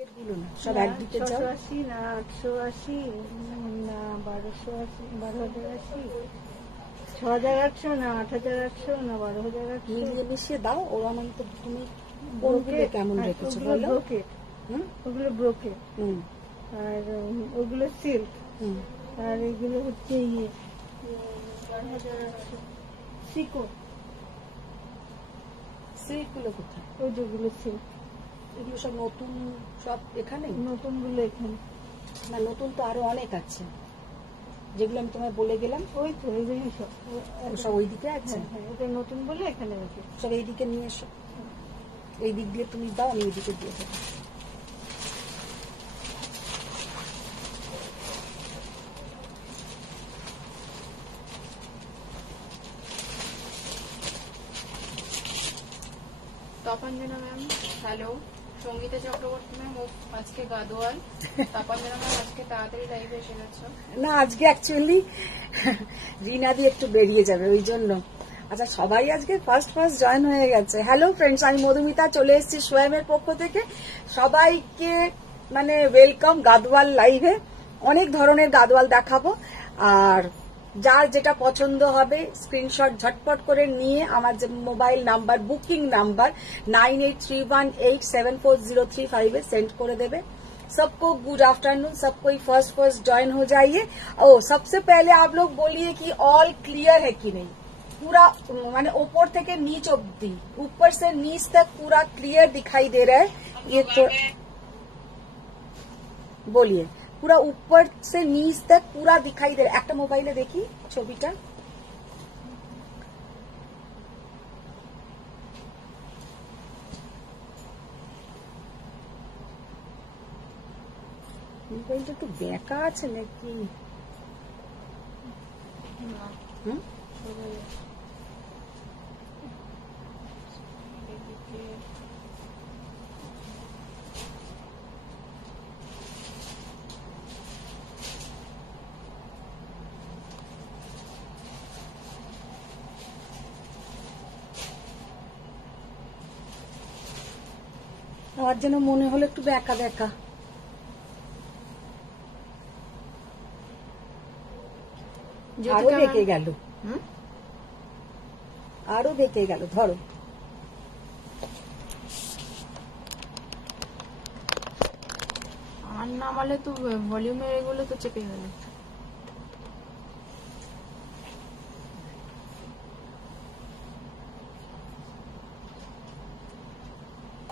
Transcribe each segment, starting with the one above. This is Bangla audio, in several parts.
সব একদিকে যাও। 880 না 880 না 1280 12,080 6,800 না 8,800 না 12,800 মিলিয়ে মিশিয়ে দাও। ওরা মানে তো তুমি কোনগুলো কেমন রেখেছো বলো? ব্রোকেট, ওগুলো ব্রোকেট, আর ওগুলো সিল্ক, আর এগুলো হচ্ছে ইয়ে 12,800 সিকো। সিল্কগুলো কোথায়? ওই যেগুলো সিল্ক, এগুলো সব নতুন, সব এখানে নতুন গুলো এখানে না? নতুন তো আরো অনেক আছে, যেগুলো আমি তোমায় বলে গেলাম। ওই তো এইগুলি সব ওইদিকে আছে। হ্যাঁ, এটা নতুন বলে এখানে আছে। সব এইদিকে নিয়ে এসো, এই দিক দিয়ে তুমি দাও, আমি এইদিকে দিয়ে দেবো। Tapanjana ma'am hello, Sangita Chakraborty ma'am আজকে গাদোয়াল। তপঞ্জনা ম্যাম আজকে তাড়াতাড়ি লাইভে এসে গেছো না? আজকে অ্যাকচুয়ালি রিনাদি একটু বেরিয়ে যাবে, ওই জন্য। আচ্ছা, সবাই আজকে ফার্স্ট জয়েন হয়ে গেছে। হ্যালো ফ্রেন্ডস, আমি মধুমিতা চলে এসেছি সোয়ামের পক্ষ থেকে। সবাইকে মানে ওয়েলকাম গাদওয়াল লাইভে। অনেক ধরনের গাদওয়াল দেখাবো, আর যার যেটা পছন্দ হবে স্ক্রিনশট ঝটপট করে নিয়ে আমার যে মোবাইল নাম্বার, বুকিং নাম্বার 9831874035 এ सेंड করে देवे। सबको गुड आफ्टरनून, सबको फर्स्ट ज्वाइन हो जाइए। ओ सबसे पहले आप लोग बोलिए कि ऑल क्लियर है कि नहीं। पूरा माने ऊपर থেকে नीच অবধি, ऊपर से नीच तक पूरा क्लियर दिखाई दे रहा है। ये तो बोलिए, पूरा ऊपर से नीच तक पूरा दिखाई दे रहा है। একটা মোবাইলে দেখি ছবিটা। মোবাইলটা একটু বেঁকা আছে নাকি? আমার যেন মনে হলো একটু বেঁকা বেঁকা। আরো বেঁকে গেল, আরো বেঁকে গেল। ধরো, আর নামালে তো ভলিউমের এগুলো তো চেপে গেল।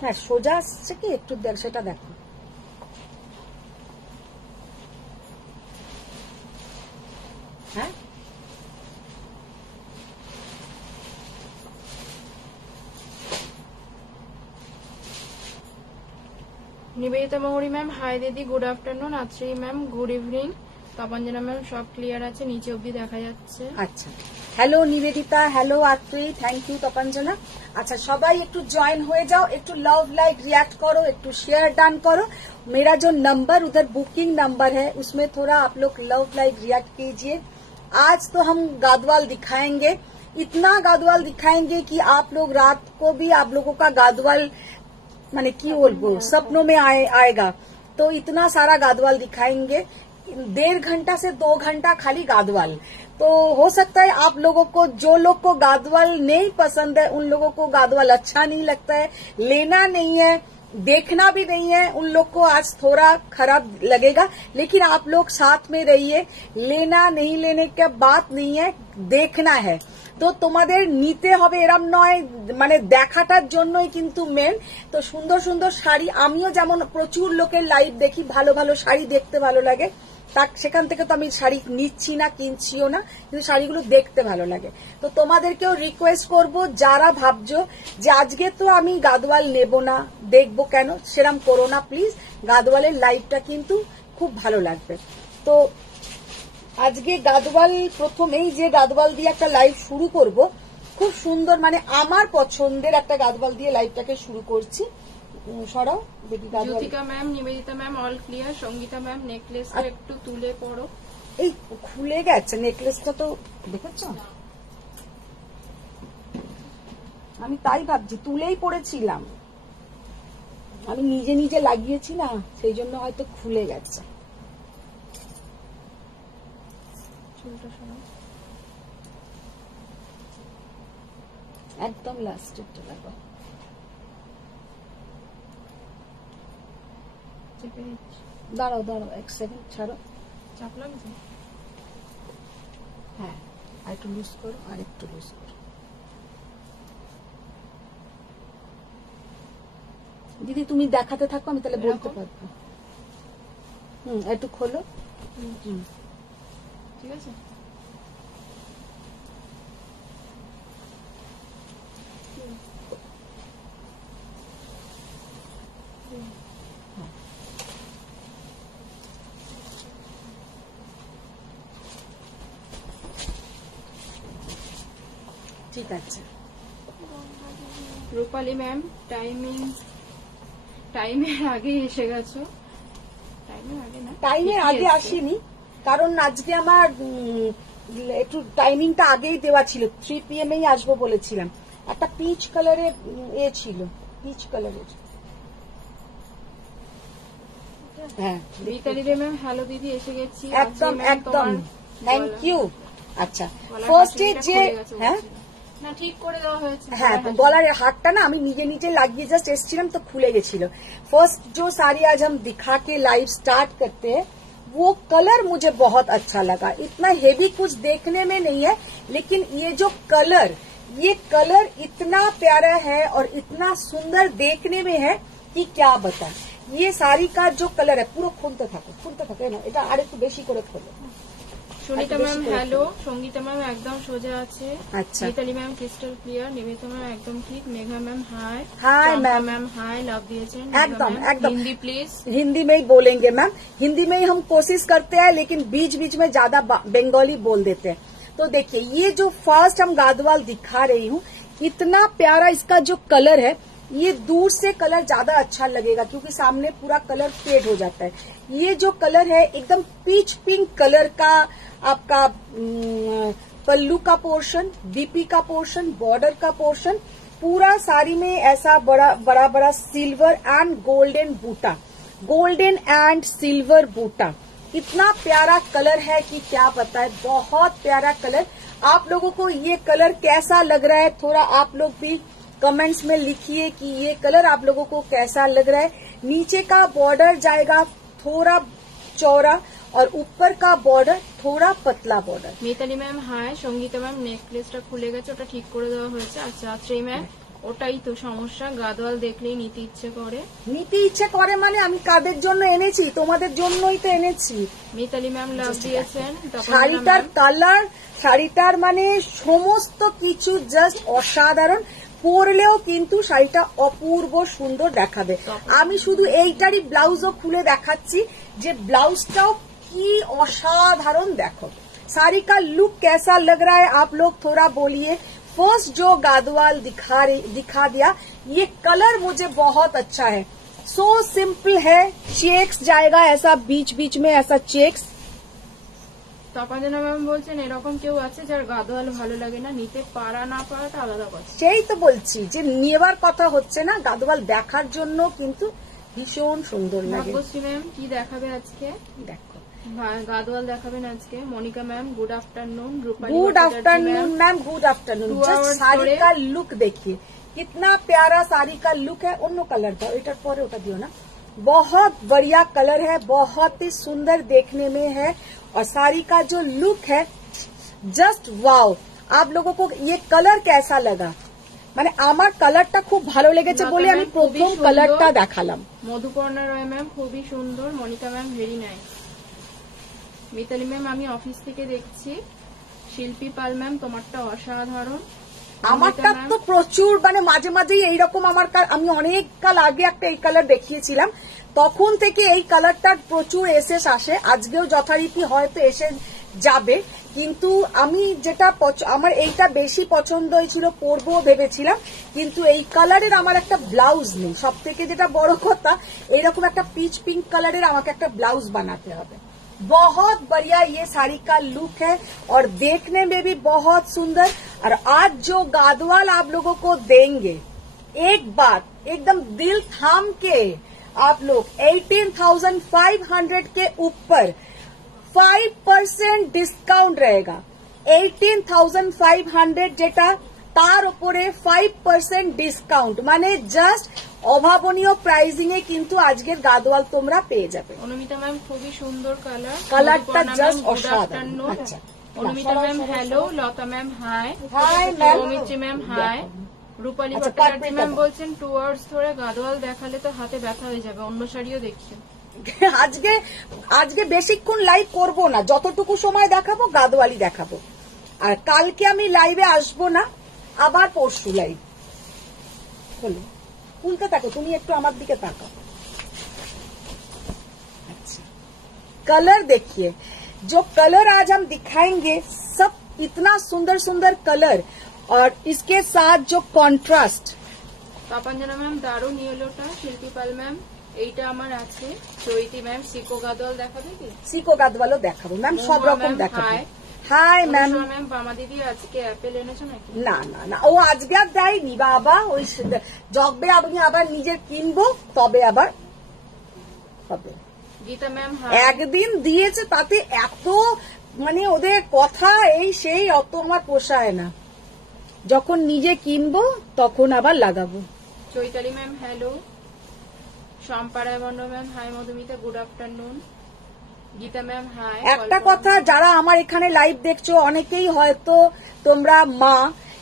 হ্যাঁ, সোজা আসছে কি একটু সেটা দেখো। হ্যাঁ, নিবেদিতা মৌরি ম্যাম হাই দিদি, good afternoon. Atri ma'am good evening. Tapanjana ma'am সব ক্লিয়ার আছে, নিচে অবধি দেখা যাচ্ছে। আচ্ছা, hello Nivedita, hello Atri, thank you Tapanjana. अच्छा, সবাই একটু জয়েন হয়ে যাও, একটু लव लाइक रिएक्ट करो, একটু शेयर डन करो। मेरा जो नंबर उधर बुकिंग नंबर है, उसमें थोड़ा आप लोग लव लाइक रिएक्ट कीजिए। आज तो हम गादवाल दिखाएंगे, इतना गादवाल दिखाएंगे कि आप लोग रात को भी आप लोगों का गादवाल माने की बोलबो सपनों में आएगा। तो इतना सारा गादवाल दिखाएंगे, 1.5 घंटा से 2 घंटा खाली गादवाल। तो हो सकता है आप लोगों को, जो लोग को गादवाल नहीं पसंद है, उन लोगों को गादवाल अच्छा नहीं लगता है, लेना नहीं है, देखना भी नहीं है, उन लोग को आज थोड़ा खराब लगेगा। लेकिन आप लोग साथ में रहिए, लेना नहीं लेने का बात नहीं है, देखना है। তো তোমাদের নিতে হবে এরম নয়, মানে দেখাটার জন্যই কিন্তু মেন। তো সুন্দর সুন্দর শাড়ি, আমিও যেমন প্রচুর লোকের লাইভ দেখি, ভালো ভালো শাড়ি দেখতে ভালো লাগে, সেখান থেকে তো আমি শাড়ি নিচ্ছি না, কিনছিও না, কিন্তু শাড়িগুলো দেখতে ভালো লাগে। তো তোমাদেরকেও রিকোয়েস্ট করব, যারা ভাবছো যে আজকে তো আমি গাদওয়াল নেব না, দেখবো কেন, সেরম করো না প্লিজ। গাদওয়ালের লাইভটা কিন্তু খুব ভালো লাগবে। তো আজকে গাদওয়াল প্রথমেই যে গাদওয়াল দিয়ে একটা লাইভ শুরু করব, খুব সুন্দর, মানে আমার পছন্দের একটা গাদওয়াল দিয়ে লাইভটাকে শুরু করছি। সরাও দেখি Gadwal. Jyotika ma'am, Nivedita ma'am all clear. Sangita ma'am নেকলেসটা একটু তুলে পড়ো। এই খুলে গেছে নেকলেসটা, তো দেখেছো? আমি তাই ভাবছি, তুলেই পড়েছিলাম। আমি নিজে নিজে লাগিয়েছি না, সেই জন্য হয়তো খুলে গেছে। চুলটা সরাও। একদম লাস্টেরটা লাগাও। চেপে দিচ্ছি। দাঁড়াও দাঁড়াও, 1 সেকেন্ড ছাড়ো। চাপ লাগছে? হ্যাঁ, আর একটু লুজ করো, আর একটু লুজ করো। দিদি তুমি দেখাতে থাকো, আমি তাহলে বলতে এরকম? পারবো। একটু খোলো। ঠিক আছে। ঠিক আছে। রূপালী ম্যাম টাইমের আগে এসে গেছো। টাইমের আগে না, টাইমের আগে এসছো। আসিনি, কারণ আজকে আমার একটু টাইমিংটা আগেই দেওয়া ছিল, 3 PM এই আসবো বলেছিলাম। একটা পিচ কালারের ছিল, পিচ কালারের। হ্যাঁ, মিতালি ম্যাম হ্যালো দিদি, এসে গেছি। একদম আজকে ম্যাম একদম, তোমার থ্যাংক গলা- ইউ। আচ্ছা, গলার ফার্স্ট হাসিটা যে খুলে গেছে হ্যাঁ বলছিল। না, ঠিক করে দেওয়া হয়েছে। হ্যাঁ, গলার गलार हाटटा ना আমি নিজে নিজে লাগিয়ে জাস্ট এসেছিলাম তো খুলে গেছিল। फर्स्ट जो साड़ी आज हम दिखा के लाइव स्टार्ट करते हैं, वो कलर मुझे बहुत अच्छा लगा। इतना हेवी कुछ देखने में नहीं है, लेकिन ये कलर इतना प्यारा है और इतना सुंदर देखने में है कि क्या बताएं। ये साड़ी का जो कलर है पूरा खुलते থাকে না, এটা আরেকটু বেশি করে খোলো। সুনিতা একটু ম্যাম বেশি করে হ্যালো, সঙ্গীতা ম্যাম একদম সোজা আছে। আচ্ছা। Mitali ma'am crystal clear, Nivedita ma'am একদম ঠিক, Megha ma'am hi, hi ma'am. Ma'am hi, love দিয়েছেন। একদম, একদম। হিন্দি প্লিজ। हिंदी में ही बोलेंगे मैम, हिंदी में ही हम कोशिश करते हैं, लेकिन बीच बीच में ज्यादा बंगाली बोल देते हैं। तो देखिए, ये जो फर्स्ट हम गादवाल दिखा रही हूँ, इतना प्यारा इसका जो कलर है, ये दूर से कलर ज्यादा अच्छा लगेगा क्योंकि सामने पूरा कलर फेड हो जाता है। ये जो कलर है एकदम पीच पिंक कलर का आपका पल्लू का पोर्शन, डीपी का पोर्शन, बॉर्डर का पोर्शन, पूरा साड़ी में ऐसा बड़ा बड़ा silver and golden and silver बूटा। इतना प्यारा कलर है कि क्या बताए, बहुत प्यारा कलर। आप लोगों को ये कलर कैसा लग रहा है, थोड़ा आप लोग भी कमेंट्स में लिखिए कि ये कलर आप लोगों को कैसा लग रहा है। नीचे का बॉर्डर जाएगा थोड़ा चौड़ा और ऊपर का बॉर्डर थोड़ा पतला border. Mitali ma'am hi, Sangita ma'am নেকলেসটা খুলে গেছে, ওটা ঠিক করে দেওয়া হয়েছে। আচ্ছা, শ্রী ম্যাম ওটাই তো সমস্যা, গাদোয়াল দেখলেই নিতে ইচ্ছে করে। মানে আমি কাদের জন্য এনেছি, তোমাদের জন্যই তো এনেছি। মিতালি ম্যাম লাভ দিয়েছেন। শাড়িটার কালার, শাড়িটার মানে সমস্ত কিছু জাস্ট অসাধারণ। পরলেও কিন্তু শাড়িটা অপূর্ব সুন্দর দেখাবে। আমি শুধু এইটারই ব্লাউজও খুলে देखाচ্ছি যে ব্লাউজটাও কি অসাধারণ। দেখো साड़ी का लुक कैसा लग रहा है, आप लोग थोड़ा बोलिए। फर्स्ट जो गादवाल दिखा दिया, ये कलर मुझे बहुत अच्छा है। सो सिंपल है, चेक्स जाएगा ऐसा बीच बीच में, ऐसा चेक्स। তপাঞ্জনা ম্যাম বলছেন এরকম কেউ আছে যার গাদোয়াল ভালো লাগে না, নিতে পারা না পারাটা আলাদা কথা। সেই তো বলছি যে নেবার কথা হচ্ছে না, গাদোয়াল দেখার জন্য কিন্তু ভীষণ সুন্দর লাগে। ভাগ্যশ্রী ম্যাম কি দেখাবে আজকে? দেখো গাদোয়াল দেখাবেন আজকে। Monika ma'am good afternoon. Good afternoon ma'am, good afternoon. Just sari का लुक देखिए, कितना प्यारा साड़ी का लुक है। অন্য কালার দাও, এটার পরে ওটা দিও না। बहुत बढ़िया कलर है, बहुत ही सुंदर देखने में है। और साड़ी का जो लुक है जस्ट वाओ। आप लोगों को ये कलर कैसा लगा? মানে আমার কালারটা খুব ভালো লেগেছে বলে আমি প্রথম কালারটা দেখালাম। মধুপর্ণা রয় ম্যাম খুবই সুন্দর। Monika ma'am very nice. Mitali ma'am আমি অফিস থেকে দেখছি। শিল্পী পাল ম্যাম তোমারটা অসাধারণ। আমারটা তো প্রচুর, মানে মাঝে মাঝেই এইরকম আমি অনেক কাল আগে একটা এই কালার দেখিয়েছিলাম, তখন থেকে এই কালারটার প্রচুর এসএস আসে। আজকেও যথারীতি হয়তো এসে যাবে, কিন্তু আমি যেটা আমার এইটা বেশি পছন্দ হয়েছিল, পরবো ভেবেছিলাম, কিন্তু এই কালারের আমার একটা ব্লাউজ নেই। সব থেকে যেটা বড় কথা, এইরকম একটা পিচ পিঙ্ক কালারের আমাকে একটা ব্লাউজ বানাতে হবে। बहुत बढ़िया ये साड़ी का लुक है और देखने में भी बहुत सुंदर। और आज जो गादवाल आप लोगों को देंगे एक बार एकदम दिल थाम के आप लोग 18,500 के ऊपर 5% ডিসকাউন্ট रहेगा। 18,500 যেটা তার উপরে 5% ডিসকাউন্ট, মানে জাস্ট অভাবনীয় প্রাইজিং এ কিন্তু আজকের গাদোয়াল তোমরা পেয়ে যাবে। অনুমিতা ম্যাম খুবই সুন্দর কালার, কালারটা জাস্ট অসাধারণ। আচ্ছা, Anumita ma'am hello, Lata ma'am hi, hi ma'am, Soumitri ma'am hi, Rupali আচ্ছা, ভট্টাচার্য পারপেল ম্যাম কালার। বলছেন 2 আওয়ার্স ধরে গাদোয়াল দেখালে তো হাতে ব্যথা হয়ে যাবে, অন্য শাড়িও দেখিও। আজকে বেশিক্ষণ লাইভ করব না, যতটুকু সময় দেখাবো গাদোয়ালি দেখাবো। আর কালকে আমি লাইভে আসবো না, আবার পরশু লাইভ। বলো, খুলতে থাকো, তুমি একটু আমার দিকে তাকাও। अच्छा, कलर देखिए, जो कलर आज हम दिखाएंगे सब इतना सुंदर सुंदर कलर और इसके साथ जो कॉन्ट्रास्ट। পাপাঞ্জনা ম্যাম দারুণ ইয়েলোটা, শিল্পী পাল ম্যাম এইটা আমার আছে, চৈতি ম্যাম সিকো গাদোয়াল দেখাবে কি? সিকো গাদওয়ালও দেখাবো ম্যাম, সব রকম দেখাবো। High ma'am. ম্যাম বামা দিদি আজকে অ্যাপেল এনেছো নাকি? না না না, ও আজকে আর দেয়নি বাবা, ওই যবে আমি আবার নিজে কিনবো তবে আবার হবে। Gita ma'am high. একদিন দিয়েছে তাতে এত মানে ওদের কথা এই সেই, অত আমার পোষায় না। যখন নিজে কিনবো তখন আবার লাগাবো। চৈতালি ম্যাম হ্যালো, সম্পারায় বন্ড ma'am hi, Madhumita good afternoon, Gita ma'am hi. একটা কথা, যারা আমার এখানে লাইভ দেখছো অনেকেই হয়তো তোমরা মা,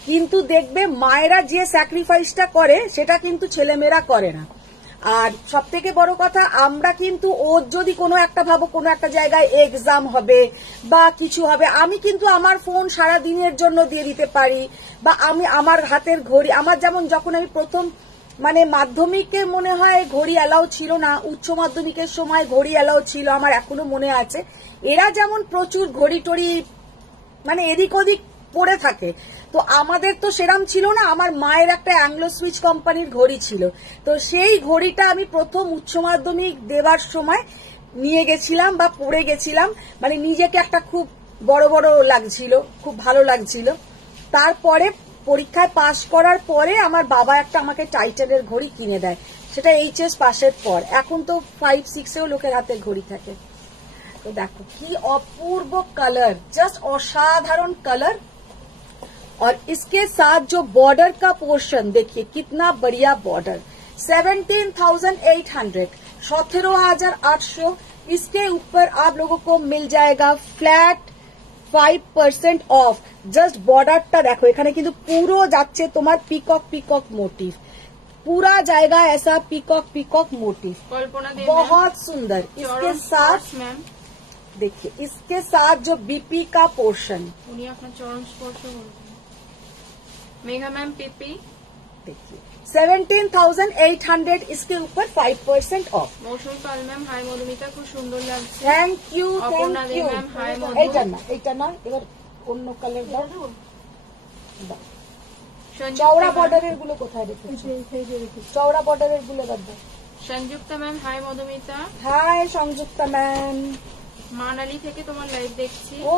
কিন্তু দেখবে মায়েরা যে স্যাক্রিফাইসটা করে সেটা কিন্তু ছেলেমেয়েরা করে না। আর সব থেকে বড় কথা, আমরা কিন্তু ওর যদি কোনো একটা ভাবো কোনো একটা জায়গায় এক্সাম হবে বা কিছু হবে, আমি কিন্তু আমার ফোন সারা দিনের জন্য দিয়ে দিতে পারি, বা আমি আমার হাতের ঘড়ি, আমার যেমন যখন আমি প্রথম মানে মাধ্যমিকে মনে হয় ঘড়ি অ্যালাউ ছিল না, উচ্চ মাধ্যমিকের সময় ঘড়ি অ্যালাউ ছিল, আমার এখনো মনে আছে। এরা যেমন প্রচুর ঘড়ি টড়ি মানে এদিক ওদিক পড়ে থাকে, তো আমাদের তো সেরাম ছিল না। আমার মায়ের একটা অ্যাংলো সুইচ কোম্পানির ঘড়ি ছিল, তো সেই ঘড়িটা আমি প্রথম উচ্চ মাধ্যমিক দেওয়ার সময় নিয়ে গেছিলাম বা পরে গেছিলাম, মানে নিজেকে একটা খুব বড় বড় লাগছিল, খুব ভালো লাগছিল। তারপরে পরীক্ষায় পাশ করার পরে আমার বাবা একটা আমাকে টাইটানের ঘড়ি কিনে দেয়, সেটা এইচএস পাশের পর। এখন তো 5-6-এও লোকের হাতে ঘড়ি থাকে। তো দেখো কি অপূর্ব কালার, জাস্ট অসাধারণ কালার। और इसके साथ जो बॉर्डर का पोर्शन देखिए कितना बढ़िया बॉर्डर, 17,800, 17,800। इसके ऊपर आप लोगों को मिल जाएगा फ्लैट 5% ऑफ। জাস্ট বর্ডারটা দেখো, এখানে কিন্তু পুরো যাচ্ছে তোমার পিকক পিকক মোটিভ, पूरा जाएगा ऐसा पिकॉक पिकॉक मोटिव, কল্পনা দে बहुत सुंदर। इसके साथ ম্যাম, देखिए इसके साथ जो बीपी का पोर्शन উনি আপনার চরণ স্পর্শ করবেন। মেঘা ম্যাম পিপি, देखिए 17,800, इसके ऊपर 5% off. Mousumi Pal ma'am hi, Madhumita খুব সুন্দর লাগছে। থ্যাংক ইউ, অপর্ণা থ্যাংক দে ইউ। Ma'am hi, Madhu. এইটা না, এবার অন্য কালার দাও। সঞ্জুক্তা চওড়া ম্যাম- বর্ডারের গুলো কোথায় রেখেছো? চওড়া বর্ডারের গুলো বাদ দাও। Sanjukta ma'am hi, Madhumita. Hi Sanjukta ma'am. Manali থেকে তোমার লাইভ দেখছি। ও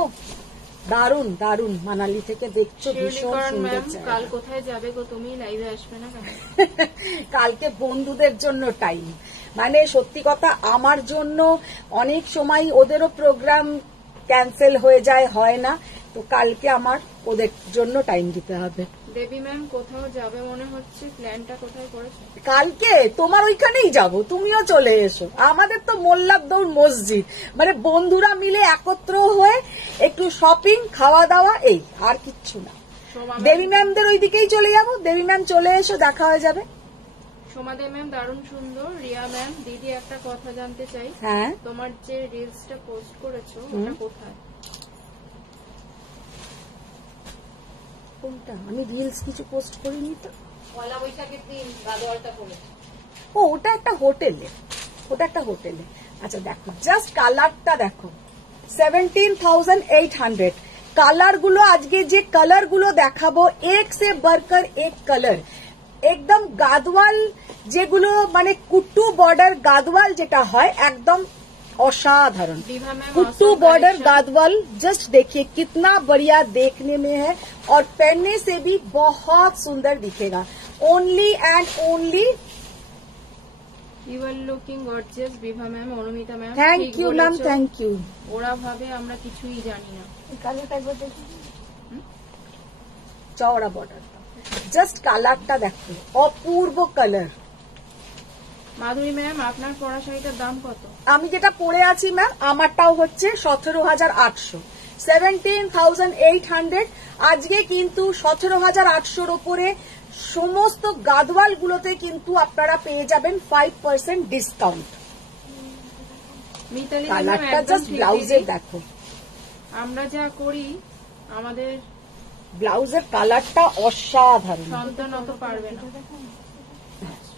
দারুন দারুন, মানালি থেকে দেখছো, ভীষণ শিউলিকরণ সুন্দর ম্যাম জায়গা। কাল কোথায় যাবে গো তুমি, লাইভে আসবে না কেন? কালকে বন্ধুদের জন্য টাইম, মানে সত্যি কথা আমার জন্য অনেক সময় ওদেরও প্রোগ্রাম ক্যান্সেল হয়ে যায়, হয় না, তো কালকে আমার ওদের জন্য টাইম দিতে হবে। দেবী ম্যাম কোথাও যাবে মনে হচ্ছে, প্ল্যানটা কোথায় করেছো? কালকে তোমার ওইখানেই যাব, তুমিও চলে এসো। আমাদের তো মোল্লারদৌড় মসজিদ, মানে বন্ধুরা মিলে একত্র হয়ে একটু শপিং, খাওয়া দাওয়া, এই আর কিচ্ছু না। সোমা দেবী ম্যামদের ওই দিকেই চলে যাব, দেবী ম্যাম চলে এসো, দেখা হয়ে যাবে। সোমাদে ম্যাম দারুণ সুন্দর। রিয়া ম্যাম দিদি একটা কথা জানতে চাই, হ্যাঁ, তোমার যে রিলসটা পোস্ট করেছো ওটা কোথায়? কোনটা? আমি রিলস কিছু পোস্ট করিনি তো। পয়লা বৈশাখের দিন গাদোয়ালটা পড়েছে। ও ওটা একটা হোটেলে, ওটা একটা হোটেলে। আচ্ছা দেখো, জাস্ট কালারটা দেখো, 17,800। কালার গুলো আজকে যে কালার গুলো দেখাবো, এক সে বরকর এক কালার, একদম গাদওয়াল যেগুলো মানে কুট্টু বর্ডার গাদওয়াল যেটা হয়, একদম असाधारण दीवा मैम कुट्टू awesome बॉर्डर collection। गादवाल जस्ट देखिए कितना बढ़िया देखने में है और पहनने से भी बहुत सुंदर दिखेगा। only and only you are looking gorgeous Bibha ma'am, Anumita ma'am. thank you ma'am, thank you। ওরা ভাবে আমরা কিছুই জানি না। কালারটা একবার দেখি। চওড়া বর্ডার, জাস্ট কালারটা দেখো, অপূর্ব কালার। মাধুরী ম্যাম, আপনার পরা শাড়িটার দাম কত? আমি যেটা পরে আছি ম্যাম, আমারটাও হচ্ছে 17,800, 17,800। আজকে কিন্তু 17,800 ওপরে সমস্ত গাদওয়াল গুলোতে কিন্তু আপনারা পেয়ে যাবেন 5% ডিসকাউন্ট। মিতালি কালারটা জাস্ট ব্লাউজের দেখো, আমরা যা করি আমাদের ব্লাউজের কালারটা অসাধারণ। সন্তান অত পারবে না।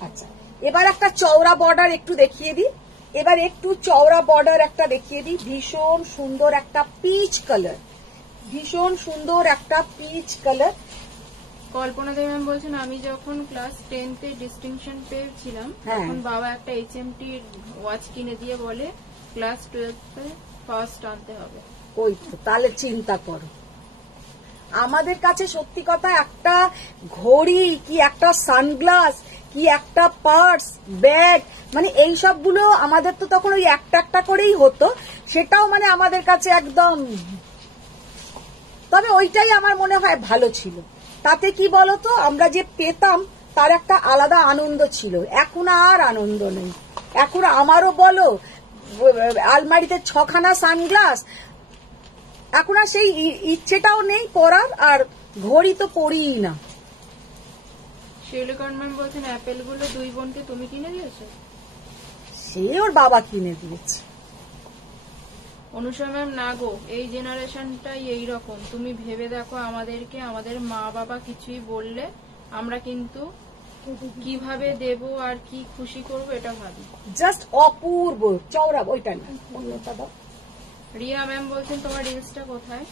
আচ্ছা, এবার একটা চওড়া বর্ডার একটু দেখিয়ে দিই, এবার একটু চওড়া বর্ডার একটা দেখিয়ে দিই। ভীষণ সুন্দর একটা পিচ কালার, ভীষণ সুন্দর একটা পিচ কালার। কল্পনা দেবী ম্যাম বলছেন, আমি যখন ক্লাস 10তে ডিস্টিংশন পেয়েছিলাম তখন বাবা একটা HMT ওয়াচ কিনে দিয়ে বলে ক্লাস 12তে ফার্স্ট আনতে হবে। ওই তো, তাহলে চিন্তা করো। আমাদের কাছে সত্যি কথা একটা ঘড়ি কি একটা সানগ্লাস কি একটা পার্স ব্যাগ, মানে এই সবগুলো আমাদের তো তখন ওই একটা একটা করেই হতো, সেটাও মানে আমাদের কাছে একদম, তবে ওইটাই আমার মনে হয় ভালো ছিল। তাতে কি বলতো, আমরা যে পেতাম তার একটা আলাদা আনন্দ ছিল। এখন আর আনন্দ নেই। এখন আমারও বলো আলমারিতে 6খানা সানগ্লাস, এখন আর সেই ইচ্ছেটাও নেই পরার, আর ঘড়ি তো পরিই না। শিউলিকন ম্যাম বলছেন, অ্যাপেল গুলো দুই বোনকে তুমি কিনে দিয়েছো? সে ওর বাবা কিনে দিয়েছে। অনুষা ম্যাম, না গো, এই জেনারেশনটাই এইরকম। তুমি ভেবে দেখো আমাদেরকে, আমাদের মা বাবা কিছুই বললে আমরা কিন্তু কিভাবে দেব আর কি খুশি করব এটা ভাবি। জাস্ট অপূর্ব চওড়া, ওইটা না অন্যটা দাও। রিয়া ম্যাম বলছেন, তোমার রিলসটা কোথায়?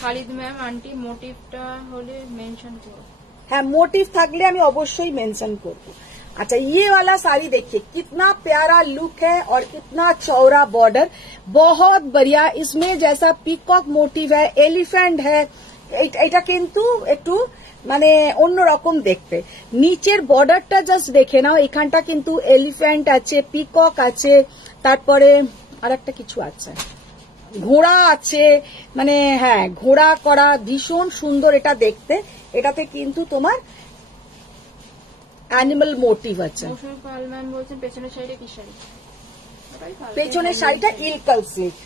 খালিদ ম্যাম, আন্টি মোটিভটা হলে মেনশন করো। হ্যাঁ, মোটিভ থাকলে আমি অবশ্যই मेंशन করব। अच्छा, ये वाला साड़ी देखिए, कितना प्यारा लुक है और कितना चौड़ा बॉर्डर, बहुत बढ़िया। इसमें जैसा पीकॉक मोटिव है, एलिफेंट है, এটা কিন্তু একটু মানে অন্যরকম দেখতে। নিচের বর্ডারটা জাস্ট দেখে নাও, এখানটা কিন্তু এলিফ্যান্ট আছে, পিকক আছে, তারপরে আরেকটা কিছু আছে, ঘোড়া আছে, মানে হ্যাঁ ঘোড়া করা, ভীষণ সুন্দর এটা দেখতে। এটাতে কিন্তু তোমার অ্যানিমাল মোটিভ আছে। মৌসুমী পাল ম্যাম বলছেন, পেছনের শাড়িটা কি শাড়ি? পেছনের শাড়িটা ইলকাল সিল্ক।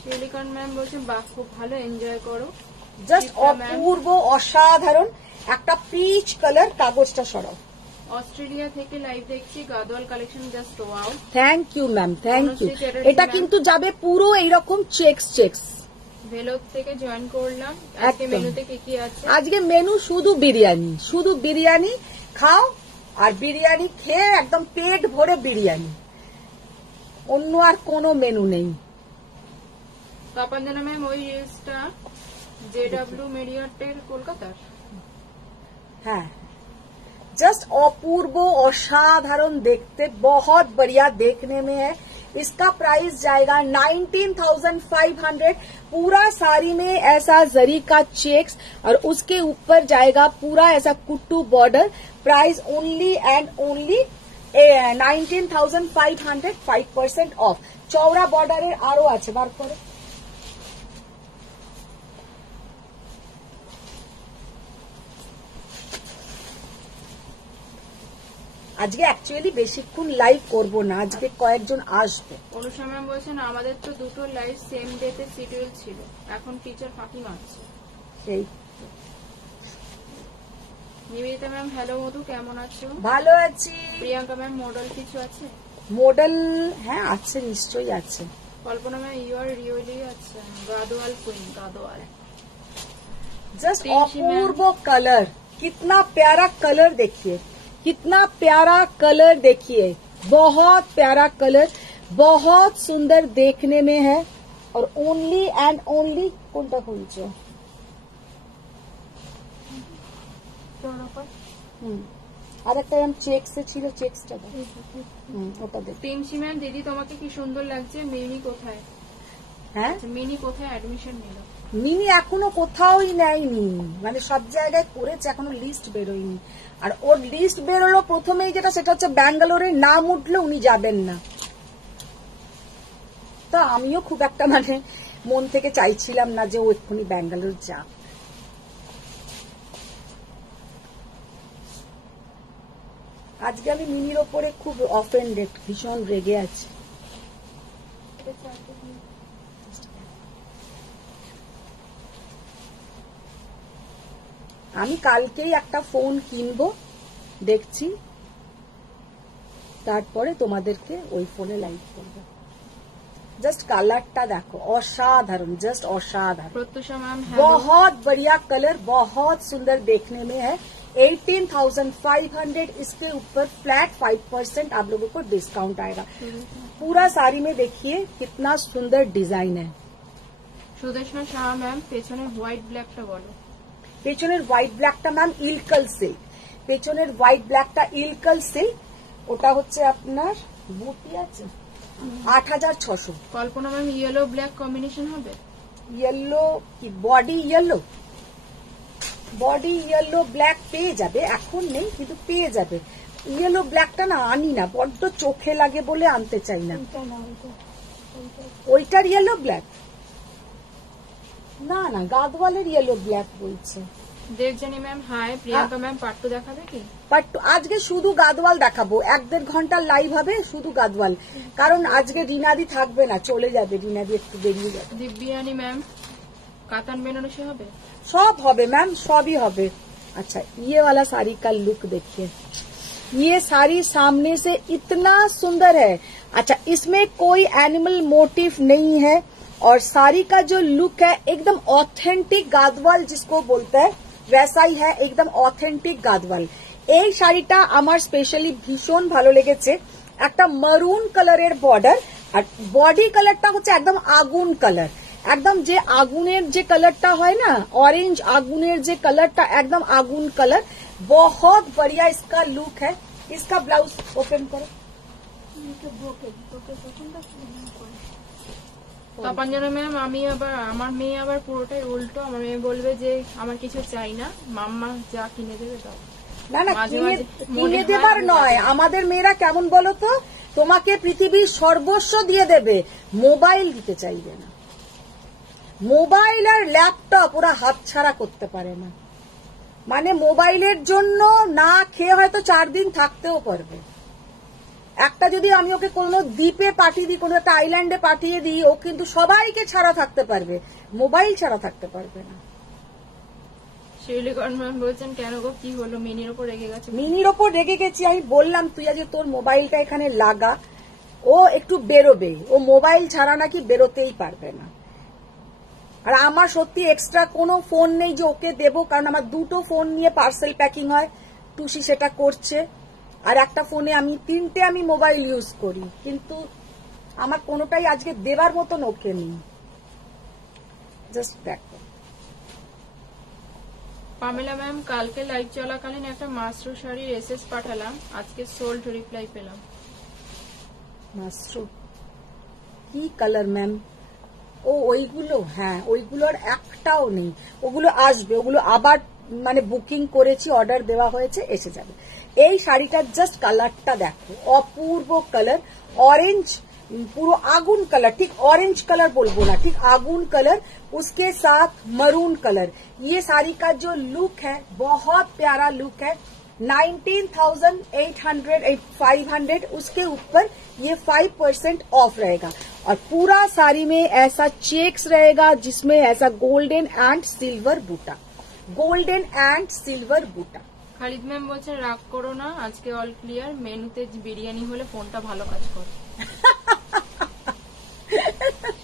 শিউলিকন ম্যাম বলছেন, বাহ খুব ভালো, এনজয় করো। জাস্ট অপূর্ব অসাধারণ একটা পিচ কালার। কাগজটা সরাও। অস্ট্রেলিয়া থেকে লাইভ দেখছি, Gadwal collection just wow. Thank you ma'am, thank you. এটা কিন্তু যাবে পুরো এইরকম চেক্স চেক্স। ভেলোর থেকে জয়েন করলাম। আজকে মেনুতে কি কি আছে? আজকে মেনু শুধু বিরিয়ানি, শুধু বিরিয়ানি খাও, আর বিরিয়ানি খেয়ে একদম পেট ভরে বিরিয়ানি, অন্য আর কোনো মেনু নেই। তপঞ্জনা ম্যাম, ওই রিলসটা JW মেরিয়টের কলকাতার? হ্যাঁ, जस्ट अपूर्व असाधारण देखते, बहुत बढ़िया देखने में है। इसका प्राइस जाएगा 19,500। पूरा साड़ी में ऐसा जरी का चेक्स और उसके ऊपर जाएगा पूरा ऐसा कुट्टू border. Price only and only 19,500, 5% off. चौड़ा बॉर्डर आरो आछे, बार करे আজকে অ্যাকচুয়ালি বেশিক্ষণ লাইভ করব না, আজকে কয়েকজন আসবে। অনুষা ম্যাম বলছেন, আমাদের তো দুটো লাইভ সেম ডেতে শিডিউল ছিল, এখন টিচার ফাঁকি মারছে। সেই নিবেদিতা ম্যাম, হ্যালো মধু, কেমন আছো? ভালো আছি। প্রিয়াঙ্কা ম্যাম, মডেল কিছু আছে? মডেল হ্যাঁ আছে, নিশ্চয়ই আছে। কল্পনা ম্যাম, ইউ আর রিয়েলি আছে, গাদওয়াল কুইন, গাদওয়াল। जस्ट अपूर्व कलर, कितना प्यारा कलर देखिए, कितना प्यारा कलर देखिए, बहुत प्यारा कलर, बहुत सुंदर देखने में है। और ओनली एंड ओनली কোনটা খুলছো? আরেকটা এরকম চেক্সে ছিল, চেক্সটা ওটা দেখ। প্রিন্সি ম্যাম, দিদি তোমাকে কি সুন্দর লাগছে। মিনি কোথায়? হ্যাঁ, মিনি কোথায় অ্যাডমিশন নিল? মিনি এখনো কোথাওই নেয়নি, মানে সব জায়গায় করেছে, এখনো লিস্ট বেরোয়নি। আর ওর লিস্ট বেরোলো প্রথমেই যেটা, সেটা হচ্ছে ব্যাঙ্গালোরের নাম উঠলে উনি যাবেন না। তো আমিও খুব একটা মানে মন থেকে চাইছিলাম না যে ও এক্ষুনি ব্যাঙ্গালোর যা। আজকে আমি মিনির ওপরে খুব অফেন্ডেড, ভীষণ রেগে আছি। আমি কালকেই একটা ফোন কিনবো, দেখছি, তারপরে তোমাদেরকে ওই ফোনে লাইভ করবো। জাস্ট কালারটা দেখো, অসাধারণ, জাস্ট অसाधारण। प्रत्युषा मैम बहुत बढ़िया कलर, बहुत सुंदर देखने में है। 18,500 इसके ऊपर फ्लैट 5% आप लोगों को डिस्काउंट आएगा। पूरा साड़ी में देखिए कितना सुंदर डिजाइन है। सुदेशना शाह मैम পেছনে হোয়াইট ব্ল্যাকটা বলো। পেছনের হোয়াইট ব্ল্যাকটা ম্যাম ইলকাল সিল্ক, পেছনের হোয়াইট ব্ল্যাকটা ইলকাল সিল্ক, ওটা হচ্ছে আপনার বুটি আছে 8,600। কল্পনা ম্যাম ইয়েলো ব্ল্যাক কম্বিনেশন হবে। ইয়েলো কি body yellow, body yellow black পেয়ে যাবে, এখন নেই কিন্তু পেয়ে যাবে। ইয়েলো ব্ল্যাকটা না আনি না, বড্ড চোখে লাগে বলে আনতে চাই না। ওইটার ইয়েলো ব্ল্যাক না, না গাদওয়ালের ইয়েলো ব্ল্যাক বলছে। Debjani ma'am hi, Priyanka ma'am pattu দেখাবে কি? বাট আজকে শুধু গাদওয়াল দেখাবো, 1-1.5 ঘন্টার লাইভ হবে শুধু গাদওয়াল, কারণ আজকে রিনাদি থাকবে না, চলে যাবে, রিনাদি একটু বেরিয়ে যাবে। দিব্যানি ম্যাম কাতান বেনারসি হবে? सब হবে मैम, सभी হবে। अच्छा ये वाला साड़ी का लुक देखिए, ये साड़ी सामने से इतना सुंदर है। अच्छा इसमें कोई एनिमल मोटिव नहीं है और साड़ी का जो लुक है एकदम ऑथेंटिक गादवाल जिसको बोलते हैं वैसा ही है, एकदम ऑथेंटिक गादवाल। এই শাড়িটা আমার স্পেশালি ভীষণ ভালো লেগেছে, একটা মারুন কালারের বর্ডার আর বডি কালারটা হচ্ছে একদম আগুন কালার, एकदम जे आगुनेर जे कलरटा है ना, ऑरेंज आगुनेर जे कलरटा एकदम आगुन कलर, बहुत बढ़िया इसका लुक है। इसका ब्लाउज ओपन करो। তপঞ্জনা ম্যাম আমি আবার, আমার মেয়ে আবার পুরোটাই উল্টো, আমার মেয়ে বলবে যে আমার কিছু চাই না, মাম্মা যা কিনে দেবে দাও। না না মাঝে মাঝে মনে কিনে হয় দেবার নয়, আমাদের মেয়েরা কেমন বলো তো, তোমাকে পৃথিবীর সর্বস্ব দিয়ে দেবে, মোবাইল দিতে চাইবে না। মোবাইল আর ল্যাপটপ ওরা হাতছাড়া করতে পারে না, মানে মোবাইলের জন্য না খেয়ে হয়তো 4 দিন থাকতেও পারবে। একটা যদি আমি ওকে কোনো দ্বীপে পাঠিয়ে দিই, কোনো একটা আইল্যান্ডে পাঠিয়ে দিই, ও কিন্তু সবাইকে ছাড়া থাকতে পারবে, মোবাইল ছাড়া থাকতে পারবে না। শিউলিকর ম্যাম বলছেন কেন গো কি হলো, মিনির ওপর রেগে গেছে? মিনির ওপর রেগে গেছি, আমি বললাম তুই আজ তোর মোবাইলটা এখানে লাগা, ও একটু বেরোবে, ও মোবাইল ছাড়া নাকি বেরোতেই পারবে না। আর আমার সত্যি এক্সট্রা কোনো ফোন নেই যে ওকে দেবো, কারণ আমার 2টো ফোন নিয়ে পার্সেল প্যাকিং হয়, টুসি সেটা করছে, আর একটা ফোনে আমি 3টে আমি মোবাইল ইউজ করি, কিন্তু আমার কোনোটাই আজকে দেবার মতন ওকে নেই। জাস্ট দেখো পামেলা ম্যাম কালকে লাইভ চলাকালীন একটা মাশরু শাড়ির এসএস পাঠালাম, আজকে সোল্ড রিপ্লাই পেলাম। মাশরু কি কালার ম্যাম? ও ওইগুলো, হ্যাঁ ওইগুলোর একটাও নেই, ওগুলো আসবে, ওগুলো আবার মানে বুকিং করেছি, অর্ডার দেওয়া হয়েছে, এসে যাবে। এই শাড়িটার জাস্ট কালারটা দেখো, অপূর্ব কালার, ऑरेंज पूरा आगुन कलर, ठीक ऑरेंज कलर बोलबो ना, ठीक आगुन कलर, उसके साथ मरून कलर। ये साड़ी का जो लुक है बहुत प्यारा लुक है। 19,800 उसके ऊपर ये 5% ऑफ रहेगा और पूरा साड़ी में ऐसा चेक्स रहेगा जिसमें ऐसा गोल्डन एंड सिल्वर बूटा, गोल्डन एंड सिल्वर बूटा। খালিদ ম্যাম বলছেন রাগ করো না, আজকে অল ক্লিয়ার, মেনুতে বিরিয়ানি হলে ফোনটা ভালো কাজ করে।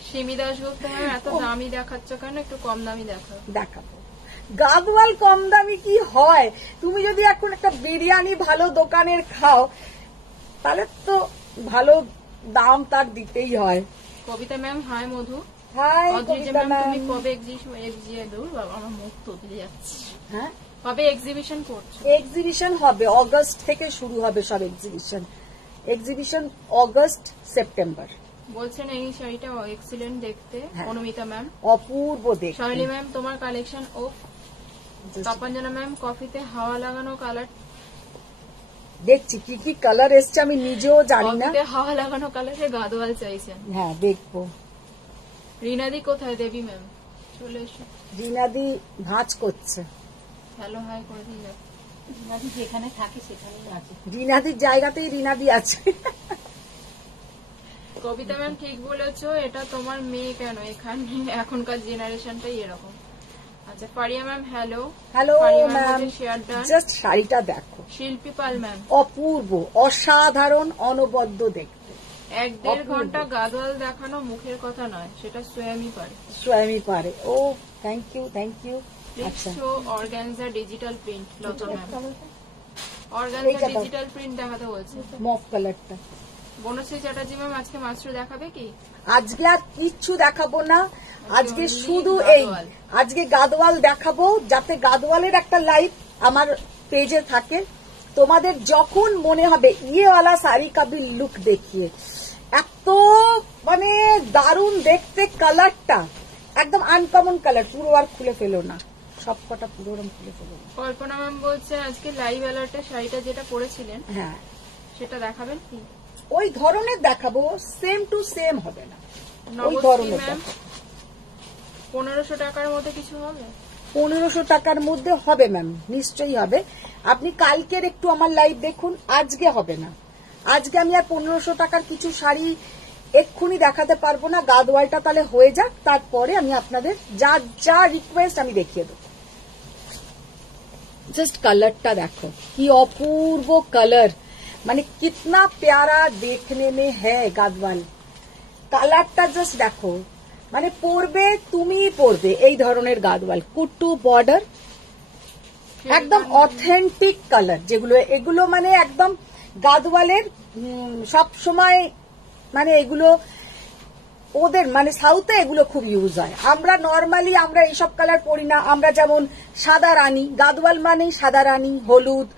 সিমি দাশগুপ্ত ম্যাম এত দামি দেখাচ্ছ কেন, একটু কম দামি দেখাও। দেখাবো গাদওয়াল কম দামি কি হয়, তুমি যদি এখন একটা বিরিয়ানি ভালো দোকানের খাও তাহলে তো ভালো দাম তার দিতেই হয়। কবিতা ম্যাম হাই মধু। হাই অদ্রিজা কবিতা ম্যাম তুমি ম্যাম। কবে দূর বাবা আমার মুখ তদলে যাচ্ছে, হ্যাঁ কবে এক্সিবিশন করছো? এক্সিবিশন হবে অগস্ট থেকে শুরু হবে, সব এক্সিবিশন অগস্ট সেপ্টেম্বর। বলছেন এই শাড়িটা এক্সিলেন্ট দেখতে, হ্যাঁ। অনুমিতা ম্যাম। অপূর্ব দেখতে। শাইলি ম্যাম তোমার কালেকশন ও তপঞ্জনা ম্যাম কফিতে হাওয়া লাগানো কালার, দেখছি কি কি কালার এসছে আমি নিজেও জানি না। কফিতে হাওয়া লাগানো কালারে গাদোয়াল চাইছেন। হ্যাঁ দেখবো। রিনাদি কোথায়? দেবী ম্যাম চলে এসো। রিনাদি ভাঁজ করছে। হ্যালো হাই করে দিয়ে যাও। যেখানে থাকে সেখানেই আছে। রিনাদির জায়গাতেই রিনাদি আছে। কবিতা ম্যাম ঠিক বলেছো, এটা তোমার মেয়ে কেন এখানে, এখনকার জেনারেশনটাই এরকম। আচ্ছা Faria ma'am hello. Hello Faria ma'am, share ডান। জাস্ট শাড়িটা দেখো, শিল্পী পাল ম্যাম অপূর্ব, অসাধারণ, অনবদ্য দেখতে। 1-1.5 ঘন্টা গাদোয়াল দেখানো মুখের কথা নয়, সেটা সোয়ামই পারে। স্বয়ংই পারে। ও থ্যাংক ইউ, থ্যাংক ইউ। আচ্ছা শো অর্গানজা ডিজিটাল প্রিন্ট, লতা ম্যাম এইটা অর্গানজা দাও। ডিজিটাল প্রিন্ট দেখাতে বলছে। মফ কালারটা। বনশ্রী চ্যাটার্জি ম্যাম আজকে মাশরু দেখাবে কি? আজকে আর কিচ্ছু দেখাবো না, আজকে only শুধু এই গাদোয়াল। আজকে গাদোয়াল দেখাবো, যাতে গাদোয়ালের একটা লাইভ আমার পেজে থাকে। তোমাদের যখন মনে হবে ইয়েওয়ালা শাড়ি কাবি লুক দেখিয়ে, এত মানে দারুণ দেখতে, কালারটা একদম আনকমন কালার, পুরো আর খুলে ফেলো না, সবকটা পুরো খুলে ফেলো না। কল্পনা ম্যাম বলছে আজকে লাইভ অ্যালার্টে শাড়িটা যেটা পরেছিলেন হ্যাঁ সেটা দেখাবেন কি? ওই ধরনের দেখাবো, সেম টু সেম হবে না, ওই নবশ্রী ধরনের ম্যাম দেখাবো। 1500 টাকার মধ্যে কিছু হবে? 1500 টাকার মধ্যে হবে ম্যাম, নিশ্চয়ই হবে। আপনি কালকের একটু আমার লাইভ দেখুন, আজকে হবে না। আজকে আমি আর 1500 টাকার কিছু শাড়ি এক্ষুনি দেখাতে পারবো না, গাদোয়ালটা তাহলে হয়ে যাক, তারপরে আমি আপনাদের যা যা রিকোয়েস্ট আমি দেখিয়ে দেবো। জাস্ট কালারটা দেখো, কি অপূর্ব কালার, মানে কিতনা প্যারা দেখনে মে হ্যায় গাদওয়াল। কালারটা জাস্ট দেখো, মানে পরবে তুমিই পরবে এই ধরনের গাদওয়াল, কুট্টু বর্ডার, একদম অথেন্টিক কালার, যেগুলো এগুলো মানে একদম গাদওয়ালের সব সময়, মানে এগুলো ওদের মানে সাউথে এগুলো খুব ইউজ হয়। আমরা নর্মালি আমরা এইসব কালার পরি না, আমরা যেমন সাদা রানী, গাদওয়াল মানেই সাদা রানী, হলুদ,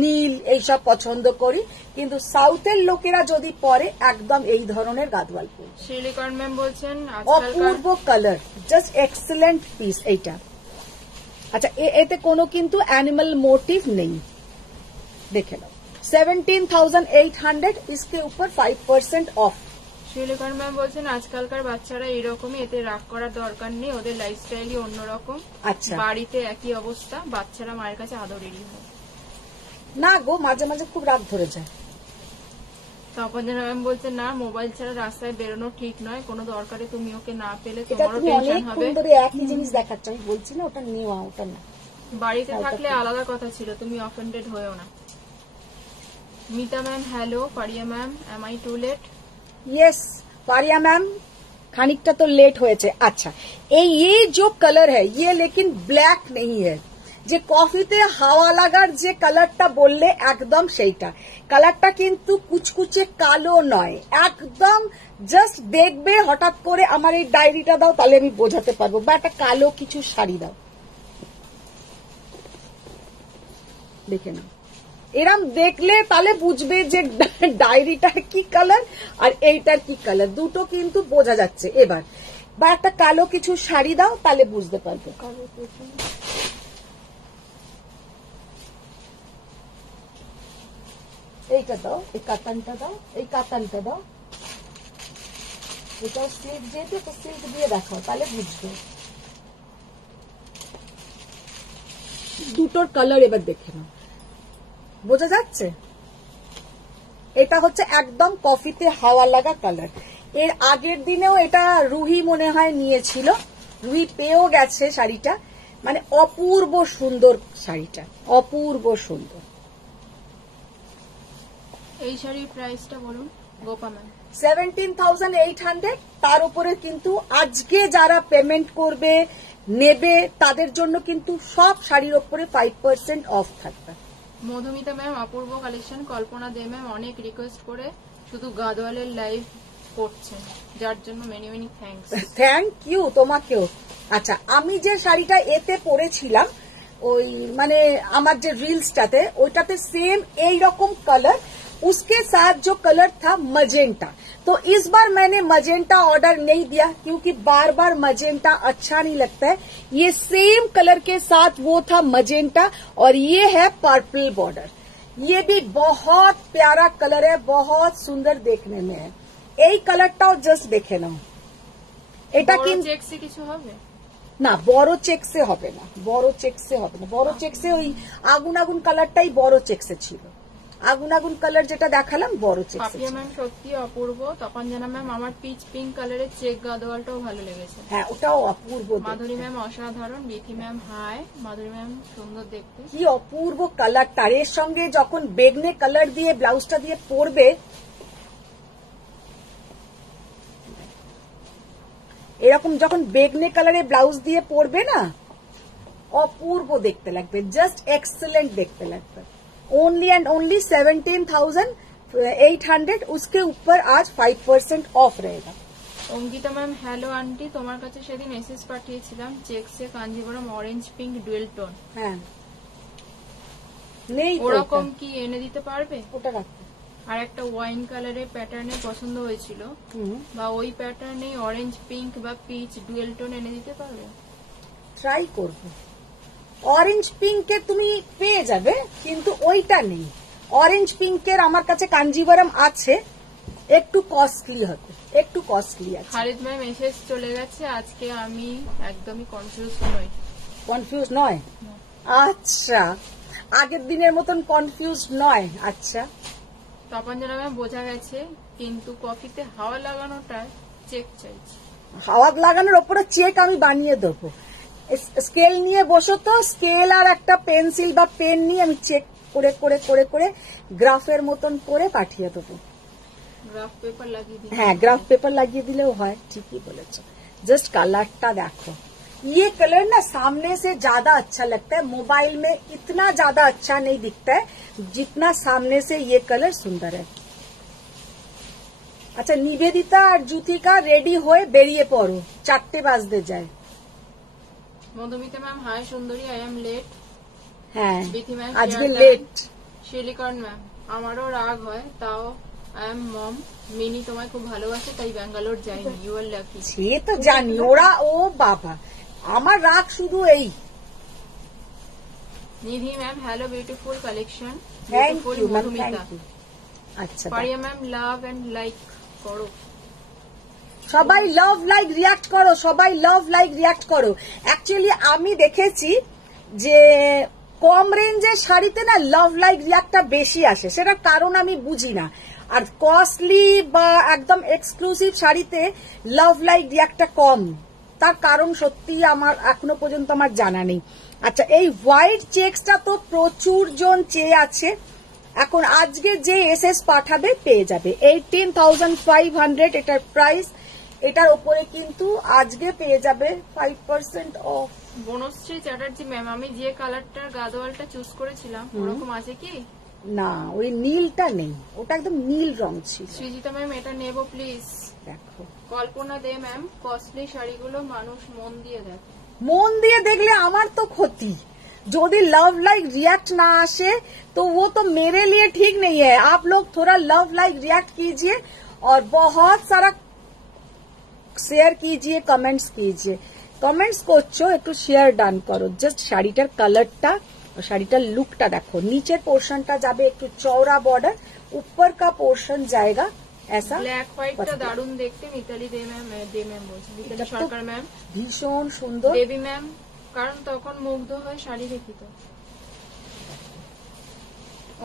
নীল এইসব পছন্দ করি, কিন্তু সাউথের লোকেরা যদি পরে একদম এই ধরনের গাদওয়াল পরে। শিলিকন ম্যাম বলছেন আজকালকার অপূর্ব কালার, জাস্ট এক্সেলেন্ট পিস এইটা। আচ্ছা এতে কোনো কিন্তু অ্যানিমাল মোটিভ নেই, দেখে নাও। 17,800, इसके ऊपर 5% অফ। শিলিকন ম্যাম বলছেন আজকালকার বাচ্চারা এরকমই, এতে রাগ করার দরকার নেই, ওদের লাইফস্টাইলই অন্যরকম। আচ্ছা বাড়িতে একই অবস্থা, বাচ্চারা মায়ের কাছে আদরেরই হয়। না গো, মাঝে মাঝে খুব রাগ ধরে যায়। তপঞ্জনা ম্যাম বলছেন না, মোবাইল ছাড়া রাস্তায় বেরোনো ঠিক নয়, কোনো দরকারে তুমি ওকে না পেলে এটা তোমারও তুমি টেনশন অনেকক্ষণ হবে। ধরে একই জিনিস দেখাচ্ছ, আমি বলছি না ওটা নেওয়া, ওটা না। বাড়িতে থাকলে আলাদা কথা ছিল, তুমি অফেন্ডেড হয়েও না। Mita ma'am hello. Pariya ma'am am I too late? Yes Pariya ma'am, खानिकटा तो लेट হয়েছে। আচ্ছা ये जो कलर है ये लेकिन ब्लैक नहीं है, যে কফিতে হাওয়া লাগার যে কালারটা বললে একদম সেইটা। কালারটা কিন্তু কুচকুচে কালো নয়, একদম জাস্ট দেখবে হঠাৎ করে আমার এই ডায়েরিটা দাও, তাহলে আমি বোঝাতে পারবো, বা একটা কালো কিছু শাড়ি দাও, দেখে নাও। এরম দেখলে তাহলে বুঝবে যে ডায়েরিটার কি কালার আর এইটার কি কালার, দুটো কিন্তু বোঝা যাচ্ছে এবার। বা একটা কালো কিছু শাড়ি দাও, তাহলে বুঝতে পারবে। এইটা দাও, এই কাতানটা দাও, এই কাতানটা দাও, এটা সিল্ক, যেহেতু তো সিল্ক দিয়ে দেখাও, তাহলে বুঝবে। দুটোর কালার এবার দেখে নাও, বোঝা যাচ্ছে? এটা হচ্ছে একদম কফিতে হাওয়া লাগা কালার। এর আগের দিনেও এটা রুহি মনে হয় নিয়েছিল, রুহি পেয়েও গেছে শাড়িটা, মানে অপূর্ব সুন্দর শাড়িটা, অপূর্ব সুন্দর। এই শাড়ির প্রাইসটা বলুন গোপা ম্যাম। 17,800, তার উপরে কিন্তু আজকে যারা পেমেন্ট করবে নেবে তাদের জন্য কিন্তু সব শাড়ির উপরে 5% অফ থাকবে। মধুমিতা ম্যাম অপূর্ব কালেকশন। কল্পনা দে ম্যাম অনেক রিকোয়েস্ট করে শুধু গাদওয়ালের লাইভ করছেন, যার জন্য many many thanks. Thank you তোমাকেও। আচ্ছা আমি যে শাড়িটা এতে পরেছিলাম, ওই মানে আমার যে রিলসটাতে, ওইটাতে সেম এই রকম কালার, उसके साथ जो कलर था मजेंटा, तो इस बार मैंने मजेंटा ऑर्डर नहीं दिया क्योंकि बार बार मजेंटा अच्छा नहीं लगता है। ये सेम कलर के साथ वो था मजेंटा और ये है पर्पल बॉर्डर। ये भी बहुत प्यारा कलर है, बहुत सुंदर देखने में है। এই কালারটাও জাস্ট দেখে নাও। এটা কিন্তু চেকসে কিছু হবে না, বড় চেকসে হবে না, বড় চেকসে হবে না। বড় চেকসে ওই আগুন আগুন কালারটাই বড় চেকসে ছিল। আগুন আগুন কালার যেটা দেখালাম বড় চেকসে পাপিয়া ছিল। ম্যাম সত্যি অপূর্ব। তখন জানা ম্যাম আমার পিচ পিঙ্ক কালারের চেক গাদোয়ালটাও ভালো লেগেছে। হ্যাঁ, ওটাও অপূর্ব দেখতে। মাধুরী ম্যাম অসাধারণ। Bithi ma'am hi. Madhuri ma'am সুন্দর দেখতে। কি অপূর্ব কালারটা, এর সঙ্গে যখন বেগনে কালার দিয়ে ব্লাউজটা দিয়ে পরবে, এরকম যখন বেগনে কালারে ব্লাউজ দিয়ে পরবে না, অপূর্ব দেখতে লাগবে, জাস্ট এক্সেলেন্ট দেখতে লাগবে। Only and only 17,800। उसके ऊपर आज 5% ऑफ रहेगा। অঙ্কিতা ম্যাম হ্যালো আন্টি, তোমার কাছে সেদিন এসএস পাঠিয়েছিলাম চেকসে Kanjivaram orange pink dual tone. হ্যাঁ, নেই তো ওরকম ওটা। কি এনে দিতে পারবে? ওটা রাখো। আর একটা ওয়াইন কালারের প্যাটার্নে পছন্দ হয়েছিল, বা ওই প্যাটার্নে অরেঞ্জ পিঙ্ক বা পিচ ডুয়েল টোন এনে দিতে পারবে? ট্রাই করব। অরেঞ্জ পিঙ্কের তুমি পেয়ে যাবে, কিন্তু ওইটা নেই। অরেঞ্জ পিঙ্কের আমার কাছে কাঞ্জিভরম আছে, একটু কস্টলি হবে, একটু কস্টলি আছে। খালিদ ম্যাম এসএস চলে গেছে, আজকে আমি একদমই কনফিউজ নই। কনফিউজ নয়? আচ্ছা, আগের দিনের মতন কনফিউজ নয়। আচ্ছা, তপঞ্জনা ম্যাম বোঝা গেছে, কিন্তু কফিতে হাওয়া লাগানোটা চেক চাইছি। হাওয়া লাগানোর ওপরে চেক আমি বানিয়ে দেবো। স্কেল নিয়ে বসো তো, স্কেল আর একটা পেন্সিল বা পেন নিয়ে আমি চেক করে করে করে করে গ্রাফের মতন করে পাঠিয়ে দেবো। গ্রাফ পেপার লাগিয়ে দিই। হ্যাঁ, গ্রাফ পেপার লাগিয়ে দিলেও হয়। ঠিকই বলেছো। जस्ट कलरটা देखो, ये कलर ना सामने से ज्यादा अच्छा लगता है, मोबाइल में इतना ज्यादा अच्छा नहीं दिखता है जितना सामने से ये कलर सुंदर है। अच्छा, निवेदिता और ज्योतिका रेडी हुए बेरिए पड़ो, 4 বাজতে যায়। মধুমিতা ম্যাম হাই সুন্দরী, আই এম লেট। হ্যাঁ, বিথি ম্যাম আজকে লেট। শিলিকর্ণ ম্যাম আমারও রাগ হয়, তাও আই এম মম। মিনি তোমায় খুব ভালোবাসে, তাই ব্যাঙ্গালোর যাইনি। You R lucky. সে তো জানি, ওরা ও বাবা, আমার রাগ শুধু এই। Nidhi ma'am hello, beautiful collection. Thank beautiful you ma'am, Madhumita. Thank you. আচ্ছা, Pariya ma'am love and like করো। সবাই লাভ লাইক রিয়াক্ট করো, সবাই লাভ লাইক রিয়াক্ট করো। অ্যাকচুয়ালি আমি দেখেছি যে কম রেঞ্জের শাড়িতে না লাভ লাইক রিয়াক্টটা বেশি আসে, সেটার কারণ আমি বুঝি না। আর কস্টলি বা একদম এক্সক্লুসিভ শাড়িতে লাভ লাইক রিয়াক্টটা কম, তার কারণ সত্যি আমার এখনো পর্যন্ত আমার জানা নেই। আচ্ছা, এই হোয়াইট চেকসটা তো প্রচুর জন চেয়ে আছে। এখন আজকে যে এসএস পাঠাবে পেয়ে যাবে 18,500 এটার প্রাইস। এটার উপরে কিন্তু আজকে পেয়ে যাবে 5% অফ। বনশ্রী চ্যাটার্জি ম্যাম, আমি যে কালারটার গাদোয়ালটা চুজ করেছিলাম ওরকম আছে কি? না, ওই নীলটা নেই, ওটা একদম নীল রং ছিল। সৃজিতা ম্যাম এটা নেবো প্লিজ। দেখো, কল্পনা দে ম্যাম কস্টলি শাড়িগুলো মানুষ মন দিয়ে দেখে। মন দিয়ে দেখলে আমার তো ক্ষতি। যদি लव लाइक रिएक्ट ना आसे तो वो तो मेरे लिए ठीक नहीं है। आप लोग थोड़ा लव लाइक रिएक्ट कीजिए और बहुत सारा शेयर कीजिए, कमेंट्स कीजिए। कमेंट्स করছো, একটু শেয়ার ডান করো। জাস্ট শাড়িটার কালারটা और শাড়িটার লুকটা দেখো। নিচের পোর্শনটা যাবে একটু চওড়া বর্ডার, ऊपर का पोर्शन जाएगा ऐसा ব্ল্যাক হোয়াইটটা দারুণ দেখতে। মিতালি দে ম্যাম বলছি, মিতালি সরকার ম্যাম ভীষণ সুন্দর। দেবী ম্যাম, কারণ তখন মুগ্ধ হয়ে শাড়ি দেখি তো।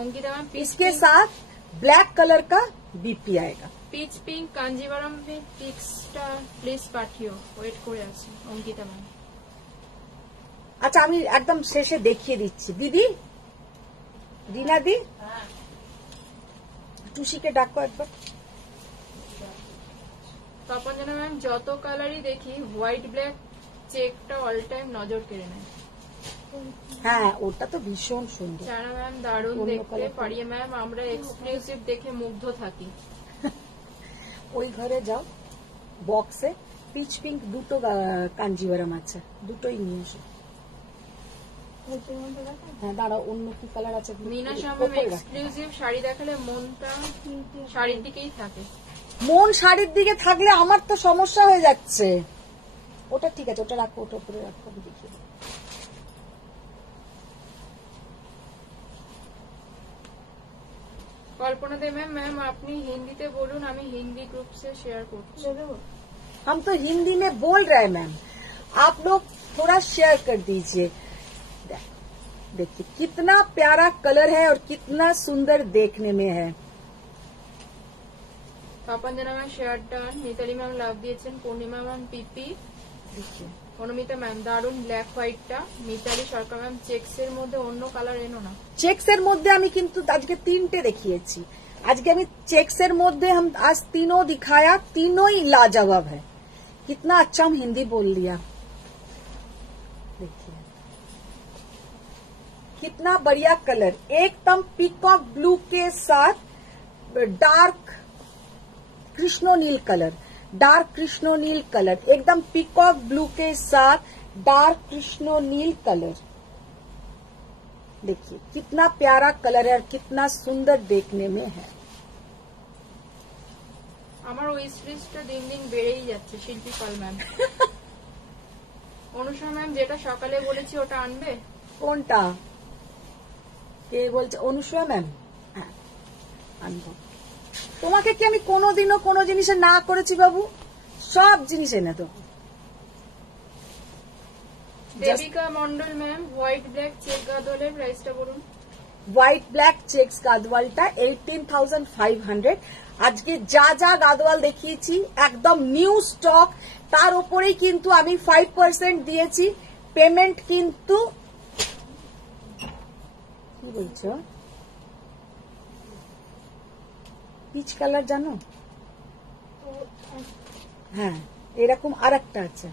অঙ্কিতা ম্যাম इसके साथ ब्लैक कलर का बीपी आएगा। পিচ পিঙ্ক কাঞ্জিভারম পিক্সটা প্লিজ পাঠিও, ওয়েট করে আছি। অঙ্কিতা ম্যাম আচ্ছা, আমি একদম শেষে দেখিয়ে দিচ্ছি। দিদি, রিনা দি, টুসিকে ডাকো একবার। তপঞ্জনা ম্যাম যত কালারই দেখি হোয়াইট ব্ল্যাক চেকটা অল টাইম নজর কেড়ে নেয়। হ্যাঁ, ওটা তো ভীষণ সুন্দর। চারা ম্যাম দারুণ অন্য দেখতে। colour পারিয়া ম্যাম আমরা এক্সক্লুসিভ দেখে মুগ্ধ থাকি। ওই ঘরে যাও, বক্সে পিচ পিঙ্ক দুটো কাঞ্জিভারম আছে, দুটোই নিয়ে এসো। হ্যাঁ, দাঁড়াও, অন্য কি কালার আছে? মিনা শাহ ম্যাম এক্সক্লুসিভ শাড়ি দেখালে মনটা শাড়ির দিকেই থাকে। মন শাড়ির দিকে থাকলে আমার তো সমস্যা হয়ে যাচ্ছে। ওটা ঠিক আছে, ওটা রাখো, ওটা উপরে রাখো, আমি দেখিয়ে দেবো। कल्पना दे मैम मैम अपनी हिंदी ते बोलून আমি हिंदी ग्रुप से शेयर করছি। हम तो हिंदी में बोल रहे हैं मैम, आप लोग थोड़ा शेयर कर दीजिए। देखिए कितना प्यारा कलर है और कितना सुंदर देखने में है। Tapanjana ma'am share done, Mitali ma'am love দিয়েছেন, পূর্ণিমা ম্যাম পিপি, देखिए অনুমিতা ম্যাম দারুন ব্ল্যাক হোয়াইটটা, মিতালি সরকার ম্যাম চেক্সের মধ্যে অন্য কালার এনো না। চেক্সের মধ্যে আমি কিন্তু আজকে 3টে দেখিয়েছি। আজকে আমি চেক্সের মধ্যে हम आज तीनों दिखाया, तीनों ही लाजवाब है। कितना अच्छा हम हिंदी बोल लिया। देखिए कितना बढ़िया कलर, एकदम पीकॉक ब्लू के साथ डार्क कृष्णोनील कलर, डार्क कृष्णोनील कलर, एकदम पीकॉक ब्लू के साथ डार्क कृष्णोनील कलर। देखिए कितना प्यारा कलर है और कितना सुंदर देखने में है। আমার উইশ লিস্টটা দিন দিন বেড়েই যাচ্ছে। শিল্পী পাল ম্যাম, অনুষা ম্যাম যেটা সকালে বলেছি ওটা আনবে। কোনটা কে বলছে? অনুসূয়া ম্যাম? হ্যাঁ আনবো। তোমাকে কি আমি কোনোদিনও কোনো জিনিসে না করেছি বাবু? সব জিনিস এনে দেবো। Debika Mondal ma'am white black check গাদলের প্রাইসটা বলুন। হোয়াইট ব্ল্যাক চেক্স গাদওয়ালটা 18,500। আজকে যা যা গাদওয়াল দেখিয়েছি একদম নিউ স্টক, তার উপরেই কিন্তু আমি 5% দিয়েছি পেমেন্ট। কিন্তু কি বলছো? পিচ কালার জানো? হ্যাঁ এরকম আর একটা আছে,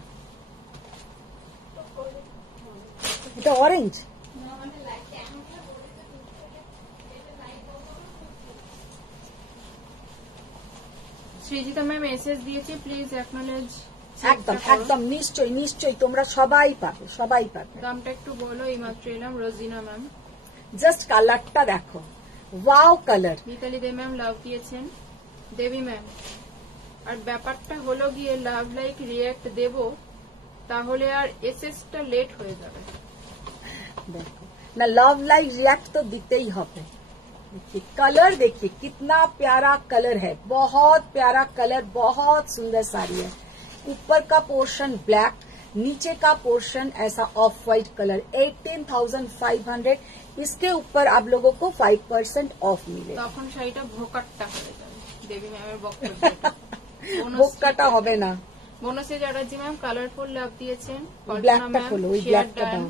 এটা অরেঞ্জ। সৃজিতা ম্যাম এসএস দিয়েছি, প্লিজ অ্যাকনোলেজ। একদম একদম নিশ্চয়ই নিশ্চয়ই তোমরা সবাই পাবে, সবাই পাবে। দামটা একটু বলো, এইমাত্র এলাম। রোজিনা ম্যাম, জাস্ট কালারটা দেখো, wow colour. Mitali De ma'am love দিয়েছেন। দেবী ম্যাম, আর ব্যাপারটা হলো গিয়ে লাভ লাইক রিয়াক্ট দেব, তাহলে আর এসএসটা লেট হয়ে যাবে। देखो ना, लव लाइक रिएक्ट तो दिखते ही होते। देखिए कलर, देखिए कितना प्यारा कलर है, बहुत प्यारा कलर, बहुत सुंदर साड़ी है। ऊपर का पोर्शन ब्लैक, नीचे का पोर्शन ऐसा ऑफ व्हाइट कलर। 18,500। इसके ऊपर आप लोगों को 5% ऑफ मिलेगा। তখন শাড়িটা ভোকাটটা হয়ে যাবে দেবী ম্যামের বক্তব্যটা। ভোক্কাটা হবে না। বনশ্রী চ্যাটার্জি ম্যাম কালারফুল লাভ দিয়েছেন। ব্ল্যাকটা খোলো, ওই ব্ল্যাকটা দাও।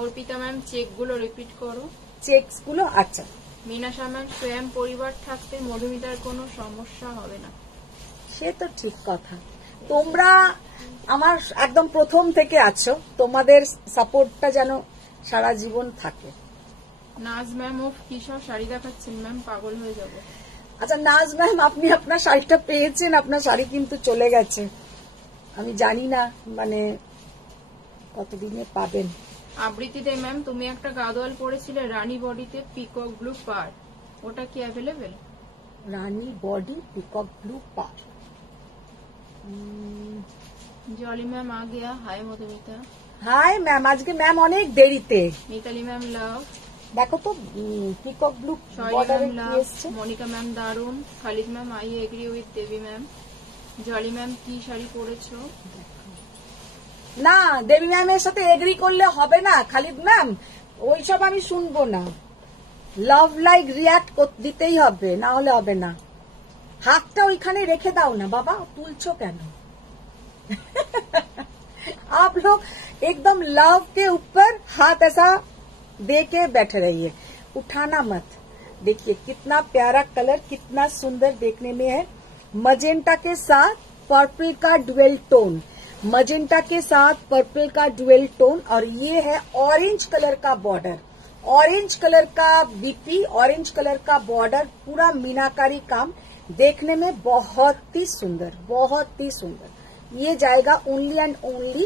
অর্পিতা ম্যাম চেক গুলো রিপিট করো। চেকস গুলো আচ্ছা। মীনাশা ম্যাম স্বয়ং পরিবার থাকতে মধুমিতার কোনো সমস্যা হবে না। সে তো ঠিক কথা। তোমরা আমার একদম প্রথম থেকে আছো, তোমাদের সাপোর্টটা যেন সারা জীবন থাকে। নাজ ম্যাম ও কি সব শাড়ি দেখাচ্ছেন ম্যাম, পাগল হয়ে যাব। আচ্ছা নাজ ম্যাম, আপনি আপনার শাড়িটা পেয়েছেন, আপনার শাড়ি কিন্তু চলে গেছে। আমি জানি না মানে কতদিনে পাবেন। আবৃত্তি দে ম্যাম, তুমি একটা গাদোয়াল পরেছিলে রানী বডিতে পিকক ব্লু পার, ওটা কি অ্যাভেলেবেল? রানী বডি পিকক ব্লু পার। জলি ম্যাম আ গিয়া। হাই মধুমিতা। হাই ম্যাম, আজকে ম্যাম অনেক দেরিতে। মিতালি ম্যাম লাভ। দেখো তো পিকক ব্লু শৈলী বর্ডারে ম্যাম কি লাভ। এসছে। মনিকা ম্যাম দারুন। Khalid ma'am I agree with Debi ma'am. Jolly ma'am কি শাড়ি পরেছো? না দেবী ম্যামের সাথে এগ্রি করলে হবে না খালিদ ম্যাম, ওইসব আমি শুনবো না। লাভ লাইক রিয়াক্ট দিতেই হবে, না হলে হবে না। হাতটা ওইখানে রেখে দাও না বাবা, তুলছো কেন? आप लोग एकदम लव के ऊपर हाथ ऐसा दे के बैठे रहिए, उठाना मत। देखिए कितना प्यारा कलर, कितना सुंदर देखने में है। मजेंटा के साथ पर्पल का डुअल टोन, मजेंटा के साथ पर्पल का डुअल टोन, और ये है ऑरेंज कलर का बॉर्डर, ऑरेंज कलर का बीपी, ऑरेंज कलर का बॉर्डर, पूरा मीनाकारी काम देखने में बहुत ही सुंदर, बहुत ही सुंदर। ये जाएगा ओनली एंड ओनली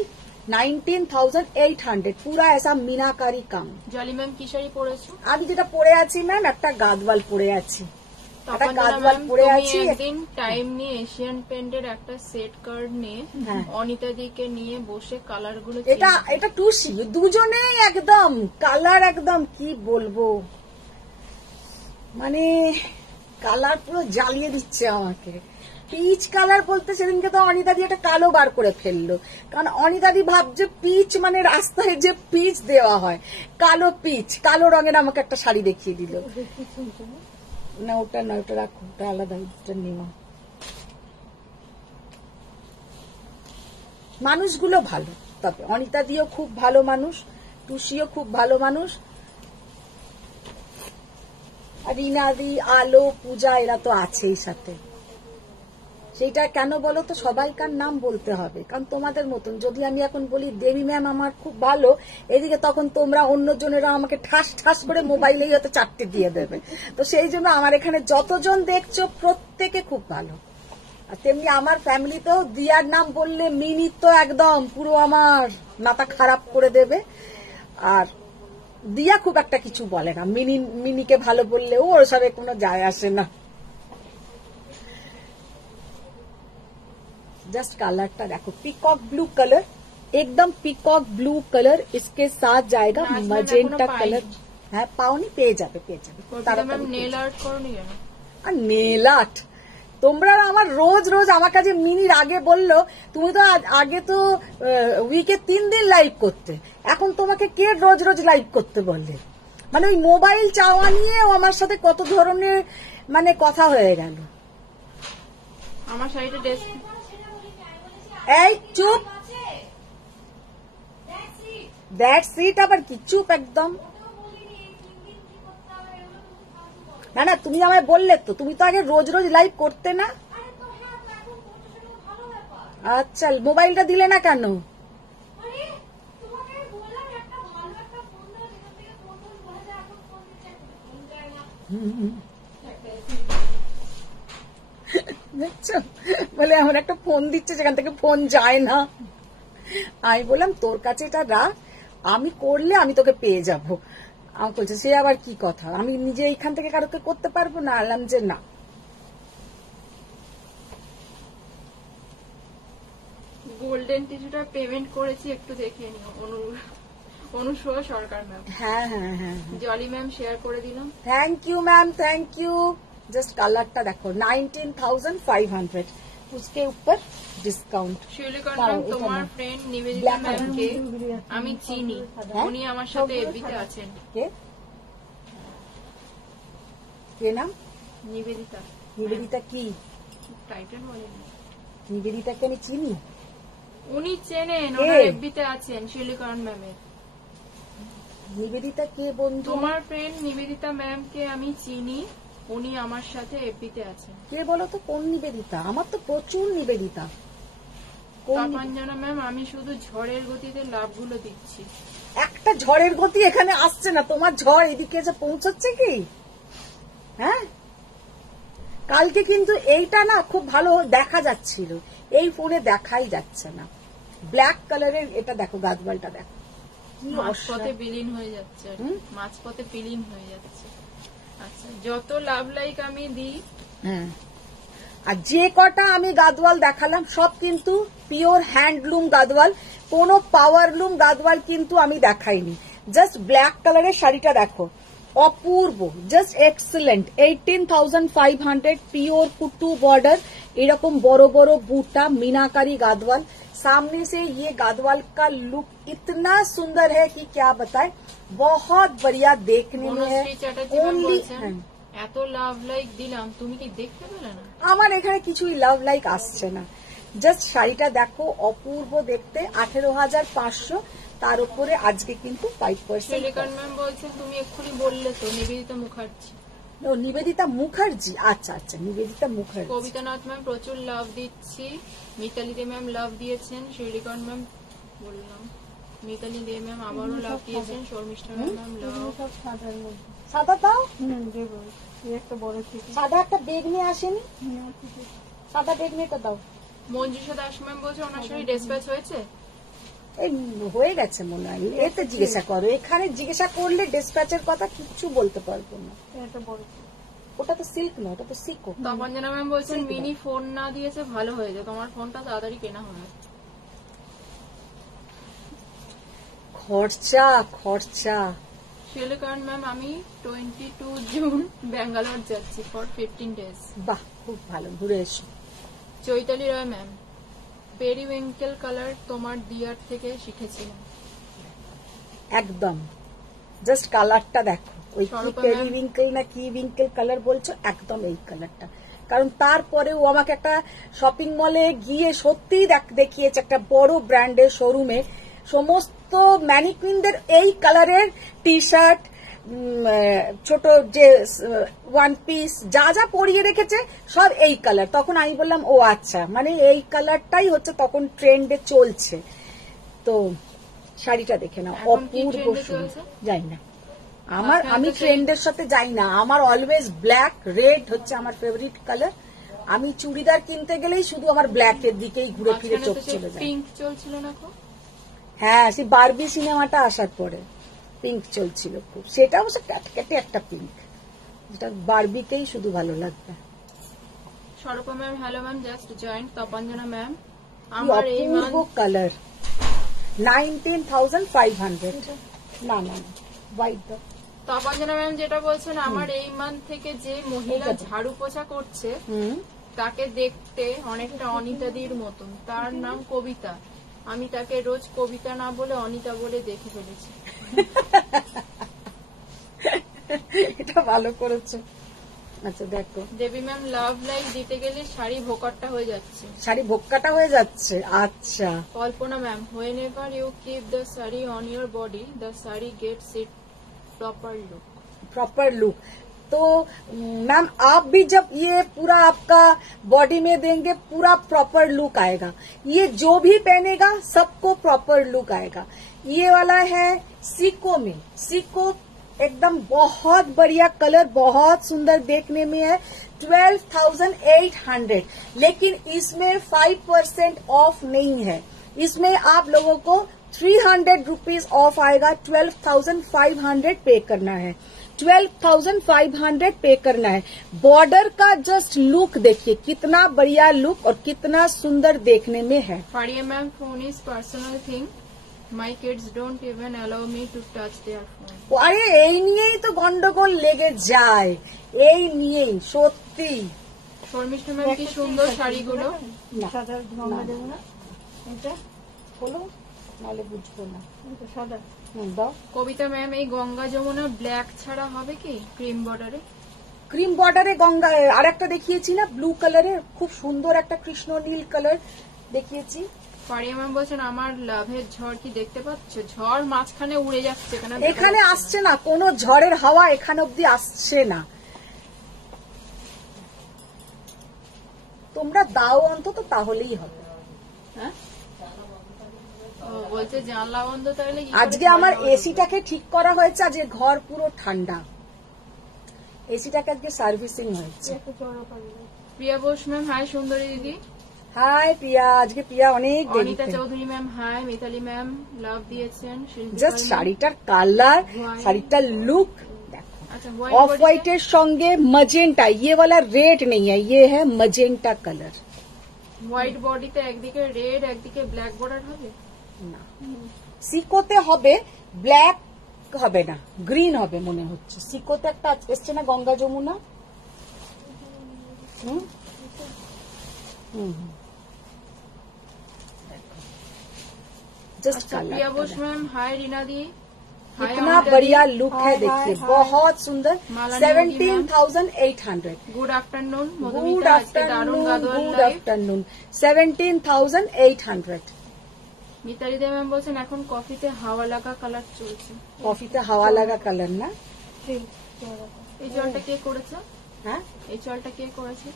19,800। पूरा ऐसा मीनाकारी काम। জলি ম্যাম কি শাড়ি পরেছো? আমি যেটা পরে আছি ম্যাম, একটা গাদওয়াল পরে আছি। একটা তপনজনা গাদওয়াল ম্যাম, পরে তুমি আছি। একদিন টাইম নিয়ে এশিয়ান পেন্টের একটা সেট কার্ড নিয়ে হ্যাঁ। অনিতা দিকে নিয়ে বসে কালার গুলো এটা টুসি, দুজনেই একদম কালার, একদম কি বলবো, মানে কালার পুরো জ্বালিয়ে দিচ্ছে আমাকে। পিচ কালার বলতে সেদিনকে তো অনিতাদি একটা কালো বার করে ফেললো, কারণ অনিতাদি ভাবছে পিচ মানে রাস্তায় যে পিচ দেওয়া হয়, কালো পিচ, কালো রঙের আমাকে একটা শাড়ি দেখিয়ে দিল। না ওটা না, ওটা রাখো, ওটা আলাদা, ওটা নেওয়া। মানুষগুলো ভালো, তবে অনিতা দিও খুব ভালো মানুষ, টুসিও খুব ভালো মানুষ, আর রিনাদি, আলো, পূজা এরা তো আছেই সাথে। সেইটা কেন বলো তো, সবাইকার নাম বলতে হবে, কারণ তোমাদের মতন যদি আমি এখন বলি দেবী ম্যাম আমার খুব ভালো, এদিকে তখন তোমরা অন্যজনেরা আমাকে ঠাস ঠাস করে মোবাইলেই হয়তো 4টে দিয়ে দেবে। তো সেই জন্য আমার এখানে যতজন দেখছো প্রত্যেকে খুব ভালো। আর তেমনি আমার ফ্যামিলিতেও দিয়ার নাম বললে মিনি তো একদম পুরো আমার মাথা খারাপ করে দেবে, আর দিয়া খুব একটা কিছু বলে না। মিনিকে ভালো বললেও ওর সবে কোনো যায় আসে না। जस्ट कलरটা দেখো, পিকক ব্লু কালার, एकदम পিকক ব্লু কালার, इसके साथ जाएगा मैजेंटा কালার। হ্যাঁ পাওনি, পেয়ে যাবে পেয়ে যাবে ম্যাম। নেল আর্ট করনি কেন? আর নেল আর্ট তোমরা আমার রোজ রোজ আমার কাছে মিনির আগে বললো, তুমি তো আগে তো উইকে 3 দিন লাইভ করতে, এখন তোমাকে কে রোজ রোজ লাইভ করতে বললে? মানে ওই মোবাইল চাওয়া নিয়ে আমার সাথে কত ধরনের মানে কথা হয়ে গেল। আমার শাড়িটা ড্রেস এই চুপ, দ্যাটস ইট, আবার কি চুপ একদম? না না, তুমি আমায় বললে তো, তুমি তো আগে রোজ রোজ লাইভ করতে না। আচ্ছা, মোবাইলটা দিলে না কেন? দেখছো, বলে আমার একটা ফোন দিচ্ছে যেখান থেকে ফোন যায় না। আমি বললাম তোর কাছে এটা রাখ, আমি করলে আমি তোকে পেয়ে যাব। আমি বলছে সে আবার কি কথা, আমি নিজে এইখান থেকে কারোকে করতে পারবো না? আনলাম যে না। গোল্ডেন টিস্যুটা পেমেন্ট করেছি, একটু দেখিয়ে নিও। অনুসোয়া সরকার ম্যাম। হ্যাঁ হ্যাঁ হ্যাঁ, জলি ম্যাম শেয়ার করে দিলাম। Thank you ma'am, thank you. Just कलरটা দেখো, 19,500, उसके ऊपर डिस्काउंट। শিউলিকা ম্যাম, তোমার ফ্রেন্ড নিবেদিতা ম্যামকে আমি চিনি, উনি আমার সাথে এফবিতে আছেন। কে কে নাম? নিবেদিতা। নিবেদিতা কি? টাইটেল বলেনি। নিবেদিতাকে আমি চিনি? উনি চেনেন, ওনার এফবিতে আছেন শিউলিকা ম্যামের। নিবেদিতা কে বন্ধু? তোমার ফ্রেন্ড নিবেদিতা ম্যামকে আমি চিনি, উনি আমার সাথে এফবিতে আছেন। কে বলো তো, কোন নিবেদিতা? আমার তো প্রচুর নিবেদিতা। তপনজনা ম্যাম, আমি শুধু ঝড়ের গতিতে লাভগুলো দিচ্ছি। একটা ঝড়ের গতি এখানে আসছে না, তোমার ঝড় এদিকে এসে পৌঁছচ্ছে কি? হ্যাঁ, কালকে কিন্তু এইটা না খুব ভালো দেখা যাচ্ছিল, এই ফোনে দেখাই যাচ্ছে না। ব্ল্যাক কালারের এটা দেখো, গাছবালটা দেখো কি মাঝপথে বিলীন হয়ে যাচ্ছে, মাঝপথে বিলীন হয়ে যাচ্ছে। আচ্ছা, যত লাভ লাইক আমি দিই, হ্যাঁ, আর যে কটা আমি গাদওয়াল দেখালাম সব কিন্তু পিওর হ্যান্ডলুম গাদওয়াল, কোনো পাওয়ারলুম গাদওয়াল কিন্তু আমি দেখাইনি। জাস্ট ব্ল্যাক কালারের শাড়িটা দেখো, অপূর্ব, জাস্ট এক্সেলেন্ট। 18,500, পিওর কুটু বর্ডার, এরকম বড় বড় বুটা मीनाकारी गादवाल। सामने से ये गादवाल का लुक इतना सुंदर है कि क्या बताएं, बहुत बढ़िया देखने में है। বনশ্রী চ্যাটার্জি ম্যাম Only বলছেন, এত লাভ লাইক দিলাম, তুমি কি দেখতে পেলে না? আমার এখানে কিছুই লাভ লাইক আসছে না। জাস্ট শাড়িটা দেখো, অপূর্ব দেখতে, 18,500, তার উপরে আজকে কিন্তু 5%। শিউলিকা ম্যাম বলছেন, তুমি এক্ষুনি বললে তো নিবেদিতা মুখার্জি। ও নিবেদিতা মুখার্জি, আচ্ছা আচ্ছা, নিবেদিতা মুখার্জি। কবিতানাথ ম্যাম, প্রচুর লাভ দিচ্ছি। মিতালি দে ম্যাম লাভ দিয়েছেন, শিউলিকা ম্যাম বললাম, মিতালি দে ম্যাম আবারও লাভ দিয়েছেন, শর্মিষ্ঠা ম্যাম লাভ। সব সাদার মধ্যে। সাদা দাও, দেবো, এই একটা বড় থেকে। সাদা একটা বেগ নিয়ে আসেনি, সাদা বেগ নিয়ে দাও। মঞ্জুষা দাস ম্যাম বলছে ওনার সঙ্গে ডিসপ্যাচ হয়েছে। এই হয়ে গেছে মনে হয়, এতে জিজ্ঞাসা করো, এখানে জিজ্ঞাসা করলে ডিসপ্যাচের কথা কিচ্ছু বলতে পারবো না। একটা বড় থেকে। ওটা তো সিল্ক না, ওটা তো সিকো। তপঞ্জনা ম্যাম বলছেন মিনি ফোন না দিয়েছে ভালো হয়েছে, তোমার ফোনটা তাড়াতাড়ি কেনা হবে। খরচা খরচা। শিলকান ম্যাম আমি 22 জুন ব্যাঙ্গালোর যাচ্ছি ফর 15 days। বাহ, খুব ভালো, ঘুরে এসো। চৈতালি রয় ম্যাম পেরিউইঙ্কেল কালার তোমার দিয়ার থেকে শিখেছিলাম। একদম, জাস্ট কালারটা দেখো, ওই কি স্বরূপা পেরিউইঙ্কেল না কি উইঙ্কেল কালার বলছো, একদম এই কালারটা। কারণ তারপরে ও আমাকে একটা শপিং মলে গিয়ে সত্যিই দেখিয়েছে, একটা বড় ব্র্যান্ডের শোরুমে সমস্ত ম্যানিকুইনদের এই কালারের টি শার্ট, ছোট যে ওয়ান পিস যা যা পরিয়ে রেখেছে সব এই কালার। তখন আমি বললাম ও আচ্ছা, মানে এই কালারটাই হচ্ছে তখন ট্রেন্ডে চলছে। তো শাড়িটা দেখে নাও, এখন কি অপূর্ব ট্রেন্ডে সুন্দর। চলছে? যাই না, আমি আজকাল তো ট্রেন্ডের সাথে যাই না, আমার অলওয়েজ ব্ল্যাক রেড হচ্ছে আমার ফেভারিট কালার। আমি চুড়িদার কিনতে গেলেই শুধু আমার ব্ল্যাক এর দিকেই ঘুরে ফিরে চোখ চলে যায়। পিঙ্ক চলছিল না গো? হ্যাঁ, সেই বারবি সিনেমাটা আসার পরে পিঙ্ক চলছিল খুব, সেটা অবশ্য ক্যাটকেটে একটা পিঙ্ক, যেটা বারবিকেই শুধু ভালো লাগবে। Swarupa ma'am hello ma'am, just join. Tapanjana ma'am কি আমার এই অপূর্ব মান্থ কালার, 19,500। না না হোয়াইট দাও। তপঞ্জনা ম্যাম যেটা বলছেন, আমার এই মান্থ থেকে যে মহিলা ঝাড়ু পোছা করছে তাকে দেখতে অনেকটা অনিতাদির মতন, তার নাম কবিতা। আমি তাকে রোজ কবিতা না বলে অনিতা বলে দেখে ফেলেছি। এটা ভালো করেছো। আচ্ছা দেখো, দেবী ম্যাম লাভ লাইক দিতে গেলে শাড়ি ভোকারটা হয়ে যাচ্ছে। শাড়ি ভোক্কাটা হয়ে যাচ্ছে। আচ্ছা, Kalpana ma'am whenever you keep the sari on your body the sari gets it proper look. Proper look. तो मैम आप भी जब ये पूरा आपका बॉडी में देंगे, पूरा प्रॉपर लुक आएगा। ये जो भी पहनेगा सबको प्रॉपर लुक आएगा। ये वाला है सिको में, सिको एकदम बहुत बढ़िया कलर, बहुत सुंदर देखने में है। 12,800, लेकिन इसमें 5% ऑफ नहीं है। इसमें आप लोगों को 300 रुपीज ऑफ आएगा। 12,500 पे करना है, 12,500 पे करना है। बॉर्डर का जस्ट लुक देखिए, कितना बढ़िया लुक और कितना सुंदर देखने में है। फाड़िया ma'am phone is personal thing, my kids don't even allow me to touch their phone. আরে এই নিয়েই তো গন্ডগোল লেগে যায়, এই নিয়েই সত্যি। শর্মিষ্ঠা ম্যাম কি সুন্দর শাড়িগুলো। না, সাদা গঙ্গা দেবো না, এটা বলো নাহলে বুঝবো না। এটা সাদা। দাও। কবিতা ম্যাম এই গঙ্গা যমুনা ব্ল্যাক ছাড়া হবে কি ক্রিম বর্ডারে? ক্রিম বর্ডারে গঙ্গা আর একটা দেখিয়েছি না, ব্লু কালারের, খুব সুন্দর একটা কৃষ্ণ নীল কালার দেখিয়েছি। ফাড়িয়া ম্যাম বলছেন আমার লাভের ঝড় কি দেখতে পাচ্ছ? ঝড় মাঝখানে উড়ে যাচ্ছে, এখানে আসছে না, কোনো ঝড়ের হাওয়া এখানে অব্দি আসছে না। তোমরা দাও অন্তত, তাহলেই হবে। হ্যাঁ বলছে জানলা বন্ধ, তাহলে কি করে আজকে আমার ঝড় হবে? এসিটাকে ঠিক করা হয়েছে, আজকে ঘর পুরো ঠান্ডা, এসিটাকে আজকে সার্ভিসিং হয়েছে। একটু চড়া পাবে। প্রিয়া বোস ম্যাম হাই সুন্দরী দিদি। হাই প্রিয়া, আজকে প্রিয়া অনেক অনিতা দেরিতে। Chowdhury ma'am hi. Mitali ma'am love দিয়েছেন। Shilpi just Pal ma'am. শাড়িটার কালার, শাড়িটার লুক দেখো, আচ্ছা ऑफ व्हाइट এর সঙ্গে मजेंटा, ये वाला रेड नहीं है, ये है मजेंटा कलर। হোয়াইট বডিতে একদিকে রেড একদিকে ব্ল্যাক বর্ডার হবে। না, সিকোতে হবে, ব্ল্যাক হবে না, গ্রিন হবে মনে হচ্ছে। সিকোতে একটা এসছে না গঙ্গা যমুনা। হুম হুম, जस्ट अच्छा प्रिया बोस मैम हाय रीना दी। हाय कितना अमिता बढ़िया दी। लुक है, देखिए बहुत सुंदर। माला 17,800। Good afternoon good Madhumita. आजके दारुण afternoon, Gadwal good live. Afternoon. 17,800। Mitali De ma'am বলছেন এখন কফিতে হাওয়া লাগা কালার চলছে। কফিতে হাওয়া লাগা কালার না? ঠিক চড়া। এই চলটা কে করেছে? হ্যাঁ, এই চলটা কে করেছে?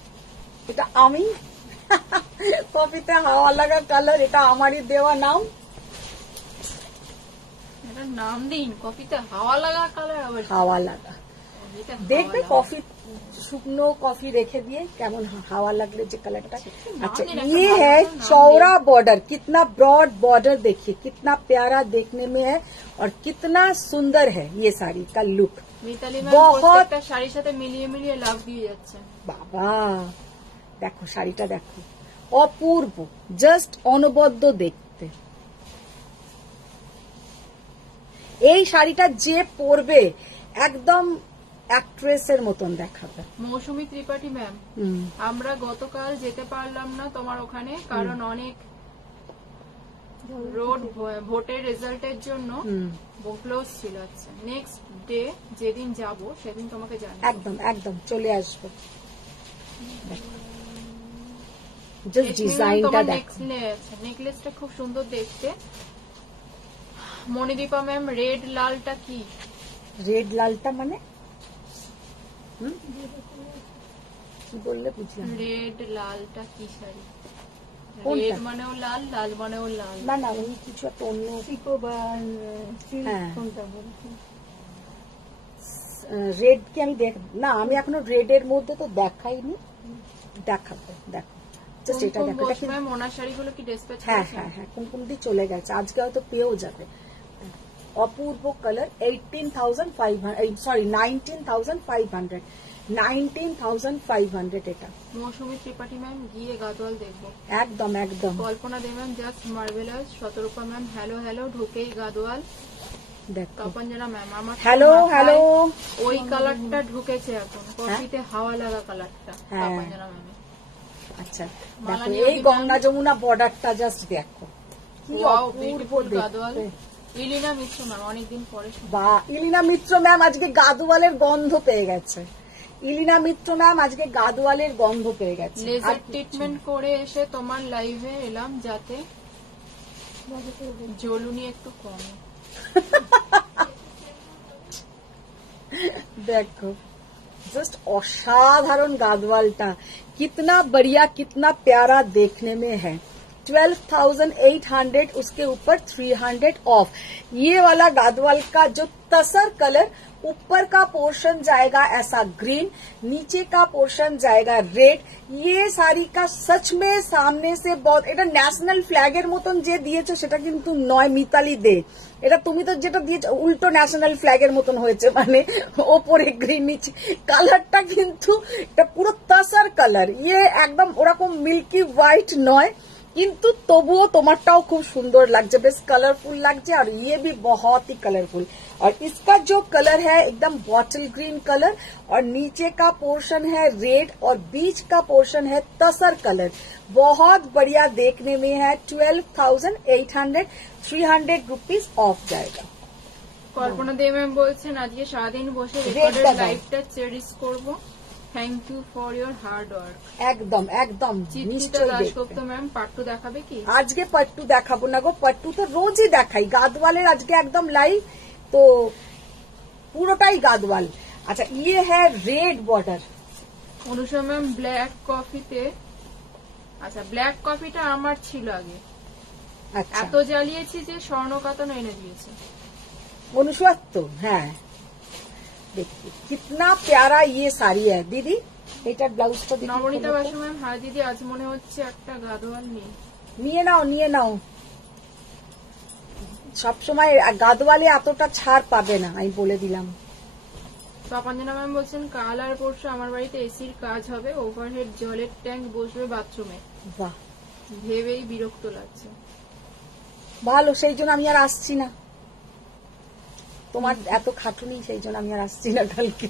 এটা আমি। কফিতে হাওয়া লাগা কালার, এটা আমারই দেওয়া নাম। এটার নাম দিন, কফিতে হাওয়া লাগা কালার। আবার হাওয়া লাগা কফিতে দেখবে, হাওয়া লাগা। কফি শুকনো কফি রেখে দিয়ে কেমন হাওয়া লাগলে যে कलरটা। अच्छा नहीं रखा, ये नाम है तो नाम चौड़ा बॉर्डर, कितना ब्रॉड बॉर्डर देखिए, कितना प्यारा देखने में है और कितना सुंदर है ये साड़ी का लुक। মিতালি ম্যাম বহুত- প্রত্যেকটা শাড়ির সাথে মিলিয়ে মিলিয়ে লাভ দিয়ে যাচ্ছে। বাবা দেখো শাড়িটা দেখো, অপূর্ব, জাস্ট অনবদ্য দেখতে। এই শাড়িটা যে পরবে একদম অ্যাক্ট্রেসের মতন দেখাবে। মৌসুমী ত্রিপাঠী ম্যাম, আমরা গতকাল যেতে পারলাম না তোমার ওখানে, কারণ অনেক রোড ভোটের রেজাল্টের জন্য ক্লোজ ছিল। আচ্ছা, নেক্সট ডে যেদিন যাব সেদিন তোমাকে জানাবো। একদম একদম চলে আসবে। জাস্ট ডিজাইনটা দেখো, নেকলেসটা খুব সুন্দর দেখতে। মণিদীপা ম্যাম, রেড লালটা কি? রেড লালটা মানে কি বললে বুঝলাম না। রেড লালটা কি শাড়ি? কোনটা? রেড মানেও লাল, লাল মানেও লাল। না না উনি কিছু একটা অন্য পিকো বা সিল্ক হ্যাঁ। কোনটা বলছেন? রেড কি আমি না আমি এখনো রেড এর মধ্যে তো দেখাইনি, দেখাবো। দেখো জাস্ট এটা দেখো, এটা কি- ম্যাম ওনার শাড়িগুলো কি ডিসপ্যাচ হ্যাঁ করেছেন? হ্যাঁ হ্যাঁ কুমকুম দিয়ে চলে গেছে, আজকে হয়তো পেয়েও যাবে। অপূর্ব কালার, 18,500 সরি 19,500 19,500 এটা। মৌসুমী ত্রিপাঠী ম্যাম, গিয়ে গাদোয়াল দেখবো। একদম একদম কল্পনা দে ম্যাম, জাস্ট মার্ভেলাস। শতরূপা ম্যাম, হ্যালো হ্যালো, ঢুকেই গাদোয়াল। দেখো। তপঞ্জনা ম্যাম, আমার তো হ্যালো মাথায় হ্যালো, ওই কালারটা ঢুকেছে এখন, কফিতে হাওয়া লাগা কালারটা। হ্যাঁ। তপঞ্জনা ম্যাম, আচ্ছা দেখো মালানি এই অধিকার- গঙ্গা যমুনা বর্ডারটা জাস্ট দেখো কি ওয়াও, অপূর্ব বিউটিফুল গাদোয়াল। দেখতে। ইলিনা মিশ্র ম্যাম, অনেকদিন পরে শুনলাম। বা ইলিনা মিত্র ম্যাম আজকে গাদোয়ালের গন্ধ পেয়ে গেছে। ইলিনা মিত্র ম্যাম আজকে গাদোয়ালের গন্ধ পেয়ে গেছে। লেজার আর কিচ্ছু ট্রিটমেন্ট করে এসে তোমার লাইভে এলাম যাতে জ্বলুনি একটু কম। देखो जस्ट असाधारण गादवालटा कितना बढ़िया, कितना प्यारा देखने में है। 12,800, उसके ऊपर 300 ऑफ। ये वाला गादवाल का जो तसर कलर, ऊपर का पोर्शन जाएगा ऐसा ग्रीन, नीचे का पोर्शन जाएगा रेड। ये साड़ी का सच में सामने से बहुत, এটা ন্যাশনাল ফ্ল্যাগের মতন যে দিয়েছে সেটা কিন্তু নয় মিতালি দে, এটা তুমি তো যেটা দিয়েছো উল্টো ন্যাশনাল ফ্ল্যাগের মতন হয়েছে, মানে ওপরে গ্রিন নিচে। কালারটা কিন্তু এটা পুরো তাসার কালার, ইয়ে একদম ওরকম মিল্কি হোয়াইট নয়, কিন্তু তবুও তোমারটাও খুব সুন্দর লাগছে, বেশ কালারফुल লাগছে। और ये भी बहुत ही कलरफुल, और इसका जो कलर है एकदम बॉटल ग्रीन कलर, और नीचे का पोर्शन है रेड, और बीच का पोर्शन है तसर कलर। बहुत बढ़िया देखने में है। 12,800, 300 रुपीज ऑफ जाएगा। কল্পনা দে ম্যাম বলছেন আজকে সারাদিন বসে Red রেকর্ডের দাদা। লাইভটা চেরিশ করব। Thank you for your hard work. একদম একদম চিত্রিতা নিশ্চয়ই দাশগুপ্ত দেখবে। ম্যাম, পাট্টু দেখাবে কি? আজকে পট্টু দেখাবো না গো, পট্টু তো রোজই দেখাই। গাদওয়ালের আজকে একদম লাইভ, তো পুরোটাই গাদওয়াল। আচ্ছা ইয়ে হ্যাঁ red border. Anusha ma'am, black কফিতে, আচ্ছা ব্ল্যাক কফিটা আমার ছিল আগে, আচ্ছা এত জ্বালিয়েছি যে স্বর্ণকাতন এনে দিয়েছে। অনুসত্ত, হ্যাঁ দেখি কিতনা প্যারা ইয়ে শাড়ি है दीदी। এটার ব্লাউজটা দেখি নবনীতা খোলো তো। বাসু ম্যাম, হ্যাঁ দিদি, আজ মনে হচ্ছে একটা গাদোয়াল নেই। নিয়ে নাও নিয়ে নাও, সবসময় গাদওয়ালে এতটা ছাড় পাবে না, আমি বলে দিলাম। তপঞ্জনা ম্যাম বলছেন কাল আর পরশু আমার বাড়িতে এসির কাজ হবে, ওভারহেড জলের ট্যাঙ্ক বসবে বাথরুমে, বাহ ভেবেই বিরক্ত লাগছে। ভালো, সেই জন্য আমি আর আসছি না, তোমার এত খাটুনি, সেই জন্য আমি আর আসছি না কালকে।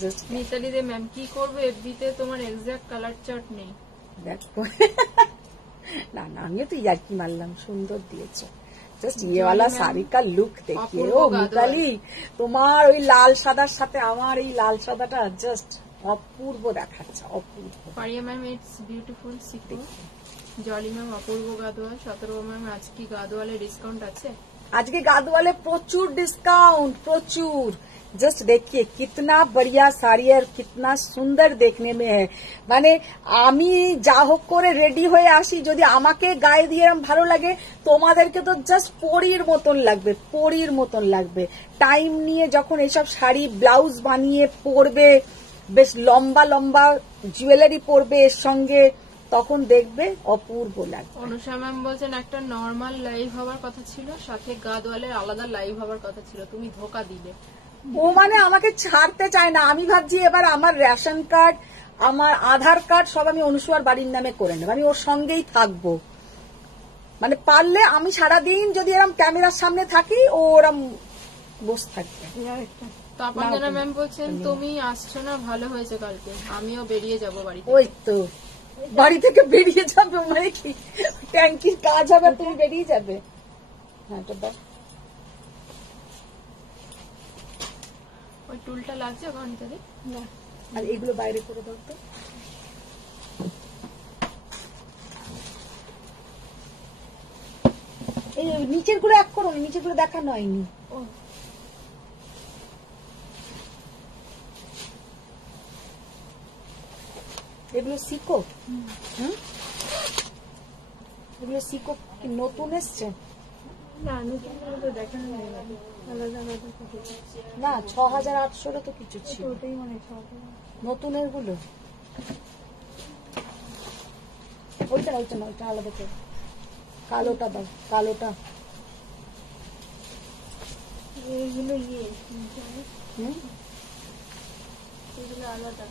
জাস্ট মিতালি দে ম্যাম, কি করবো এফবিতে তোমার এক্সাক্ট কালার চার্ট নেই। দেখো না না আমিও তো ইয়ার্কি মারলাম, সুন্দর দিয়েছো। জাস্ট ये वाला শাড়ি কা লুক দেখিয়ে, ও মিতালি তোমার ওই লাল সাদার সাথে আমার এই লাল সাদাটা জাস্ট অপূর্ব দেখাচ্ছে, অপূর্ব। পারিয়া ম্যাম, ইটস বিউটিফুল সিকো। জলি ম্যাম, অপূর্ব গাদোয়াল। সতেরো ম্যাম, আজ কি গাদোয়ালে ডিসকাউন্ট আছে? আজকে গাদওয়ালে প্রচুর ডিসকাউন্ট, প্রচুর। জাস্ট देखिए कितना बढ़िया শাড়ি আর कितना সুন্দর দেখনে में है। মানে আমি যা হোক করে রেডি হয়ে আসি, যদি আমাকে গায়ে দিয়ে এরকম ভালো লাগে, তোমাদেরকে তো জাস্ট পরীর মতন লাগবে, পরীর মতন লাগবে। টাইম নিয়ে যখন এসব শাড়ি ব্লাউজ বানিয়ে পরবে, বেশ লম্বা লম্বা জুয়েলারি পরবে এর সঙ্গে, তখন দেখবে অপূর্ব লাগবে। অনুষা ম্যাম বলছেন একটা নর্মাল লাইভ হওয়ার কথা ছিল, সাথে গাদওয়ালের আলাদা লাইভ হওয়ার কথা ছিল, তুমি ধোকা দিলে। ও মানে আমাকে ছাড়তে চায় না। আমি ভাবছি এবার আমার রেশন কার্ড, আমার আধার কার্ড সব আমি অনুসুয়ার বাড়ির নামে করে নেব, আমি ওর সঙ্গেই থাকবো। মানে পারলে আমি সারাদিন যদি এরম ক্যামেরার সামনে থাকি, ও ওরম বসে থাকবে। তাপঞ্জনা ম্যাম বলছেন তুমি আসছো না, ভালো হয়েছে, কালকে আমিও বেরিয়ে যাব বাড়ি থেকে। ওই তো বাড়ি থেকে বেরিয়ে যাবে মানে কি, ট্যাঙ্কির কাজ হবে, তুমি বেরিয়ে যাবে। হ্যাঁ, এটা দাও। ওই টুলটা লাগছে ঘন্টাতে না, আর এগুলো বাইরে করে দাও তো। এই নিচের গুলো এক করো, নিচের গুলো দেখানো হয়নি। ও এগুলো শিখো। এগুলো শিখো, কি নতুন এসছে? না, নতুন করে তো দেখানো হয়ে গেল, আলাদা আলাদা কিছু। না, 6800 তো কিছু ছিল ওটাই মনে হয় নতুনের গুলো। ওইটা ওইটা না, ওইটা আলাদা করে। কালোটা দাও, কালোটা। এইগুলো হুম, এগুলো আলাদা।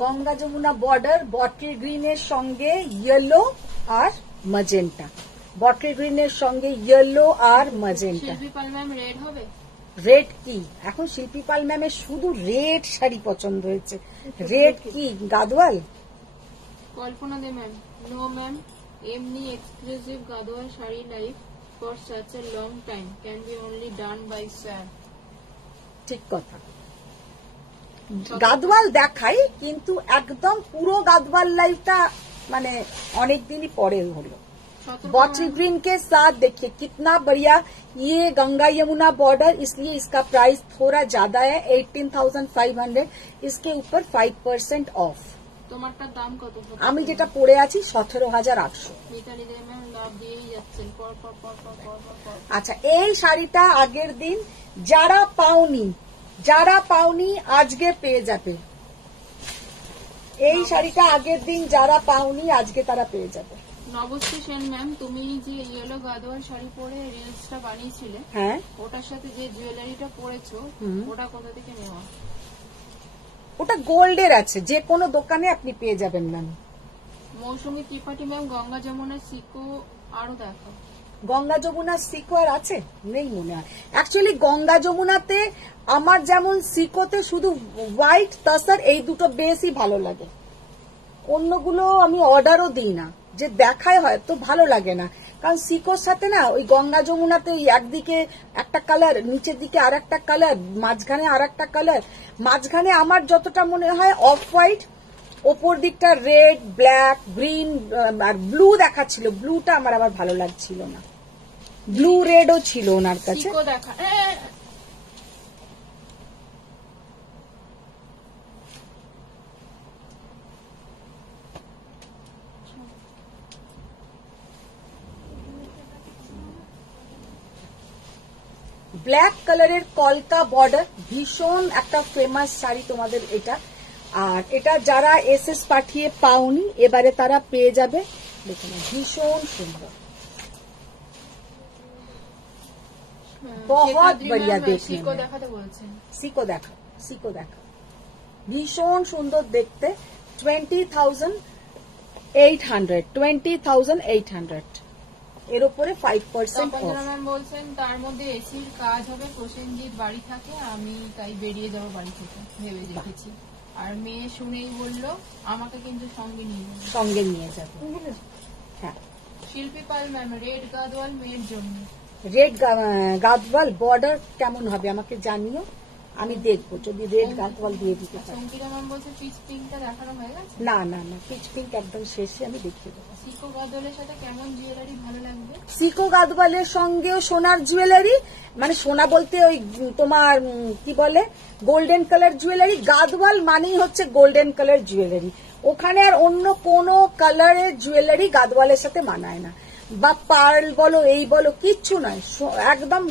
গঙ্গা যমুনা বর্ডার বটল গ্রিনের সঙ্গে ইয়েলো আর ম্যাজেন্টা, বটল গ্রিনের সঙ্গে ইয়েলো আর ম্যাজেন্টা। শিল্পী পাল ম্যাম রেড হবে? রেড কি, এখন শিল্পী পাল ম্যামের শুধু রেড শাড়ি পছন্দ হয়েছে। রেড কি Gadwal? Kalpana De ma'am, no ma'am, এমনি exclusive Gadwal sari life for such a long time can be only done by sir. ঠিক কথা, গাদওয়াল দেখাই, কিন্তু একদম পুরো গাদওয়াল লাইফটা মানে অনেকদিনই পরে হলো। बॉटल ग्रीन के साथ देखिए कितना बढ़िया ये गंगा यमुना बॉर्डर, इसलिए इसका प्राइस थोड़ा ज्यादा है 18,500। इसके ऊपर 5% ऑफ। তোমারটার দাম কত? আমি যেটা পরে আছি 17,800। মিতালি দে ম্যাম লাভ দিয়েই যাচ্ছেন পর পর পর পর পর পর পর। আচ্ছা, এই শাড়িটা আগের দিন যারা পাওনি আজকে পেয়ে যাবে। এই শাড়িটা আগের দিন যারা পাওনি আজকে তারা পেয়ে যাবে। নবশ্রী সেন ম্যাম, তুমি যে ইয়েলো গাদোয়াল শাড়ি পরে রিলসটা বানিয়েছিলে, হ্যাঁ, ওটার সাথে যে জুয়েলারিটা পরেছো, ওটা কোথা থেকে নেওয়া? ওটা গোল্ডের আছে, যে কোনো দোকানে আপনি পেয়ে যাবেন ম্যাম। মৌসুমী ত্রিপাঠী ম্যাম, গঙ্গা যমুনা সিকো আরো দেখো। গঙ্গা যমুনা সিকো আর আছে? নেই মনে হয়। অ্যাকচুয়ালি গঙ্গা যমুনাতে আমার যেমন সিকোতে শুধু হোয়াইট তাসার এই দুটো বেশি ভালো লাগে, অন্যগুলো আমি অর্ডারও দিই না, যে দেখায় হয়তো ভালো লাগে না। কারণ সিকোর সাথে না ওই গঙ্গা যমুনাতে একদিকে একটা কালার, নিচের দিকে আর একটা কালার, মাঝখানে আর একটা কালার। মাঝখানে আমার যতটা মনে হয় অফ হোয়াইট, ওপর দিকটা রেড, ব্ল্যাক, গ্রিন আর ব্লু দেখাচ্ছিল। ব্লুটা আমার আবার ভালো লাগছিল না। ব্লু রেডও ছিল ওনার কাছে। সিকো দেখা ব্ল্যাক কালারের কলকা বর্ডার, ভীষণ একটা ফেমাস শাড়ি তোমাদের এটা। আর এটা যারা এসএস পাঠিয়ে পাওনি এবারে তারা পেয়ে যাবে। দেখুন ভীষণ সুন্দর, बहुत बढ़िया देखने সিকো में। দেখাতে বলছেন। সিকো দেখা, সিকো দেখা, ভীষণ সুন্দর দেখতে। 20,800 এর উপরে 5% অফ। তপঞ্জনা ম্যাম বলছেন তার মধ্যে এসির কাজ হবে, প্রসেনজিৎ বাড়ি থাকে, আমি তাই বেরিয়ে যাবো বাড়ি থেকে ভেবে রেখেছি। আর মেয়ে শুনেই বলল আমাকে কিন্তু সঙ্গে নিয়ে যাবে। সঙ্গে নিয়ে যাবে। হ্যাঁ, শিল্পী পাল ম্যাম, রেড গাদওয়াল মেয়ের জন্য। রেড গাদওয়াল বর্ডার কেমন হবে আমাকে জানিও, আমি দেখবো যদি রেড গাদওয়াল দিয়ে দিতে পারি। অঙ্কিতা ম্যাম বলছে পিচ পিঙ্কটা দেখানো হয়ে গেছে। না না না, পিচ পিঙ্ক একদম শেষে আমি দেখিয়ে দেবো। সিকো গাদওয়ালের সাথে কেমন জুয়েলারি ভালো লাগবে? সিকো গাদওয়ালের সঙ্গেও সোনার জুয়েলারি, মানে সোনা বলতে ওই তোমার কি বলে গোল্ডেন কালার জুয়েলারি। গাদওয়াল মানেই হচ্ছে গোল্ডেন কালার জুয়েলারি, ওখানে আর অন্য কোনো কালারের জুয়েলারি গাদওয়ালের সাথে মানায় না। বা পার্ল বলো এই বলো কিচ্ছু নয়, একদম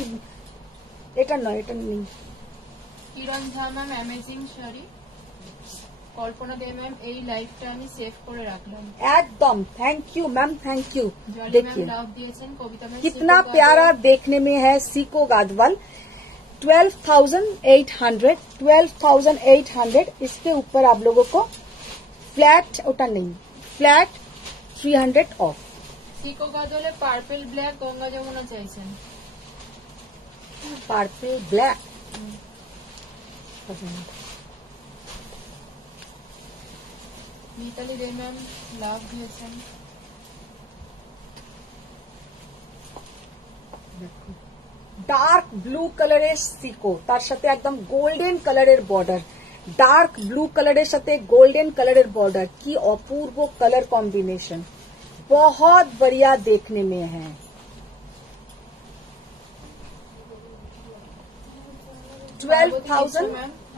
এটা নয়, এটা নেই। Kiran Jha ma'am, amazing sari. Kalpana De ma'am, এই লাইফটা আমি সেভ করে রাখলাম। एकदम thank you ma'am, thank you. Jolly ma'am देखिए লাভ দিয়েছেন, কবিতা ম্যাম कितना प्यारा देखने में है सीको गादवाल। 12,800 इसके ऊपर आप लोगों को फ्लैट, ওটা नहीं, फ्लैट 300 ऑफ। সিকো গাদলে পার্পল ব্ল্যাক গঙ্গা যমুনা চাইছেন। Purple black Mitali De ma'am love দিয়েছেন। ডার্ক ব্লু কালারের সিকো, তার সাথে একদম গোল্ডেন কালারের বর্ডার, ডার্ক ব্লু কালারের সাথে গোल्डन कलर बॉर्डर, की अपूर्व कलर कॉम्बिनेशन, बहुत बढ़िया देखने में है। Ma'am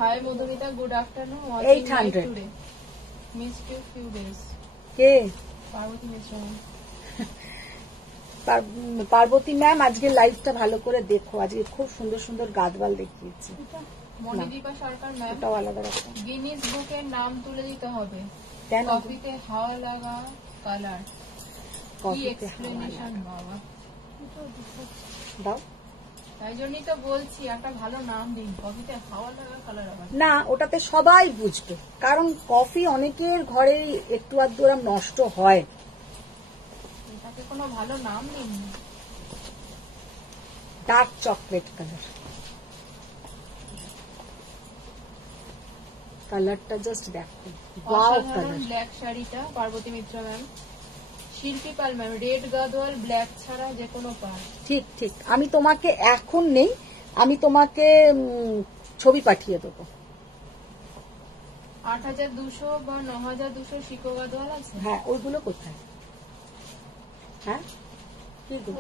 hi Madhumita, good afternoon, 800 missed you few days. के পার্বতী মিশ্রা ম্যাম। পার্বতী ম্যাম আজকে লাইভটা ভালো করে দেখো, আজকে খুব সুন্দর সুন্দর গাদওয়াল দেখিয়েছে। মণিদীপা সরকার ম্যাম, ওটাও আলাদা রকম। গিনিস বুকের নাম তুলে দিতে হবে। কেন? কফিতে হাওয়া লাগা কালার, কি কফিতে এক্সপ্লেনেশন বাবা। দাও তাই জন্যই তো বলছি একটা ভালো নাম দিন, কফিতে হাওয়া লাগা কালার। আবার না, ওটাতে সবাই বুঝবে, কারণ কফি অনেকের ঘরে একটু আধটু ওরম নষ্ট হয়। এটাকে কোনো ভালো নাম দিন। ডার্ক চকলেট কালার, কালারটা জাস্ট দেখো, ওয়াও অসাধারণ কালার। ব্ল্যাক শাড়িটা পার্বতী মিত্র ম্যাম। শিল্পী পাল ম্যাম, রেড গাদোয়াল ব্ল্যাক ছাড়া যে কোনো পাল। ঠিক ঠিক, আমি তোমাকে এখন নেই, আমি তোমাকে ছবি পাঠিয়ে দেবো। 8,200 বা 9,200 শিকো গাদোয়াল আছে। হ্যাঁ, ওইগুলো কোথায়? হ্যাঁ, কি গো?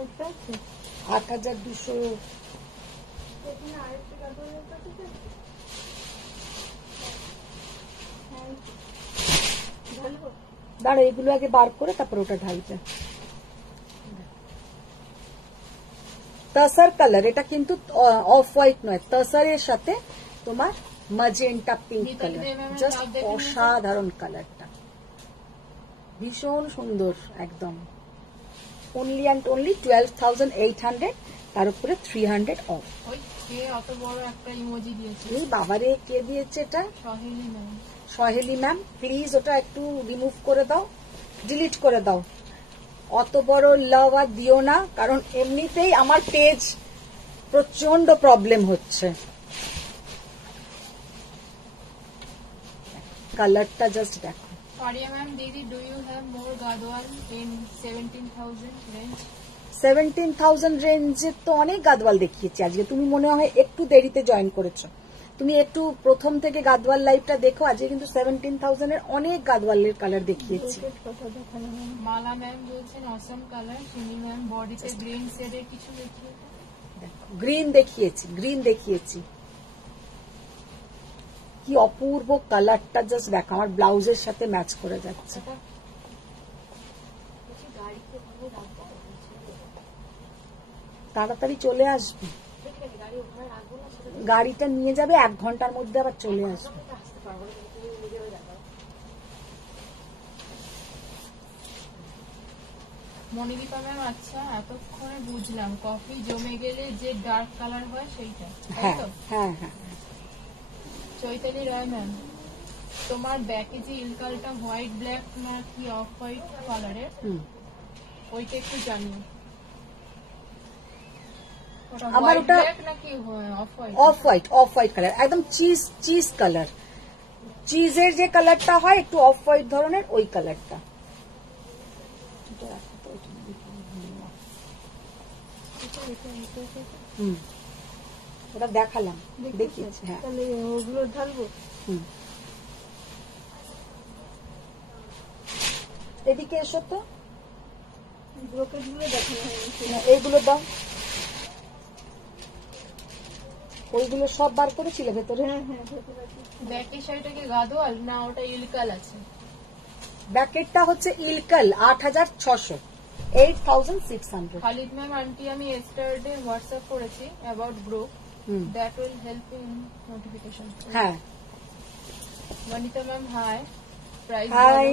8,200 দাঁড়া, এগুলো আগে বার করে তারপর ওটা ঢালবে। তসর কালার, এটা কিন্তু অফ হোয়াইট নয়, তসরের সাথে তোমার ম্যাজেন্টা পিঙ্ক কালার, জাস্ট অসাধারণ কালারটা, ভীষণ সুন্দর একদম। অনলি অ্যান্ড অনলি 12,800, তার উপরে 300 অফ। ওই কে অত বড় একটা ইমোজি দিয়েছে? এই বাবারে, কে দিয়েছে এটা? সহেলি ম্যাম। সহেলি ম্যাম, প্লিজ ওটা একটু রিমুভ করে দাও, ডিলিট করে দাও। অত বড় লাভ আর দিও না, কারণ এমনিতেই আমার পেজ প্রচন্ড প্রবলেম হচ্ছে। কালারটা জাস্ট দেখো। পারিয়া ম্যাম, দিদি do you have more Gadwal in 17,000 range? 17,000 রেঞ্জের তো অনেক গাদওয়াল দেখিয়েছি আজকে, তুমি মনে হয় একটু দেরিতে জয়েন করেছো, তুমি একটু প্রথম থেকে গাদওয়াল লাইভটা দেখো। আজকে কিন্তু 17,000 এর অনেক গাদওয়ালের কালার দেখিয়েছি। মালা ম্যাম বলছেন অসম কালার। সিমি ম্যাম, বডিতে গ্রিন শেডের কিছু দেখিয়ে। গ্রিন দেখিয়েছি, গ্রিন দেখিয়েছি, কি অপূর্ব কালারটা, জাস্ট দেখো, আমার ব্লাউজের সাথে ম্যাচ করে যাচ্ছে। তাড়াতাড়ি চলে আসবে, গাড়িটা নিয়ে যাবে, 1 ঘন্টার মধ্যে আবার চলে আসবে। মণিদীপা ম্যাম, আচ্ছা এতক্ষণে বুঝলাম, কফি জমে গেলে যে ডার্ক কালার হয় সেইটা, তাই হ্যাঁ তো? হ্যাঁ হ্যাঁ। চৈতালি রায় ম্যাম, তোমার ব্যাকে যে ইলকালটা হোয়াইট ব্ল্যাক না কি অফ হোয়াইট কালারের, ওইটা একটু জানিও। আমার ওটা ব্ল্যাক নাকি off white? Off white, off white colour, একদম চিজ কালার, চিজের যে কালারটা হয় একটু অফ হোয়াইট ধরনের, ওই কালারটা। ওটা দেখালাম, দেখিয়েছি। হ্যাঁ, তাহলে ওগুলো ঢালবো। এদিকে এসো তো, ব্রোকেট গুলো দেখানো হয়েছে। এইগুলো দাও, ওইগুলো সব বার করেছিলে ভেতরে? হ্যাঁ হ্যাঁ, ভেতরে আছে। ব্যাকের শাড়িটাকে গাদোয়াল না ওটা ইলকাল আছে? ব্যাকেটটা হচ্ছে ইলকাল 8,600, 8,600। খালিদ ম্যাম, আন্টি আমি yesterday হোয়াটসঅ্যাপ করেছি about group, that will help in notification. হ্যাঁ, Vanita ma'am hi price hi.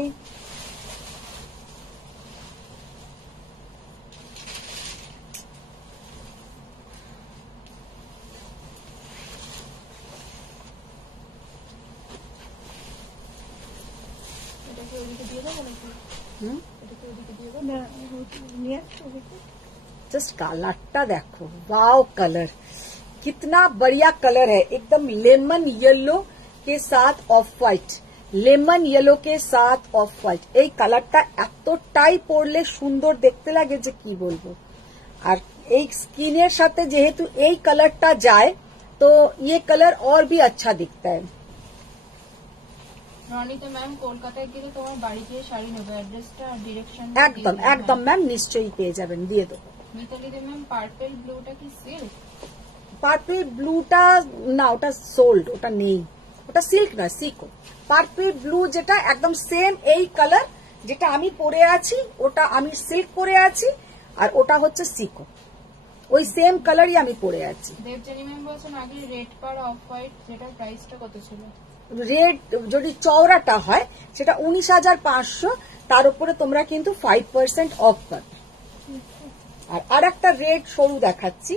এটাকে ওদিকে দিয়ে দেবো নাকি হুম, এটাকে ওদিকে দিয়ে দেবো না নিয়ে আসো দেখি। जस्ट कलरটা देखो, वाओ कलर कितना बढ़िया कलर है, एकदम लेमन येलो के साथ ऑफ व्हाइट, लेमन येलो के साथ ऑफ व्हाइट। এই কালারটা এতটাই পরলে সুন্দর দেখতে লাগে যে কি বলবো। আর এই স্কিনের সাথে যেহেতু এই কালারটা যায় তো ये कलर और भी अच्छा दिखता है। রনিতা ম্যাম কলকাতায় গেলে তোমার বাড়ি গিয়ে শাড়ি নেবো, অ্যাড্রেসটা আর ডিরেকশন একদম একদম ম্যাম নিশ্চয়ই পেয়ে যাবেন, দিয়ে দেবো। মিতালি দে ম্যাম পার্পল ব্লুটা কি সিল্ক? পার্পল ব্লুটা না, ওটা সোল্ড, ওটা নেই, ওটা সিল্ক না, সিকো। পার্পল ব্লু যেটা একদম সেম এই কালার যেটা আমি পরে আছি, ওটা আমি সিল্ক পরে আছি, আর ওটা হচ্ছে সিকো, ওই সেম কালারই আমি পরে আছি। দেবজানী ম্যাম বলছেন আগে রেড পার অফ হোয়াইট যেটা প্রাইসটা কত ছিল? রেড যদি চওড়াটা হয় সেটা 19,500, তার উপরে তোমরা কিন্তু 5% অফ পাবে। আর একটা রেড সরু দেখাচ্ছি,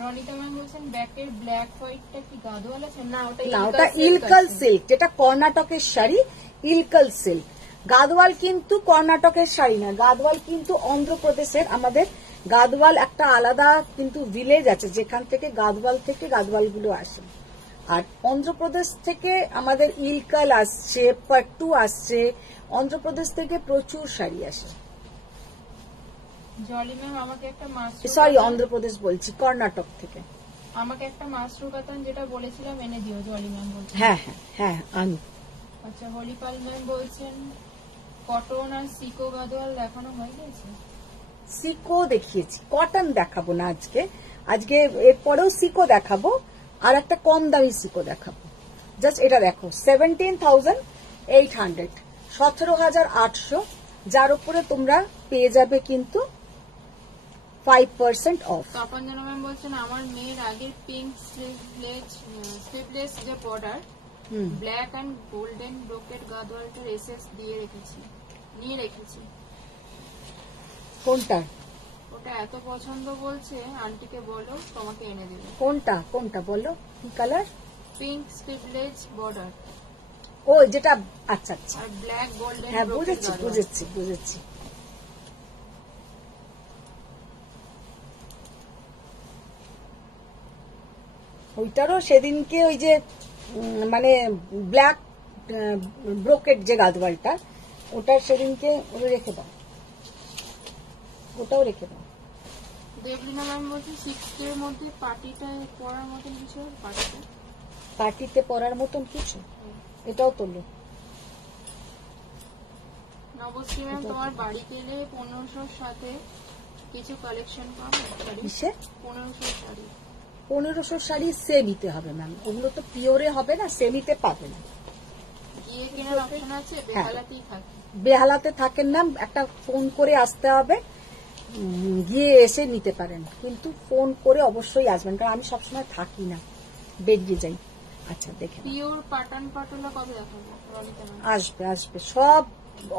রনিতা ম্যাম বলছেন ব্যাকের ব্ল্যাক হোয়াইটটা কি গাদোয়াল আছে? না ওটা না ওটা ইলকাল সিল্ক, যেটা কর্ণাটকের শাড়ি, ইলকাল সিল্ক। গাদওয়াল কিন্তু কর্ণাটকের শাড়ি না, গাদওয়াল কিন্তু অন্ধ্রপ্রদেশের। আমাদের গাদওয়াল একটা আলাদা কিন্তু ভিলেজ আছে যেখান থেকে গাদওয়ালগুলো আসে। আর অন্ধ্রপ্রদেশ থেকে আমাদের ইলকাল আসছে, পট্টু আসছে, অন্ধ্রপ্রদেশ থেকে প্রচুর শাড়ি আসে। জলি ম্যাম আমাকে একটা মাস্টার সরি, অন্ধ্রপ্রদেশ বলছি, কর্ণাটক থেকে। আমাকে একটা মাস্টার কাতান যেটা বলেছিলাম এনে দিও, জলি ম্যাম বলছেন। হ্যাঁ হ্যাঁ হ্যাঁ আমি। আচ্ছা হরিপাল ম্যাম বলছেন কটন আর সিকো গাদোয়াল দেখানো হয়ে গেছে। সিকো দেখিয়েছি, কটন দেখাবো না আজকে। আজকে এরপরেও সিকো দেখাবো, আর একটা কম দামি সিকো দেখাবো। জাস্ট এটা দেখো, 17,800, 17,800, যার উপরে তোমরা পেয়ে যাবে কিন্তু 5% অফ। তপঞ্জনা ম্যাম বলছেন আমার মেয়ের আগের পিঙ্ক স্লিভলেস যে border black and golden brocade গাদোয়ালটার এসএস নিয়ে রেখেছি। কোনটা ওটা এত পছন্দ বলছে, আন্টিকে বলো তোমাকে এনে দেবে। কোনটা কোনটা বলো, কি কালার? পিঙ্ক স্লিভলেস বর্ডার ও যেটা, আচ্ছা আচ্ছা, আর ব্ল্যাক গোল্ডেন হ্যাঁ ব্রোকেট বুঝেছি গাদোয়াল। বুঝেছি বুঝেছি। ওইটারও সেদিনকে ওই যে মানে ব্ল্যাক ব্রোকেট যে গাদওয়ালটা, ওটার সেদিনকে রেখে দাও, ওটাও রেখে দাও। দেবলিনা ম্যাম বলছে 6 এর মধ্যে পার্টিটা পরার মতন কিছু পার্টিতে পরার মতন কিছু, এটাও তোলো। নবশ্রী ম্যাম তোমার বাড়ি গেলে 1500 সাথে কিছু কালেকশন পাবো শাড়ি? কিসে? 1500 শাড়ি। 1500 শাড়ি সেমিতে হবে ম্যাম, ওগুলো তো পিওরে হবে না, সেমিতে পাবে না। গিয়ে কেনার অপশন আছে? বেহালাতেই থাকে। বেহালাতে থাকেন না, একটা ফোন করে আসতে হবে, গিয়ে এসে নিতে পারেন, কিন্তু ফোন করে অবশ্যই আসবেন, কারণ আমি সবসময় থাকি না, বেরিয়ে যাই। আচ্ছা দেখে নাও। পিওর পাটান পাটোলা কবে দেখাবো রনিতা ম্যাম? আসবে আসবে, সব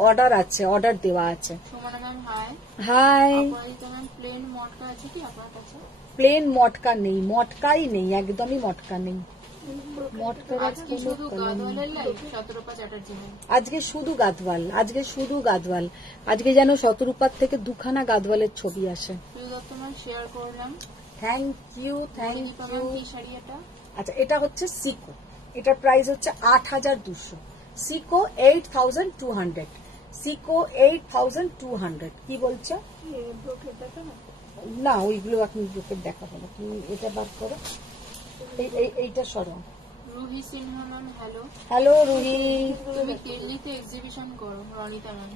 অর্ডার আছে, অর্ডার দেওয়া আছে। Sumana ma'am hi. হাই। অপরাজিতা ম্যাম প্লেন মটকা আছে কি আপনার কাছে? প্লেন মটকা নেই, মটকাই নেই, একদমই মটকা নেই। মটকা আজকে শুধু গাদওয়ালের লাইভ শতরূপা চ্যাটার্জি ম্যাম। আজকে শুধু গাদওয়াল, আজকে শুধু গাদওয়াল, আজকে যেন শতরূপার থেকে দুখানা গাদওয়ালের ছবি আসে। প্রিয় দত্ত ম্যাম শেয়ার করলাম। Thank you thank Dipa you. Ma'am কি শাড়ি এটা? আচ্ছা এটা হচ্ছে সিকো, এটার প্রাইস হচ্ছে 8,200, সিকো 8,200, সিকো 8,200। কি বলছো? ব্রোকেট দেখো না, না ওইগুলো এখন ব্রোকেট দেখাবো না, তুমি এটা বার করো, এইটা সরো। Ruhi Sinha ma'am hello. Hello Ruhi. তুমি দিল্লিতে এক্সিবিশন করো রনিতা ম্যাম।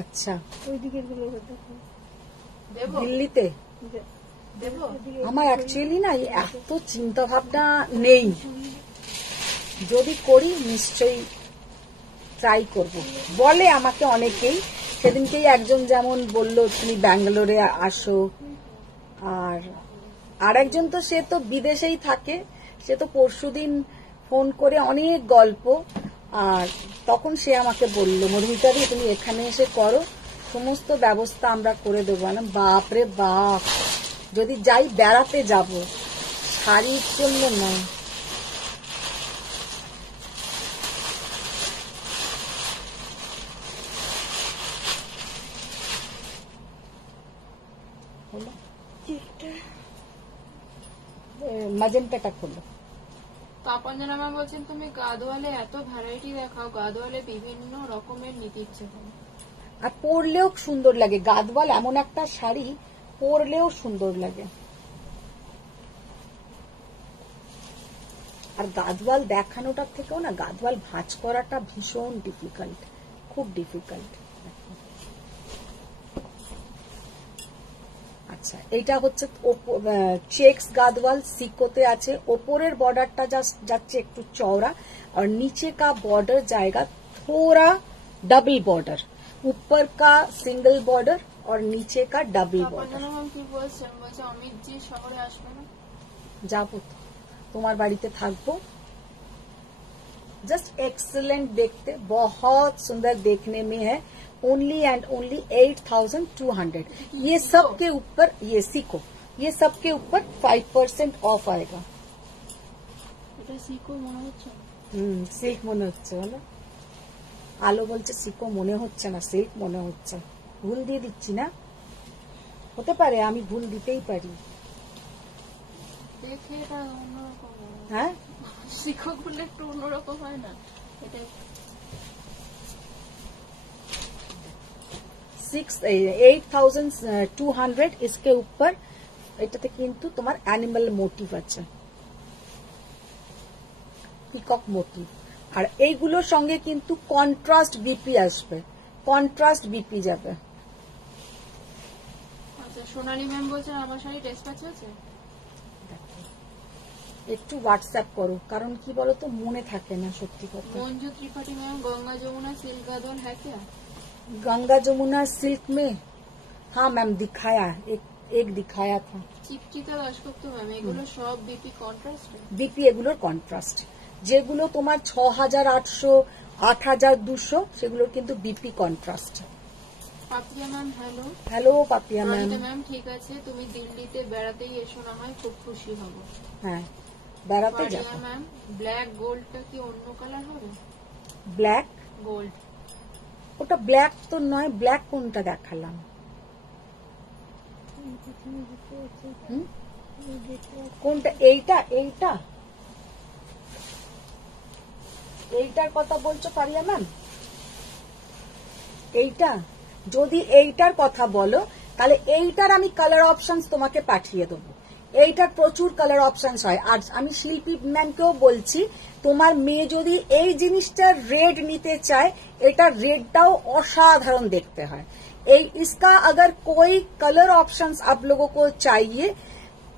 আচ্ছা, ওই দিকের গুলো দেখো। দেবো দিল্লিতে দেবো আমার অ্যাকচুয়ালি না এত চিন্তা ভাবনা নেই, যদি করি নিশ্চয়ই ট্রাই করব। বলে আমাকে অনেকেই, সেদিনকেই একজন যেমন বলল তুমি ব্যাঙ্গালোরে আসো, আর একজন তো সে তো বিদেশেই থাকে, সে তো পরশুদিন ফোন করে অনেক গল্প। আর তখন সে আমাকে বলল, মধুমিতাদি তুমি এখানে এসে করো, সমস্ত ব্যবস্থা আমরা করে দেবো। বাপ রে বাপ, যদি যাই বেড়াতে যাব, শাড়ির জন্য নয়। ম্যাজেন্টাটা খুললো। তপঞ্জনা ম্যাম বলছেন তুমি গাদোয়ালে এত ভ্যারাইটি দেখাও, গাদোয়ালে বিভিন্ন রকমের নিতে ইচ্ছে করে। আর পরলেও সুন্দর লাগে। গাদওয়াল এমন একটা শাড়ি, পরলেও সুন্দর লাগে। আর গাদওয়াল দেখানোটার থেকেও না গাদওয়াল ভাঁজ করাটা ভীষণ ডিফিকাল্ট, খুব ডিফিকাল্ট। আচ্ছা, এইটা হচ্ছে চেক্স গাদওয়াল, সিকোতে আছে। ওপরের বর্ডারটা যাচ্ছে একটু চওড়া, और नीचे का बॉर्डर जाएगा थोड़ा डबल बॉर्डर, ऊपर का सिंगल बॉर्डर और नीचे का डबल बॉर्डर। তপঞ্জনা ম্যাম কি বলছেন, বলছে অমিত জি শহরে আসবে না? যাবো তো, তোমার বাড়িতে থাকবো। जस्ट एक्सीलेंट देखते, बहुत सुंदर देखने में है। Only and only 8,200। ये सब के ऊपर, ये सीको, ये सब के ऊपर 5% ऑफ आएगा। এটা সিকো মনে হচ্ছে। সিল্ক মনে হচ্ছে, বলো। আলো বলছে সিকো মনে হচ্ছে না, সিল্ক মনে হচ্ছে। ভুল দিয়ে দিচ্ছি না? হতে পারে, আমি ভুল দিতেই পারি। দেখে এটা অন্যরকম। হ্যাঁ, সিকো গুলো একটু অন্যরকম হয় না? এটা 8,200 इसके ऊपर। এটাতে কিন্তু তোমার অ্যানিমাল মোটিভ আছে, পিকক মোটিভ। আর এইগুলোর সঙ্গে কিন্তু কন্ট্রাস্ট বিপি আসবে, কন্ট্রাস্ট বিপি যাবে। আচ্ছা, সোনালী ম্যাম বলছেন আমার শাড়ি ডেসপ্যাচ আছে। একটু হোয়াটসঅ্যাপ করো, কারণ কি বলতো মনে থাকে না সত্যি কথা। মঞ্জু ত্রিপাठी मैम गंगा जमुना सिल्क गादोल है क्या? गंगा जमुना सिल्क में, हाँ मैम दिखाया, एक दिखाया था। চিপচিতা দাশগুপ্ত ম্যাম, এগুলো সব বিপি কন্ট্রাস্ট। বিপি এগুলোর কন্ট্রাস্ট। যেগুলো তোমার 6,800, 8,200 সেগুলোর কিন্তু BP contrast. Papiya ma'am hello. Hello Papiya ma'am. Ma'am ঠিক আছে, তুমি দিল্লিতে বেড়াতেই এসো না হয়, খুব খুশি হব। হ্যাঁ, বেড়াতে যাব। ম্যাম ব্ল্যাক গোল্ডটা কি অন্য কালার হবে? ব্ল্যাক গোল্ড, ওটা ব্ল্যাক তো নয়। ব্ল্যাক কোনটা দেখালাম? কোনটা? এইটা, এইটা, এইটার কথা বলছো পারিয়া ম্যাম? এইটা, যদি এইটার কথা বলো তাহলে এইটার আমি কালার অপশনস তোমাকে পাঠিয়ে দেবো। এইটার প্রচুর কালার অপশনস হয়। আর আমি শিল্পী ম্যামকেও বলছি, তোমার মেয়ে যদি এই জিনিসটা রেড নিতে চায়, এটা রেডটাও অসাধারণ দেখতে হয়। इसका अगर कोई कलर ऑप्शंस आप लोगों को चाहिए,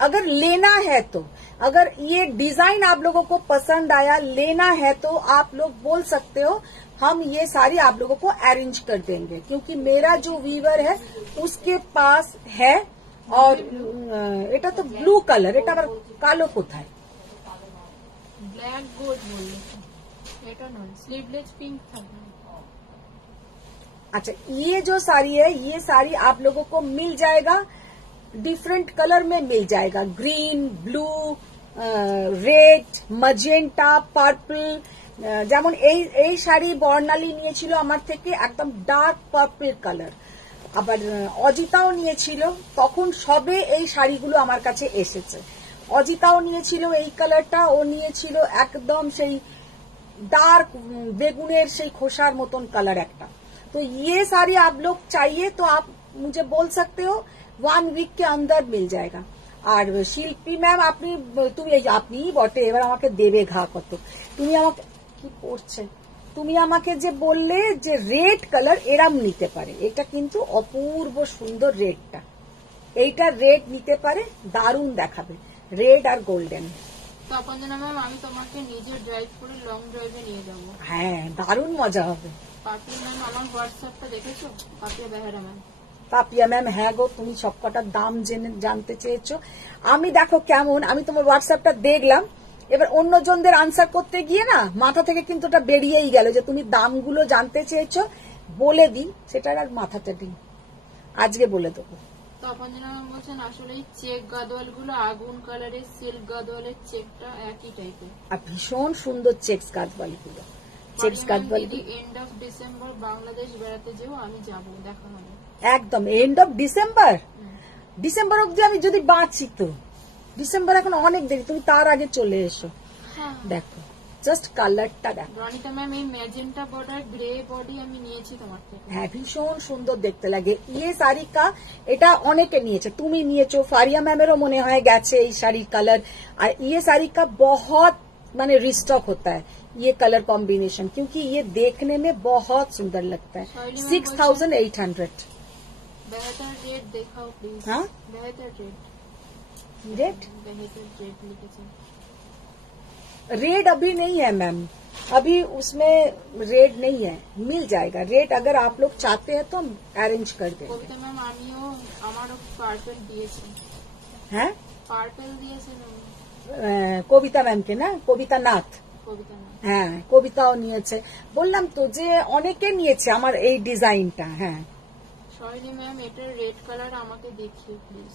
अगर लेना है तो, अगर ये डिजाइन आप लोगों को पसंद आया, लेना है तो आप लोग बोल सकते हो, हम ये सारी आप लोगों को अरेंज कर देंगे। क्योंकि मेरा जो वीवर है उसके पास है। और এটা তো ব্লু কালার, এটা আবার কালো কোথায়? ব্ল্যাক গোল্ড বললে এটা নয়, স্লিভলেস পিঙ্ক থাকবে। अच्छा, ये जो साड़ी है, ये साड़ी आप लोगों को मिल जाएगा, डिफरेंट कलर में मिल जाएगा। Green, blue, red, magenta, purple. যেমন এই শাড়ি বর্ণালী নিয়েছিল আমার থেকে একদম ডার্ক পার্পল কালার। আবার অজিতাও নিয়েছিল, তখন সবে এই শাড়িগুলো আমার কাছে এসেছে। অজিতাও নিয়েছিল এই কালারটা, ও নিয়েছিল একদম সেই ডার্ক বেগুনের সেই খোসার মতন কালার একটা। तो ये साड़ी आप लोग चाहिए तो आप मुझे बोल सकते हो, 1 वीक के अंदर मिल जाएगा। আর শিল্পী ম্যাম, আপনি বটে, এবার আমাকে দেবে ঘা কত। তুমি আমাকে কি পড়ছে, তুমি আমাকে যে বললে যে রেড কালার এরাম নিতে পারে, এটা কিন্তু অপূর্ব সুন্দর রেডটা। এইটা রেড নিতে পারে, দারুণ দেখাবে, রেড আর গোল্ডেন। তপঞ্জনা ম্যাম, আমি তোমাকে নিজে ড্রাইভ করে লং ড্রাইভে নিয়ে যাবো। হ্যাঁ, দারুণ মজা হবে। পাপিয়া ম্যাম, আমার হোয়াটসঅ্যাপটা দেখেছো? পাপিয়া বেহারা ম্যাম। পাপিয়া ম্যাম, হ্যাঁ গো, তুমি সবকটার দাম জানতে চেয়েছো। আমি দেখো কেমন, আমি তোমার হোয়াটসঅ্যাপটা দেখলাম, এবার অন্যজনদের আনসার করতে গিয়ে না মাথা থেকে কিন্তু ওটা বেরিয়েই গেল যে তুমি দামগুলো জানতে চেয়েছো, বলে দিই সেটার আর মাথাটা দিই, আজকে বলে দেবো। তপঞ্জনা ম্যাম বলছেন আসলে এই চেক গাদোয়াল গুলো আগুন কালারের সিল্ক গাদোয়ালের চেকটা একই টাইপের, আর ভীষণ সুন্দর চেক্স গাদওয়ালগুলো, checks Gadwal end of December Bangladesh বেড়াতে যেও, আমি যাবো, দেখা হবে। একদম এন্ড অফ ডিসেম্বর, ডিসেম্বর অব্দি আমি যদি বাঁচি তো, ডিসেম্বর এখন অনেক দেরি, তুমি তার আগে চলে এসো। হ্যাঁ দেখো জাস্ট কালারটা দেখো, রনিতা ম্যাম এই ম্যাজেন্টা বর্ডার গ্রে বডি আমি নিয়েছি তোমার থেকে। হ্যাঁ ভীষণ সুন্দর দেখতে লাগে। ইয়ে শাড়িকা এটা অনেকে নিয়েছে, তুমি নিয়েছো, ফারিয়া ম্যামেরও মনে হয় গেছে এই শাড়ির কালার। আর ये साड़ी का बहुत माने रिस्टॉक होता है ये कलर कॉम्बिनेशन, क्योंकि ये देखने में बहुत सुंदर लगता है। 6800 बेहतर रेट देखाओ प्लीज। हाँ बेहतर रेट, रेट बेहतर रेट लिखेছে। रेट अभी नहीं है मैम, अभी उसमें रेट नहीं है, मिल जाएगा रेट, अगर आप लोग चाहते हैं तो हम अरेंज कर देंगे। কবিতা ম্যাম আমিও আমারও পার্পল দিয়েছি, হ্যাঁ পার্পল দিয়েছেন কবিতা ম্যামকে না, কবিতা নাথ, কবিতা ম্যাম। হ্যাঁ কবিতাও নিয়েছে, বললাম তো যে অনেকে নিয়েছে আমার এই ডিজাইনটা। হ্যাঁ সয়নী ম্যাম এটার রেড কালার আমাকে দেখিয়ে প্লিজ।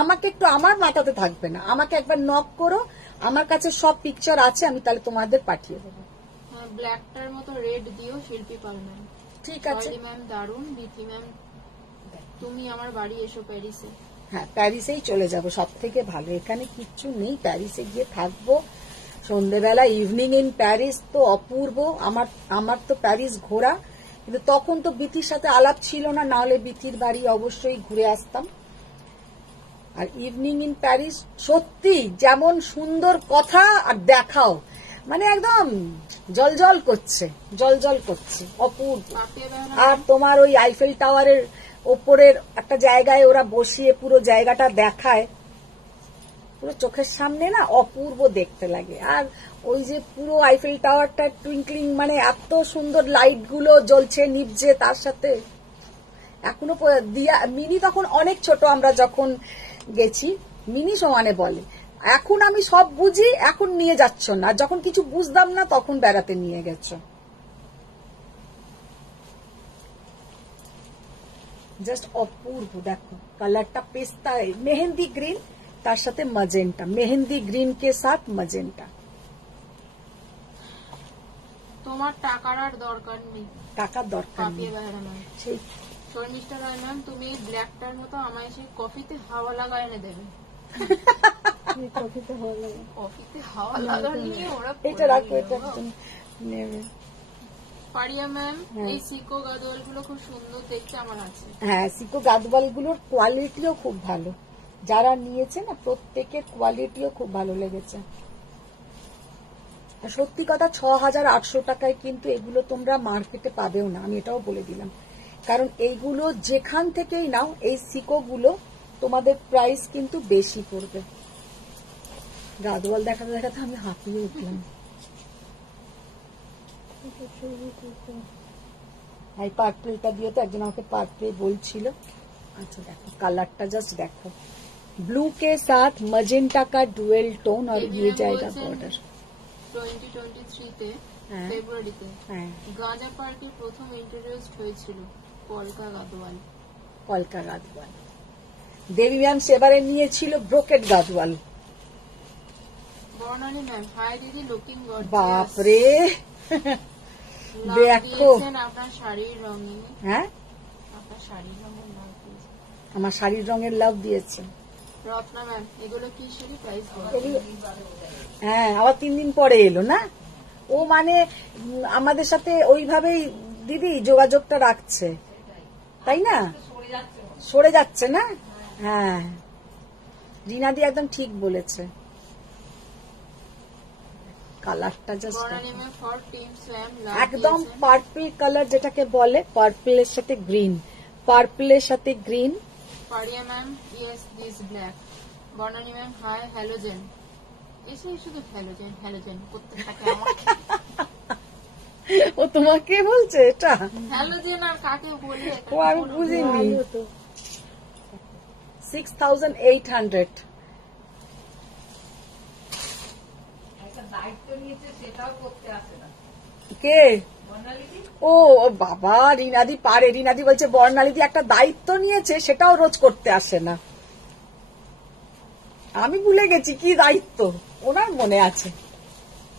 আমাকে একটু, আমার মাথাতে থাকবে না, আমাকে একবার নক করো, আমার কাছে সব পিকচার আছে, আমি তাহলে তোমাদের পাঠিয়ে দেবো। হ্যাঁ ব্ল্যাকটার মতো রেড দিও শিল্পী পাল ম্যাম। ঠিক আছে সয়নী ম্যাম দারুন, বিথি ম্যাম তুমি আমার বাড়ি এসো প্যারিসে। হ্যাঁ প্যারিসেই চলে যাব, সব থেকে ভালো, এখানে কিচ্ছু নেই, প্যারিসে গিয়ে থাকবো সন্ধ্যেবেলা, ইভিনিং ইন প্যারিস তো অপূর্ব। আমার তো প্যারিস ঘোরা, কিন্তু তখন তো বিথির সাথে আলাপ ছিল না, নাহলে বিথির বাড়ি অবশ্যই ঘুরে আসতাম। আর ইভিনিং ইন প্যারিস সত্যি যেমন সুন্দর কথা আর দেখাও, মানে একদম জলজল করছে, জলজল করছে, অপূর্ব। পাপিয়া বেহনা আর তোমার ওই আইফেল টাওয়ারের ওপরের একটা জায়গায় ওরা বসিয়ে পুরো জায়গাটা দেখায়, পুরো চোখের সামনে না অপূর্ব দেখতে লাগে। আর ওই যে পুরো আইফেল টাওয়ারটা টুইঙ্কলিং, মানে এত সুন্দর লাইট গুলো জ্বলছে নিভছে, তার সাথে এখনো মিনি তখন অনেক ছোট, আমরা যখন গেছি মিনি সমানে বলে, এখন আমি সব বুঝি, এখন নিয়ে যাচ্ছ না, যখন কিছু বুঝতাম না তখন বেড়াতে নিয়ে গেছো। জাস্ট অপূর্ব, দেখো কালারটা পেস্তা মেহেন্দি গ্রিন, তার সাথে মজেন্টা, মেহেন্দি গ্রিন কে সাথ মজেন্টা। তোমার টাকার আর দরকার নেই, টাকার দরকার পাপিয়া নেই, বেহনা ম্যাম। সেই শর্মিষ্ঠা রায় ম্যাম তুমি এই ব্ল্যাকটার মতো আমায় সেই কফিতে হাওয়া লাগা এনে দেবে। কফিতে ভালো লাগে। কফিতে হাওয়া লাগা নিয়ে ওরা এটা রাখো, এটা একদম নেবে। পারিয়া ম্যাম এই সিকো গাদোয়াল গুলো খুব সুন্দর দেখতে আমার আছে। হ্যাঁ সিকো গাদওয়ালগুলোর কোয়ালিটিও খুব ভালো, যারা নিয়েছে না প্রত্যেকের কোয়ালিটিও খুব ভালো লেগেছে। আর সত্যি কথা 6800 টাকায় কিন্তু এগুলো তোমরা মার্কেটে পাবেও না, আমি এটাও বলে দিলাম, কারণ এইগুলো যেখান থেকেই নাও এই সিকো গুলো তোমাদের প্রাইস কিন্তু বেশি পড়বে। গাদওয়াল দেখাতে দেখাতে আমি হাঁপিয়ে উঠলাম। এই পার্পলটা দিয়ে তো একজন আমাকে পার্পল বলছিল। अच्छा देखो कलरটা জাস্ট দেখো, ब्लू के साथ मजेंटा का डुअल टोन और ये जाएगा बॉर्डर 2023 তে হ্যাঁ ফেব্রুয়ারিতে হ্যাঁ গাঁজা পার্কে প্রথম ইন্ট্রোডিউসড হয়েছিল কলকা গাদওয়াল। কলকা গাদওয়াল। দেবী ম্যাম সেবারে নিয়েছিল ব্রোকেট গাদওয়াল। বর্ণালী ম্যাম হাই দিদি লুকিং গর্জিয়াস। বাপ রে দেখো আপনার শাড়ির রঙে, হ্যাঁ আপনার শাড়ির রঙের লাভ দিয়েছে। আমার শাড়ির রঙের লাভ দিয়েছে। রত্না ম্যাম এগুলো কি শাড়ি প্রাইস হ্যাঁ আবার 3 দিন পরে এলো না ও, মানে আমাদের সাথে ওইভাবেই দিদি যোগাযোগটা রাখছে, তাই না? সরে যাচ্ছে না। হ্যাঁ রিনাদি একদম ঠিক বলেছে, কালারটা just Barnali ma'am for team slam love একদম পার্পল কালার যেটাকে বলে, পার্পলের সাথে গ্রিন, পার্পলের সাথে গ্রিন। পারিয়া ma'am yes this black. Barnali ma'am hi halogen, এসে শুধু হ্যালোজেন হ্যালোজেন করতে থাকে আমার। ও তোমাকে বলছে এটা? হ্যালোজেন আর কাকে বলে ও আমি বুঝিনি। ভালো তো 6800 কে? ও বাবা, রিনাদি পারে। রিনাদি বলছে বর্ণালীদি একটা দায়িত্ব নিয়েছে, সেটাও রোজ করতে আসে না। আমি ভুলে গেছি কি দায়িত্ব, ওনার মনে আছে।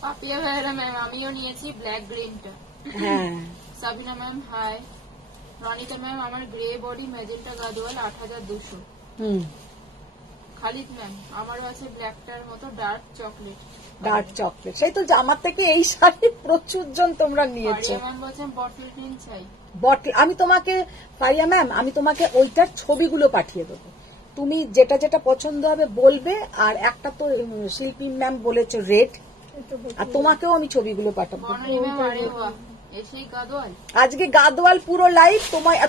পাপিয়া ভাইরা ম্যাম, আমিও নিয়েছি ব্ল্যাক গ্রিনটা। হ্যাঁ, Sabina ma'am hi. Ranita ma'am, আমার grey body magenta Gadwal 8200। Khalid ma'am, আমারও আছে ব্ল্যাকটার মতো ডার্ক চকলেট। Dark chocolate. সেই তো আমার থেকে এই শাড়ি প্রচুর জন তোমরা নিয়েছো। ফারিয়া ম্যাম বলছেন বটল গ্রিন চাই। বটল, আমি তোমাকে ফারিয়া ম্যাম, আমি তোমাকে ওইটার ছবিগুলো পাঠিয়ে দেবো। তুমি যেটা যেটা পছন্দ হবে বলবে। আর একটা তো শিল্পী ম্যাম বলেছে রেড, আর তোমাকেও আমি ছবিগুলো পাঠাবো। বর্ণালী ম্যাম, আরে বাহ, এসেই গাদোয়াল। আজকে গাদোয়াল পুরো লাইভ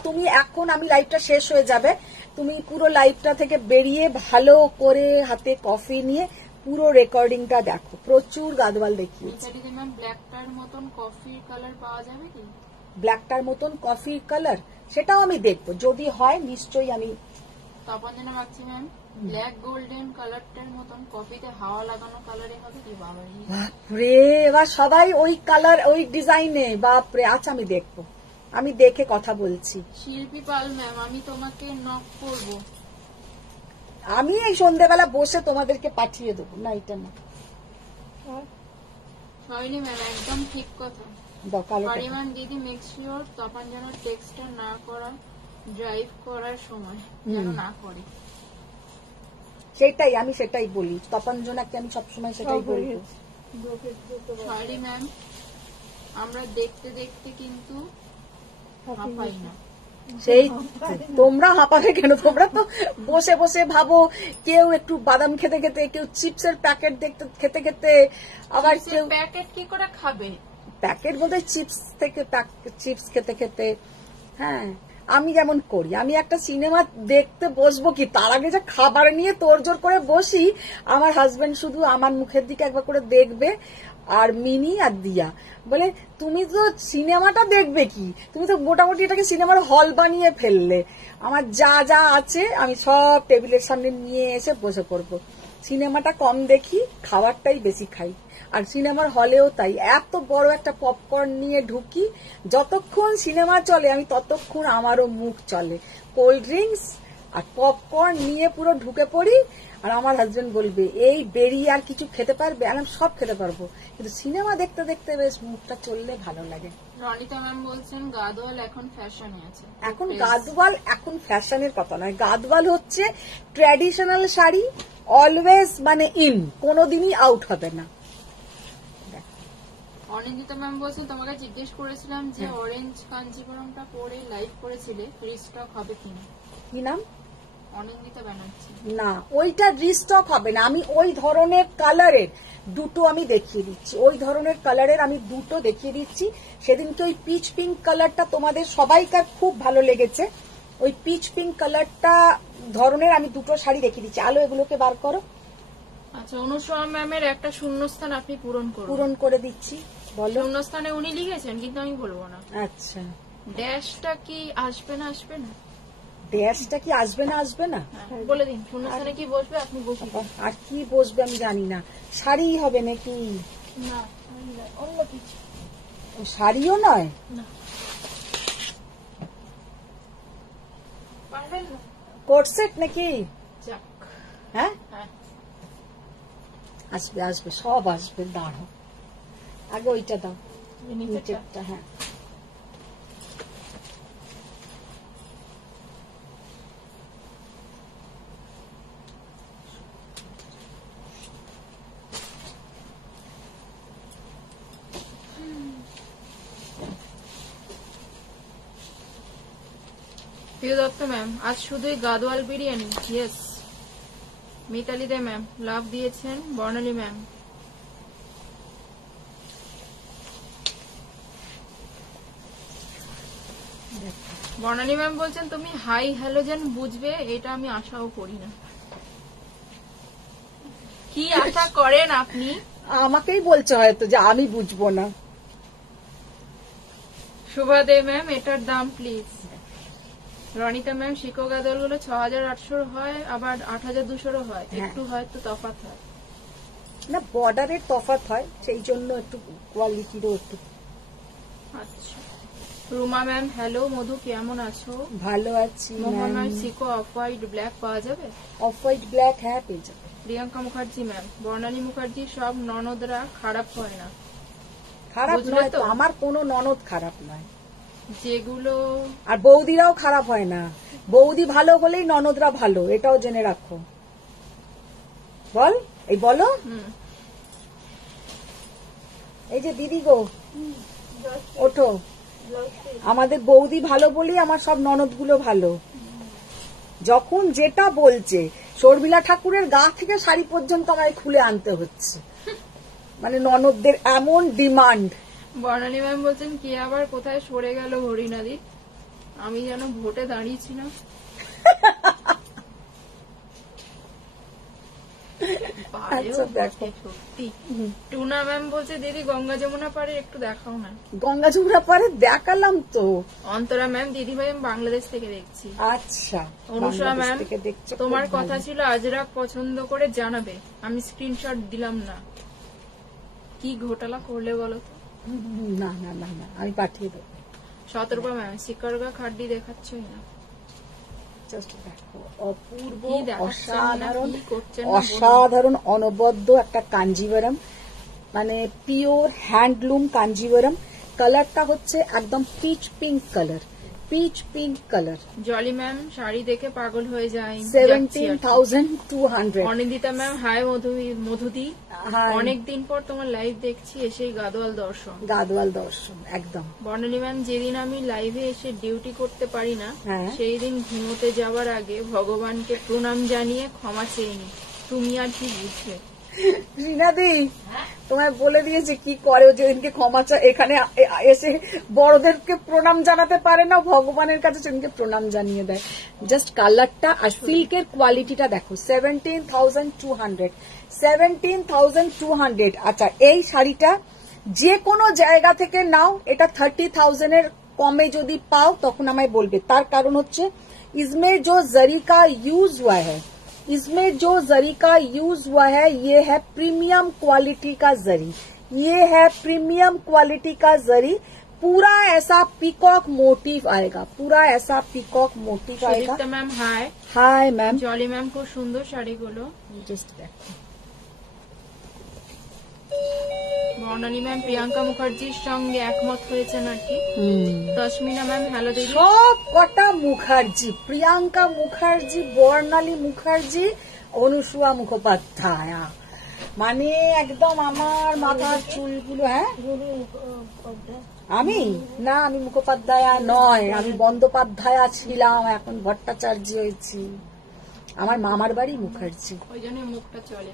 তুমি এখন, আমি লাইভটা শেষ হয়ে যাবে, তুমি পুরো লাইভটা থেকে বেরিয়ে ভালো করে হাতে কফি নিয়ে পুরো রেকর্ডিংটা দেখো। প্রচুর গাদোয়াল দেখিয়েছি। মিতালি ম্যাম, ব্ল্যাকটার মতন কফি কালার পাওয়া যাবে কি? ব্ল্যাকটার মতন কফি কালার, সেটাও আমি দেখবো, যদি হয় নিশ্চয়ই আমি। তপঞ্জনা মাগছি ম্যাম, ব্ল্যাক গোল্ডেন কালারটার মতন কফিতে হাওয়া লাগানো কালারে হবে কি? বাবা, বাপরে, এবার সবাই ওই কালার ওই ডিজাইনে, বাপরে। আচ্ছা, আমি দেখবো, আমি দেখে কথা বলছি। শিল্পী পাল ম্যাম, আমি তোমাকে নক করবো। আমি এই সন্ধ্যেবেলা বসে তোমাদেরকে পাঠিয়ে দেবো। না, এটা না, সয়নি ম্যাম, একদম ঠিক কথা। পরিমাণ দিদি, মেক শিওর তপঞ্জনার টেক্সটটা না করা ড্রাইভ করার সময় যেন না করে। সেটাই, আমি সেটাই বলি তপঞ্জনাকে, আমি সবসময় সেটাই বলি। সরি ম্যাম, আমরা দেখতে দেখতে কিন্তু হাঁপাই না। সেই তোমরা হাঁপাবে কেন? তোমরা তো বসে বসে ভাবো, কেউ একটু বাদাম খেতে খেতে, কেউ চিপসের প্যাকেট দেখতে খেতে খেতে, আবার কেউ প্যাকেট কি করে খাবে? প্যাকেট বোধহয় চিপস থেকে চিপস খেতে খেতে। হ্যাঁ, আমি যেমন করি, আমি একটা সিনেমা দেখতে বসবো কি তার আগে যে খাবার নিয়ে তোড়জোড় করে বসি। আমার হাজবেন্ড শুধু আমার মুখের দিকে একবার করে দেখবে, আর মিনি আর দিয়া বলে, তুমি তো সিনেমাটা দেখবে কি, তুমি তো মোটামুটি এটাকে সিনেমার হল বানিয়ে ফেললে। আমার যা যা আছে আমি সব টেবিলের সামনে নিয়ে এসে বসে পড়বো। সিনেমাটা কম দেখি, খাবারটাই বেশি খাই। আর সিনেমার হলেও তাই, এত বড় একটা পপকর্ন নিয়ে ঢুকি, যতক্ষণ সিনেমা চলে আমি ততক্ষণ আমারও মুখ চলে। কোল্ড ড্রিঙ্কস আর পপকর্ন নিয়ে পুরো ঢুকে পড়ি। আর আমার হাজবেন্ড বলবে, এই বেরিয়ে আর কিছু খেতে পারবে? আমি সব খেতে পারবো, কিন্তু সিনেমা দেখতে দেখতে বেশ মুখটা চললে ভালো লাগে। রনিতা ম্যাম বলছেন গাদোয়াল এখন ফ্যাশনে আছে। এখন গাদোয়াল এখন ফ্যাশনের কথা নয়, গাদোয়াল হচ্ছে ট্র্যাডিশনাল শাড়ি, অলওয়েজ মানে ইন, কোনোদিনই আউট হবে না। অনিন্দিতা ম্যাম বলছেন, তোমাকে জিজ্ঞেস করেছিলাম যে অরেঞ্জ কাঞ্জিপুরমটা পরে লাইভ করেছিলে, রিস্টক হবে কিনা? কি নাম? অনিন্দিতা ব্যানার্জি। না, ওইটা রিস্টক হবে না। আমি ওই ধরনের কালারের দুটো আমি দেখিয়ে দিচ্ছি, ওই ধরনের কালারের আমি দুটো দেখিয়ে দিচ্ছি। সেদিনকে ওই পিচ পিঙ্ক কালারটা তোমাদের সবাইকার খুব ভালো লেগেছে, ওই পিচ পিঙ্ক কালারটা ধরনের আমি দুটো শাড়ি দেখিয়ে দিচ্ছি। আলো, এগুলোকে বার করো। আচ্ছা, অনুসরা ম্যামের একটা শূন্যস্থান আপনি পূরণ করে দিচ্ছি। বলো। শূন্যস্থানে উনি লিখেছেন, কিন্তু আমি বলবো না। আচ্ছা, ড্যাশটা কি আসবে না? আসবে না, ড্যাশটা কি আসবে না? আসবে না, বলে দিন। শূন্যস্থানে কি বসবে আপনি বসুন। আর কি বসবে আমি জানি না। শাড়ি হবে নাকি? না, অন্য কিছু। শাড়িও নয় না, পারবেন না। কোট সেট নাকি? যাক, হ্যাঁ, হ্যাঁ, আসবে আসবে, সব আসবে। দাঁড়াও, আগে ওইটা দাও, নিচেরটা। নিচেরটা। হ্যাঁ, প্রিয় দত্ত ম্যাম, আজ শুধুই Gadwal biryani. Yes. Mitali De ma'am love দিয়েছেন। বর্ণালী ম্যাম, বর্ণালী ম্যাম বলছেন তুমি হাই হ্যালোজেন বুঝবে, এটা আমি আশাও করি না। কি আশা করেন আপনি? আমাকেই বলছে হয়তো যে আমি বুঝবো না। শুভা দে ম্যাম, এটার দাম প্লিজ। রনিতা ম্যাম, শিকো গাদোয়াল গুলো 6800 হয়, আবার 8200 হয়, একটু হয়তো তফাৎ হয়। না বর্ডারের তফাৎ হয়, সেই জন্য একটু কোয়ালিটিরও একটু। আচ্ছা, রুমা ম্যাম হ্যালো, মধু কেমন আছো? ভালো আছি মোহন ম্যাম। সিকো অফ হোয়াইট ব্ল্যাক পাওয়া যাবে? অফ হোয়াইট ব্ল্যাক, হ্যাঁ পেয়ে যাবে। প্রিয়াঙ্কা মুখার্জি ম্যাম, বর্ণালী মুখার্জি সব ননদরা খারাপ হয় না। খারাপ বুঝলে নয় তো, তো? আমার কোনো ননদ খারাপ নয়, যেগুলো আর বৌদিরাও খারাপ হয় না। বৌদি ভালো হলেই ননদরা ভালো, এটাও জেনে রাখো। বল, এই বলো। এই যে দিদি গো, ওঠো। আমাদের বৌদি ভালো বলেই আমার সব ননদগুলো ভালো। যখন যেটা বলছে, শর্মিলা ঠাকুরের গা থেকে শাড়ি পর্যন্ত আমায় খুলে আনতে হচ্ছে, মানে ননদদের এমন ডিমান্ড। বর্ণালী ম্যাম বলছেন কি আবার কোথায় সরে গেল হরিনাদি, আমি যেন ভোটে দাঁড়িয়েছি না। আচ্ছা, দেখো। সত্যি। টুনা ম্যাম বলছে দিদি গঙ্গা যমুনা পাড়ে একটু দেখাও না। গঙ্গা যমুনা পারে দেখালাম তো। অন্তরা ম্যাম দিদিভাই আমি বাংলাদেশ থেকে দেখছি। আচ্ছা, অনুষা বাংলাদেশ ম্যাম থেকে দেখছো, খুব তোমার ভালো। কথা ছিল আজরাক পছন্দ করে জানাবে, আমি স্ক্রিনশট দিলাম না, কি ঘোটালা করলে বলো তো? না না না না, আমি পাঠিয়ে দেবো। সতর্পা ম্যাম সিকারগা খাড্ডি দেখাচ্ছই না। জাস্ট দেখো, অপূর্ব, কি দেখাচ্ছেন না, অসাধারণ, কি করছেন না বলুন। অসাধারণ অনবদ্য একটা কাঞ্জিভারাম, মানে পিওর হ্যান্ডলুম কাঞ্জিভারাম। কালারটা হচ্ছে একদম peach pink colour, peach pink colour. Jolly ma'am sari দেখে পাগল হয়ে যায়। 17,200। অনিন্দিতা ম্যাম হাই মধুদি, Hi. অনেকদিন পর তোমার লাইভ দেখছি, এসেই গাদোয়াল দর্শন। গাদওয়াল দর্শন একদম। বর্ণালী ম্যাম যেদিন আমি লাইভে এসে ডিউটি করতে পারি না, হ্যাঁ। সেই দিন ঘুমোতে যাওয়ার আগে ভগবানকে প্রণাম জানিয়ে ক্ষমা চেয়ে নি। তুমি আর কি বুঝবে? রিনাদি তোমায় বলে দিয়েছে কি করে, ও যেদিনকে ক্ষমা চায় এখানে এসে বড়দেরকে প্রণাম জানাতে পারে না, ভগবানের কাছে সেদিনকে প্রণাম জানিয়ে দেয়। জাস্ট কালারটা আর সিল্কের কোয়ালিটিটা দেখো। 17,200, 17,200। আচ্ছা, এই শাড়িটা যে কোনো জায়গা থেকে নাও, এটা 30,000 এর কমে যদি পাও তখন আমায় বলবে। তার কারণ হচ্ছে इसमें जो जरी का यूज हुआ है, इसमें जो जरी का यूज हुआ है ये है प्रीमियम क्वालिटी का जरी, ये है प्रीमियम क्वालिटी का जरी। पूरा ऐसा पीकॉक मोटिव आएगा, पूरा ऐसा पीकॉक मोटिव आएगा। Sudipta ma'am hi. Hi ma'am. Jolly ma'am খুব সুন্দর শাড়িগুলো। जस्ट देखो, বর্ণালী ম্যাম প্রিয়াঙ্কা মুখার্জির সঙ্গে একমত হয়েছে নাকি? তসমিনা ম্যাম হ্যালো দিদি। সব কটা মুখার্জি, প্রিয়াঙ্কা মুখার্জি, বর্ণালী মুখার্জি, অনুসুয়া মুখোপাধ্যায়, মানে একদম আমার মাথার চুলগুলো। হ্যাঁ, আমি না, আমি মুখোপাধ্যায় নয়, আমি বন্দ্যোপাধ্যায় ছিলাম, এখন ভট্টাচার্য হয়েছি। আমার মামার বাড়ি মুখার্জি। ওই জন্য মুখটা চলে।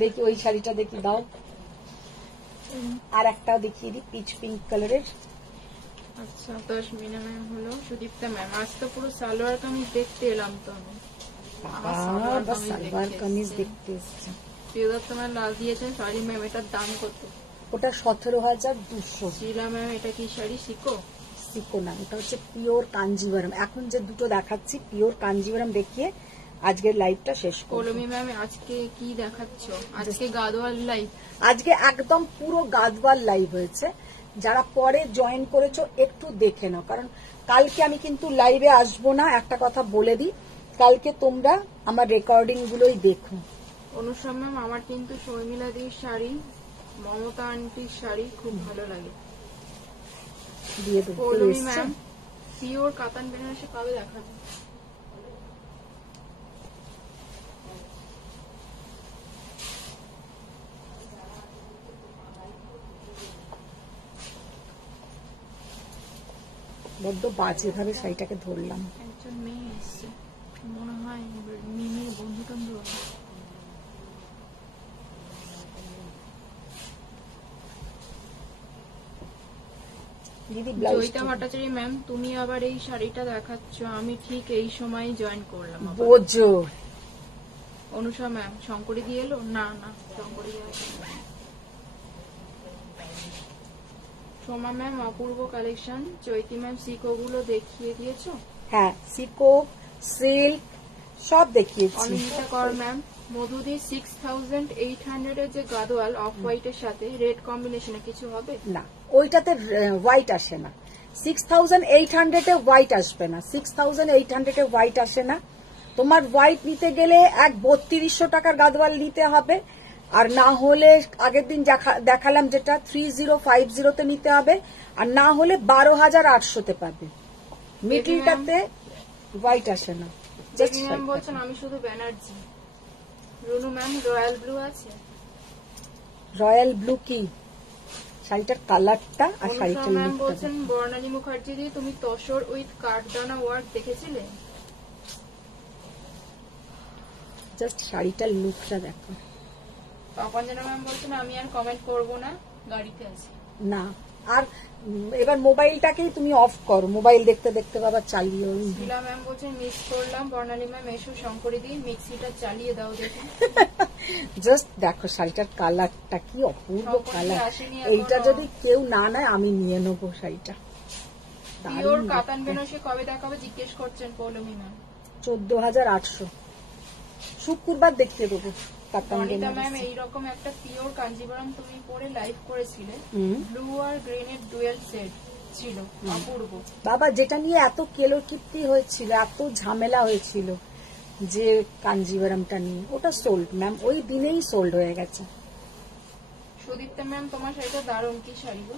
দেখি ওই শাড়িটা দেখি, দাও। আর একটা দেখিয়ে দিই, পিচ পিঙ্ক কালারের। আচ্ছা, তসমিনা ম্যাম হলো। সুদীপ্তা ম্যাম আজ তো পুরো সালোয়ার কামিজ দেখতে এলাম তো আমি। আমার সালোয়ার কামিজ সালোয়ার দেখতে কামিজ এসেছি। দেখতে এসছে। প্রিয়দত্ত ম্যাম লাল দিয়েছেন। সরি ম্যাম, এটার দাম কত? ওটা 17,200। শিলা ম্যাম এটা কি শাড়ি সিকো? সিকো না, ওটা হচ্ছে পিওর কাঞ্জিভারাম। এখন যে দুটো দেখাচ্ছি পিওর কাঞ্জিভারাম দেখিয়ে আজকের লাইভটা শেষ করব। কলমি ম্যাম আজকে কি দেখাচ্ছ? আজকে গাদোয়াল লাইভ। আজকে একদম পুরো গাদওয়াল লাইভ হয়েছে। যারা পরে জয়েন করেছো একটু দেখে নাও, কারণ কালকে আমি কিন্তু লাইভে আসবো না, একটা কথা বলে দিই। কালকে তোমরা আমার রেকর্ডিং গুলোই দেখো। অনুষা ম্যাম আমার কিন্তু শর্মিলাদির শাড়ি, মমতা আন্টির শাড়ি খুব ভালো লাগে। দিয়ে দেবো। কলমি ম্যাম পিওর কাতান বেনারসি কবে দেখাবে? বড্ড বাজে ভাবে শাড়িটাকে ধরলাম। একজন মেয়ে এসছে, মনে হয় মিমির বন্ধু টন্ধু। দিদি ব্লাউজ জয়িতা ভট্টাচার্য ম্যাম তুমি আবার এই শাড়িটা দেখাচ্ছ, আমি ঠিক এই সময় জয়েন করলাম আবার। বোঝো। অনুষা ম্যাম শঙ্করী দিয়ে এলো? না না, শঙ্করী দিয়ে আসেনি। সোমা ম্যাম অপূর্ব কালেকশন। চৈতি ম্যাম সিকো গুলো দেখিয়ে দিয়েছো? হ্যাঁ, সিকো, সিল্ক সব দেখিয়েছি। অনিন্দিতা কর ম্যাম মধুদি 6800 এর যে গাদোয়াল অফ হোয়াইটের সাথে রেড কম্বিনেশনে কিছু হবে? না, ওইটাতে হোয়াইট আসে না। 6800 এ হোয়াইট আসবে না, 6800 এ হোয়াইট আসে না। তোমার হোয়াইট নিতে গেলে এক 3200 টাকার গাদোয়াল নিতে হবে, আর না হলে আগের দিন দেখালাম যেটা 3050 তে নিতে হবে, আর না হলে 12800 পাবে। মিডলটাতে হোয়াইট আসে না। দেবী ম্যাম বলছেন আমি শুধু Banerjee. Runu ma'am royal blue আছে? রয়্যাল ব্লু কি শাড়িটার কালারটা আর অনুষা শাড়িটার ম্যাম লুকটা। বলছেন বর্ণালী মুখার্জি দি তুমি তসর উইথ কাঠদানা ওয়ার্ক দেখেছিলে? জাস্ট শাড়িটার লুকটা দেখো। তপঞ্জনা ম্যাম বলছেন আমি আর কমেন্ট করব না, গাড়িতে আছে। না, আর এবার মোবাইলটাকেই তুমি অফ করো, মোবাইল দেখতে দেখতে বাবা চালিও। শিলা ম্যাম বলছেন মিস করলাম। বর্ণালী ম্যাম এসো শঙ্করী দি মিক্সিটা চালিয়ে দাও দেখুন। জাস্ট দেখো শাড়িটার কালারটা কি অপূর্ব শঙ্করী কালার। আসেনি এইটা এখনো। যদি কেউ না নেয় আমি নিয়ে নেবো শাড়িটা। পিওর কাতান বেনারসি কবে দেখাবে জিজ্ঞেস করছেন পৌলমী ম্যাম। 14,800 শুক্রবার দেখিয়ে দেবো কাতান অনিতা ম্যাম বেনারসি। এইরকম একটা পিওর কাঞ্জিবরম তুমি পরে লাইভ করেছিলে, ব্লু আর গ্রিনের ডুয়েল সেট ছিল, অপূর্ব। বাবা যেটা নিয়ে এত কেলোকীর্তি হয়েছিল, এত ঝামেলা হয়েছিল যে কাঞ্জিভারামটা নিয়ে, ওটা সোল্ড ম্যাম, ওই দিনেই সোল্ড হয়ে গেছে। সুদীপ্তা ম্যাম তোমার শাড়িটা দারুণ, কি শাড়ি গো?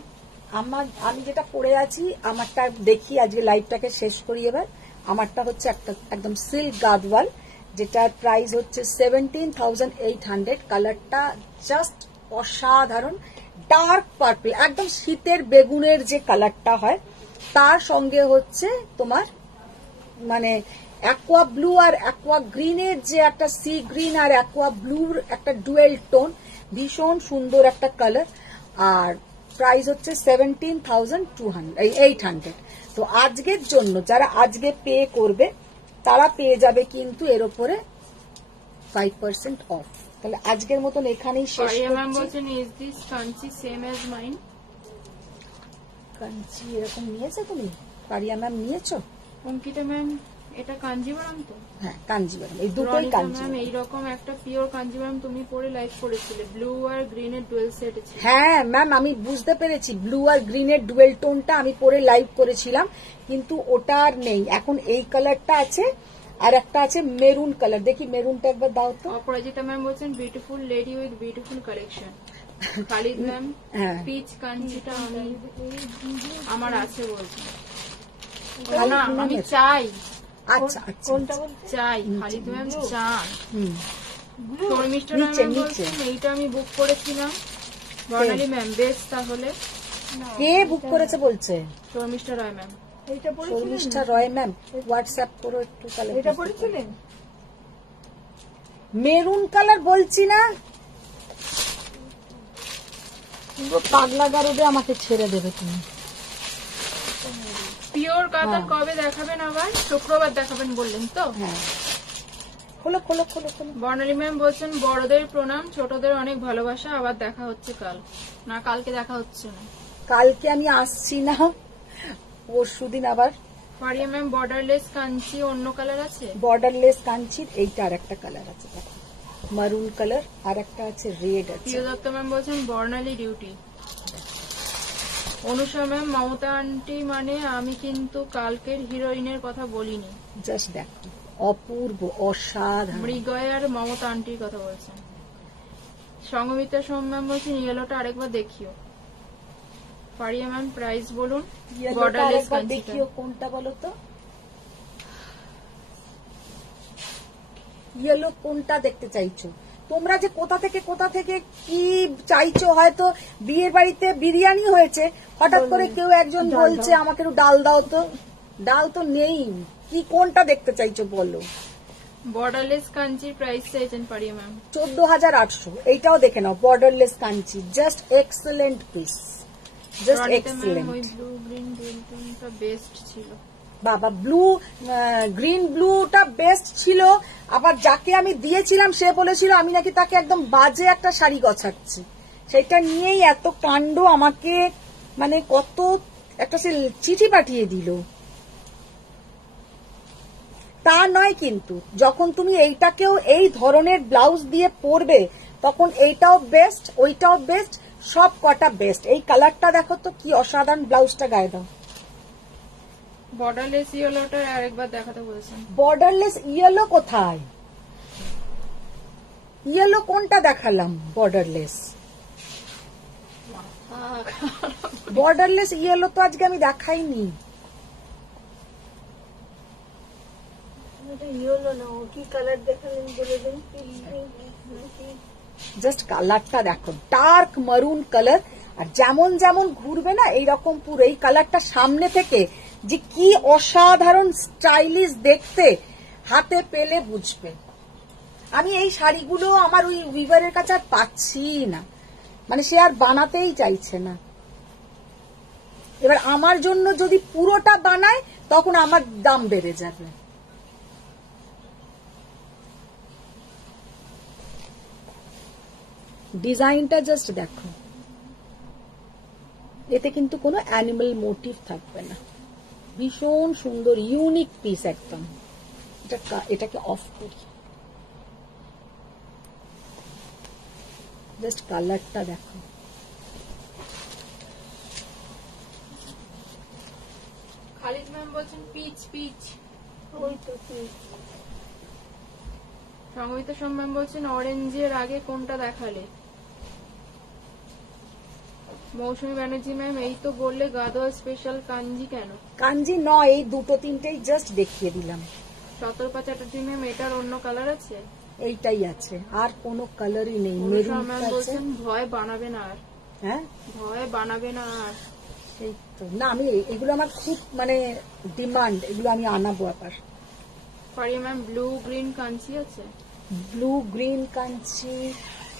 আমি যেটা পরে আছি আমারটা দেখি, আজকে লাইভটাকে শেষ করি এবার। আমারটা হচ্ছে একটা একদম সিল্ক গাদওয়াল, যেটার প্রাইস হচ্ছে 17,800। কালারটা জাস্ট অসাধারণ, ডার্ক পার্পল, একদম শীতের বেগুনের যে কালারটা হয় তার সঙ্গে হচ্ছে তোমার মানে অ্যাকোয়া ব্লু আর অ্যাকোয়া গ্রিনের যে একটা সি গ্রিন আর অ্যাকোয়া ব্লুর একটা ডুয়েল টোন, ভীষণ সুন্দর একটা কালার। আর প্রাইস হচ্ছে 17,800। তো আজকের জন্য যারা আজকে পে করবে তারা পেয়ে যাবে কিন্তু এর উপরে 5% অফ। তাহলে আজকের মতন এখানেই শেষ পারিয়া ম্যাম করছি। বলছেন is this Kanchi same as mine? Kanchi এরকম নিয়েছো তুমি? পারিয়া ম্যাম নিয়েছো? অঙ্কিতা ম্যাম এটা কাঞ্জিবরম তো? হ্যাঁ, কাঞ্জিভারাম, এই দুটোই রনিতা ম্যাম কাঞ্জিভারাম। এইরকম একটা পিওর কাঞ্জিবরম তুমি পরে লাইভ করেছিলে, ব্লু আর গ্রিনের ডুয়েল সেট ছিল। হ্যাঁ ম্যাম, আমি বুঝতে পেরেছি, ব্লু আর গ্রিনের ডুয়েল টোনটা আমি পরে লাইভ করেছিলাম, কিন্তু ওটা আর নেই এখন। এই কালারটা আছে আর একটা আছে মেরুন কালার। দেখি মেরুনটা একবার দাও তো। অপরাজিতা ম্যাম বলছেন beautiful lady with beautiful collection. Khalid ma'am হ্যাঁ। পিচ কাঞ্চিটা আমার আছে বলছেন। খালিদ না ম্যাম আমি আছে। চাই, আচ্ছা আচ্ছা কোনটা বলছে? চাই খালিদ ম্যাম চান। হুম। শর্মিষ্ঠা নিচে, ম্যাম নিচে। বলছেন এইটা আমি বুক করেছিলাম। বর্ণালী ম্যাম বেশ তাহলে। কে বুক করেছে বলছে? শর্মিষ্ঠা রায় ম্যাম। এইটা পড়েছিলেন? শর্মিষ্ঠা রয় ম্যাম, হোয়াটসঅ্যাপ করো একটু কালার। এটা পড়েছিলেন? মেরুন কালার বলছি না, পুরো পাগলা গারদে আমাকে ছেড়ে দেবে তুমি। পিওর কাতান কবে দেখাবেন আবার? শুক্রবার দেখাবেন বললেন তো? হ্যাঁ, খোলো খোলো খোলো খোলো। বর্ণালী ম্যাম বলছেন বড়দের প্রণাম, ছোটদের অনেক ভালোবাসা, আবার দেখা হচ্ছে কাল। না কালকে দেখা হচ্ছে না। কালকে আমি আসছি না, পরশুদিন আবার। ফারিয়া ম্যাম বর্ডারলেস কাঞ্চি অন্য কালার আছে? বর্ডারলেস কাঞ্চির এইটা আর একটা কালার আছে, দেখো মারুন কালার, আর একটা আছে রেড আছে। প্রিয় দত্ত ম্যাম বলছেন Barnali duty. Anusha ma'am Mamata aunty মানে আমি কিন্তু কালকের হিরোইনের কথা বলিনি। জাস্ট দেখো অপূর্ব, অসাধারণ। মৃগয়ার মমতা আন্টির কথা বলছেন। সঙ্গমিতা সোম ম্যাম বলছেন ইয়েলোটা আরেকবার দেখিও। ফারিয়া ম্যাম প্রাইস বলুন। Yellowটা বর্ডারলেস আরেকবার কাঞ্চিটা দেখিও, কোনটা বলো তো? ইয়েলো কোনটা দেখতে চাইছো তোমরা? যে কোথা থেকে কি চাইছো, হয়তো বিয়ের বাড়িতে বিরিয়ানি হয়েছে, হঠাৎ করে কেউ একজন বলছে আমাকে একটু ডাল দাও তো, ডাল তো নেই। কি কোনটা দেখতে চাইছো বলো? বর্ডারলেস কাঞ্চির প্রাইস চাইছেন ফারিয়া ম্যাম। 14,800। এইটাও দেখে নাও, borderless Kanchi, just excellent piece, just Ranita ma'am excellent. ওই ব্লু গ্রিন ডুয়েলটা বেস্ট ছিল। বাবা ব্লু গ্রিন ব্লুটা বেস্ট ছিল। আবার যাকে আমি দিয়েছিলাম সে বলেছিল আমি নাকি তাকে একদম বাজে একটা শাড়ি গছাচ্ছি। সেটা নিয়েই এত কাণ্ড, আমাকে মানে কত একটা সে চিঠি পাঠিয়ে দিল। তা নয় কিন্তু যখন তুমি এইটাকেও এই ধরনের ব্লাউজ দিয়ে পরবে তখন এইটাও বেস্ট, ওইটাও বেস্ট, সব কটা বেস্ট। এই কালারটা দেখো তো কি অসাধারণ, ব্লাউজটা গায়ে দাও। বর্ডারলেস ইয়েলোটা আরেকবার দেখাতে বলেছেন। বর্ডারলেস ইয়েলো কোথায়? ইয়েলো কোনটা দেখালাম? বর্ডারলেস বর্ডারলেস ইয়েলো তো আজকে আমি দেখাইনি। এটা ইয়েলো না, ও কি কালার দেখালেন বলে দেন। জাস্ট কালারটা দেখো, ডার্ক মারুন কালার। আর যেমন যেমন ঘুরবে না এইরকম পুরো এই কালারটা সামনে থেকে যে কি অসাধারণ স্টাইলিশ দেখতে, হাতে পেলে বুঝবে। আমি এই শাড়িগুলো আমার ওই উইভারের কাছে আর পাচ্ছি না, মানে সে আর বানাতেই চাইছে না। এবার আমার জন্য যদি পুরোটা বানায় তখন আমার দাম বেড়ে যাবে। ডিজাইনটা জাস্ট দেখো, এতে কিন্তু কোনো অ্যানিমাল মোটিভ থাকবে না। ভীষণ সুন্দর ইউনিক পিস একদম। এটাকে অফ করি, জাস্ট কালারটা দেখো। খালিদ ম্যাম বলছেন পিচ পিচ। ওই তো পিচ। সংগীতা সোম ম্যাম বলছেন অরেঞ্জের আগে কোনটা দেখালে? মৌসুমী ব্যানার্জি ম্যাম এই তো বললে গাদোয়া স্পেশাল কাঞ্জি কেন? কাঞ্জি নয়, এই দুটো তিনটেই জাস্ট দেখিয়ে দিলাম। শতরূপা চ্যাটার্জি ম্যাম এটার অন্য কালার আছে? এইটাই আছে, আর কোনো কালারই নেই। অনুষা ম্যাম মেরুন আছে। বলছেন ভয় বানাবে না আর। হ্যাঁ ভয় বানাবে না আর। সেই তো না, আমি এগুলো আমার খুব মানে ডিমান্ড, এগুলো আমি আনাবো আবার। পারিয়া ম্যাম ব্লু গ্রিন কাঞ্চি আছে? ব্লু গ্রিন কাঞ্চি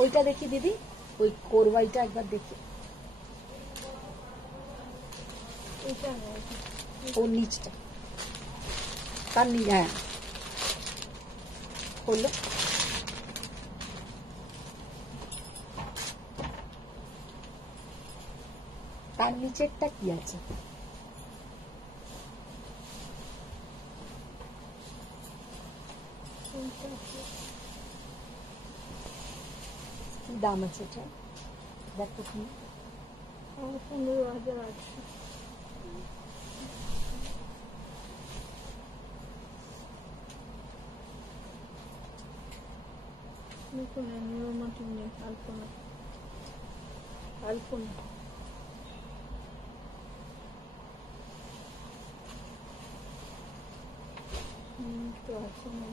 ওইটা দেখি দিদি, ওই কোরবাইটা একবার দেখি। এটা না, ওর নিচটা, তার হ্যাঁ হলো। তার নিচেরটা কি আছে? কি দাম আছে এটা দেখো তুমি? 15,800। নিয়মাটি নেই, আলপনা আলপনা তো আছে না।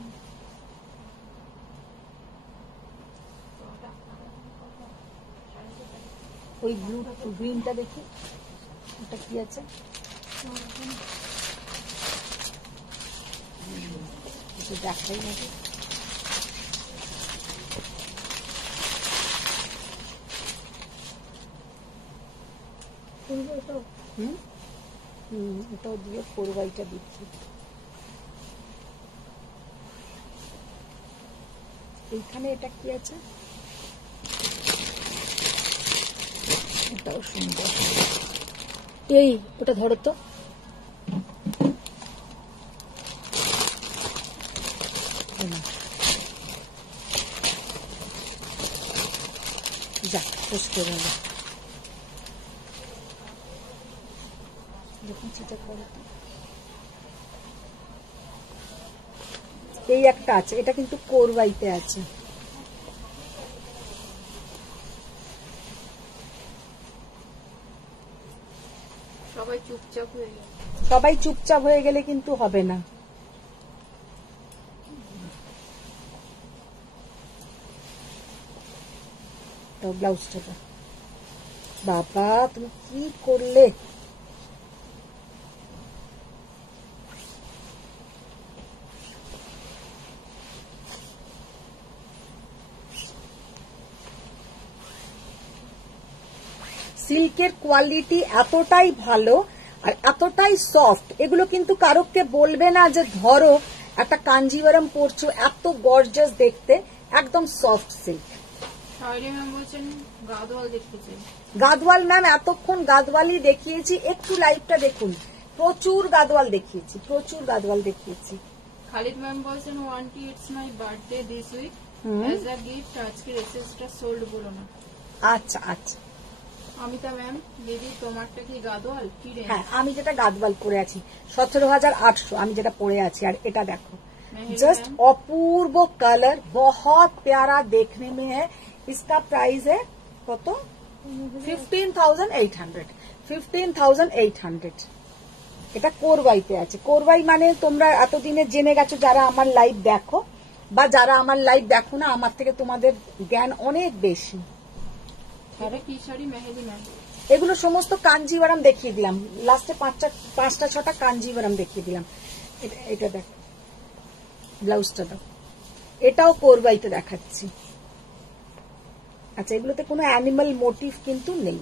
ওই ব্লু গ্রিনটা দেখি, ওটা কি আছে? কিছু দেখাই না। খুলবে তো? ওটাও দিয়ে কোরবাইটা দিচ্ছি। এইখানে এটা কি আছে? এটাও সুন্দর। এই ওটা ধরো তো। যা বসতে গেল দেখুন সেটা করো তো। এই একটা আছে, এটা কিন্তু কোরবাইতে আছে। সবাই চুপচাপ হয়ে গেল। সবাই চুপচাপ হয়ে গেলে কিন্তু হবে না। তো ব্লাউজটা দাও। বাবা তুমি কি করলে? সিল্কের কোয়ালিটি এতটাই ভালো আর এতটাই সফট, এগুলো কিন্তু কারোকে বলবে না যে ধরো একটা কাঞ্জিভারাম পরছো, এত গর্জাস দেখতে, একদম সফট সিল্ক। শায়রি ম্যাম বলছেন গাদোয়াল দেখতেছেন। গাদওয়াল ম্যাম এতক্ষণ গাদওয়ালই দেখিয়েছি, একটু লাইভটা দেখুন, প্রচুর গাদওয়াল দেখিয়েছি, প্রচুর গাদওয়াল দেখিয়েছি। খালিদ ম্যাম বলছেন want it it's my birthday this week as a gift আজকের এসএসটা সোল্ড বলো না। আচ্ছা আচ্ছা, অমিতা ম্যাম দিদি তোমারটা কি গাদোয়াল কি রে? হ্যাঁ আমি যেটা গাদওয়াল পরে আছি 17,800 আমি যেটা পরে আছি। আর এটা দেখো जस्ट अपूर्व कलर, बहुत प्यारा देखने में है। इसका प्राइस है কত? 15,800। 15,800। এটা কোরবাইতে আছে। কোরবাই মানে তোমরা এতদিনে জেনে গেছো যারা আমার লাইভ দেখো, বা যারা আমার লাইভ দেখো না, আমার থেকে তোমাদের জ্ঞান অনেক বেশি। কি শাড়ি মেহেদি ম্যাম? এগুলো সমস্ত কাঞ্জিভারাম দেখিয়ে দিলাম লাস্টে, 5টা 6টা কাঞ্জিভারাম দেখিয়ে দিলাম। এটা দেখো, ব্লাউজটা দাও, এটাও কোরবাইতে দেখাচ্ছি। আচ্ছা, এগুলোতে কোনো অ্যানিমাল মোটিভ কিন্তু নেই।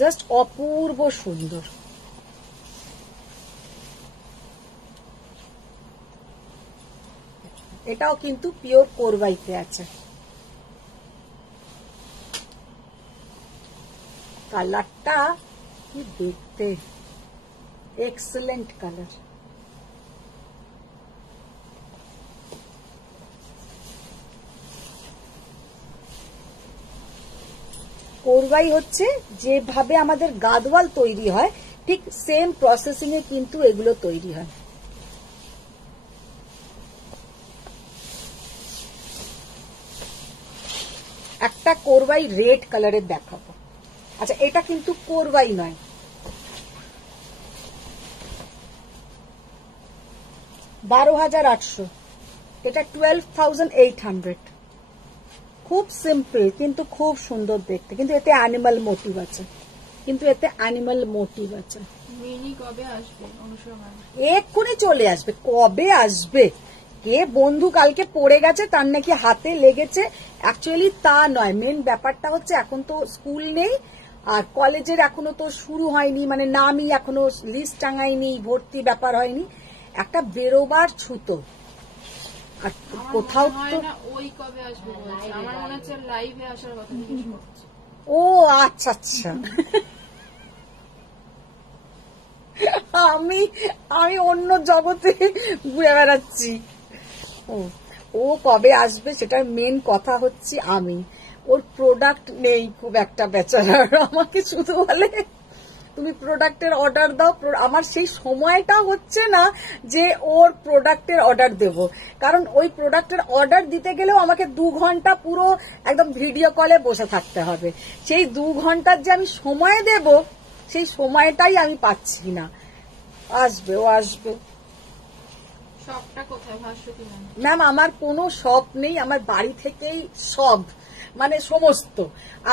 জাস্ট অপূর্ব সুন্দর। এটাও কিন্তু পিওর কোরবাইতে আছে। কালারটা কি দেখতে, এক্সেলেন্ট কালার। কোরবাই হচ্ছে যেভাবে আমাদের গাদওয়াল তৈরি হয়, ঠিক সেম প্রসেসিং এ কিন্তু এগুলো তৈরি হয়। একটা কোরবাই রেড কালারের দেখাবো। আচ্ছা, এটা কিন্তু কোরবাই নয়, $12,800। এটা 12,800। খুব সিম্পল কিন্তু খুব সুন্দর দেখতে, কিন্তু এতে অ্যানিমাল মোটিভ আছে। মিনি কবে আসবে অনুষ্কা ম্যাম? এক্ষুনি চলে আসবে। কবে আসবে? কে বন্ধু কালকে পড়ে গেছে তার নাকি হাতে লেগেছে? অ্যাকচুয়ালি তা নয়। মেন ব্যাপারটা হচ্ছে এখন তো স্কুল নেই, আর কলেজের এখনো তো শুরু হয়নি, মানে নামই এখনো লিস্ট টাঙায়নি, ভর্তি ব্যাপার হয়নি। একটা বেরোবার ছুতো, আর কোথাও তো ওই কবে আসবে বলছে। আমার মনে হচ্ছে লাইভে আসার কথা জিজ্ঞেস করছে। ও আচ্ছা আচ্ছা, আমি অন্য জগতে ঘুরে বেড়াচ্ছি। ও কবে আসবে সেটার মেন কথা হচ্ছে আমি। ওর প্রোডাক্ট নেই খুব একটা, বেচারার। আমাকে শুধু বলে তুমি প্রোডাক্টের অর্ডার দাও। আমার সেই সময়টা হচ্ছে না যে ওর প্রোডাক্টের অর্ডার দেব, কারণ ওই প্রোডাক্টের অর্ডার দিতে গেলেও আমাকে 2 ঘন্টা পুরো একদম ভিডিও কলে বসে থাকতে হবে। সেই 2 ঘন্টার যে আমি সময় দেব, সেই সময়টাই আমি পাচ্ছি না। আসবে, ও আসবে। শপটা কোথায় ভাস্বতী ম্যাম? ম্যাম আমার কোনো শপ নেই, আমার বাড়ি থেকেই সব, মানে সমস্ত।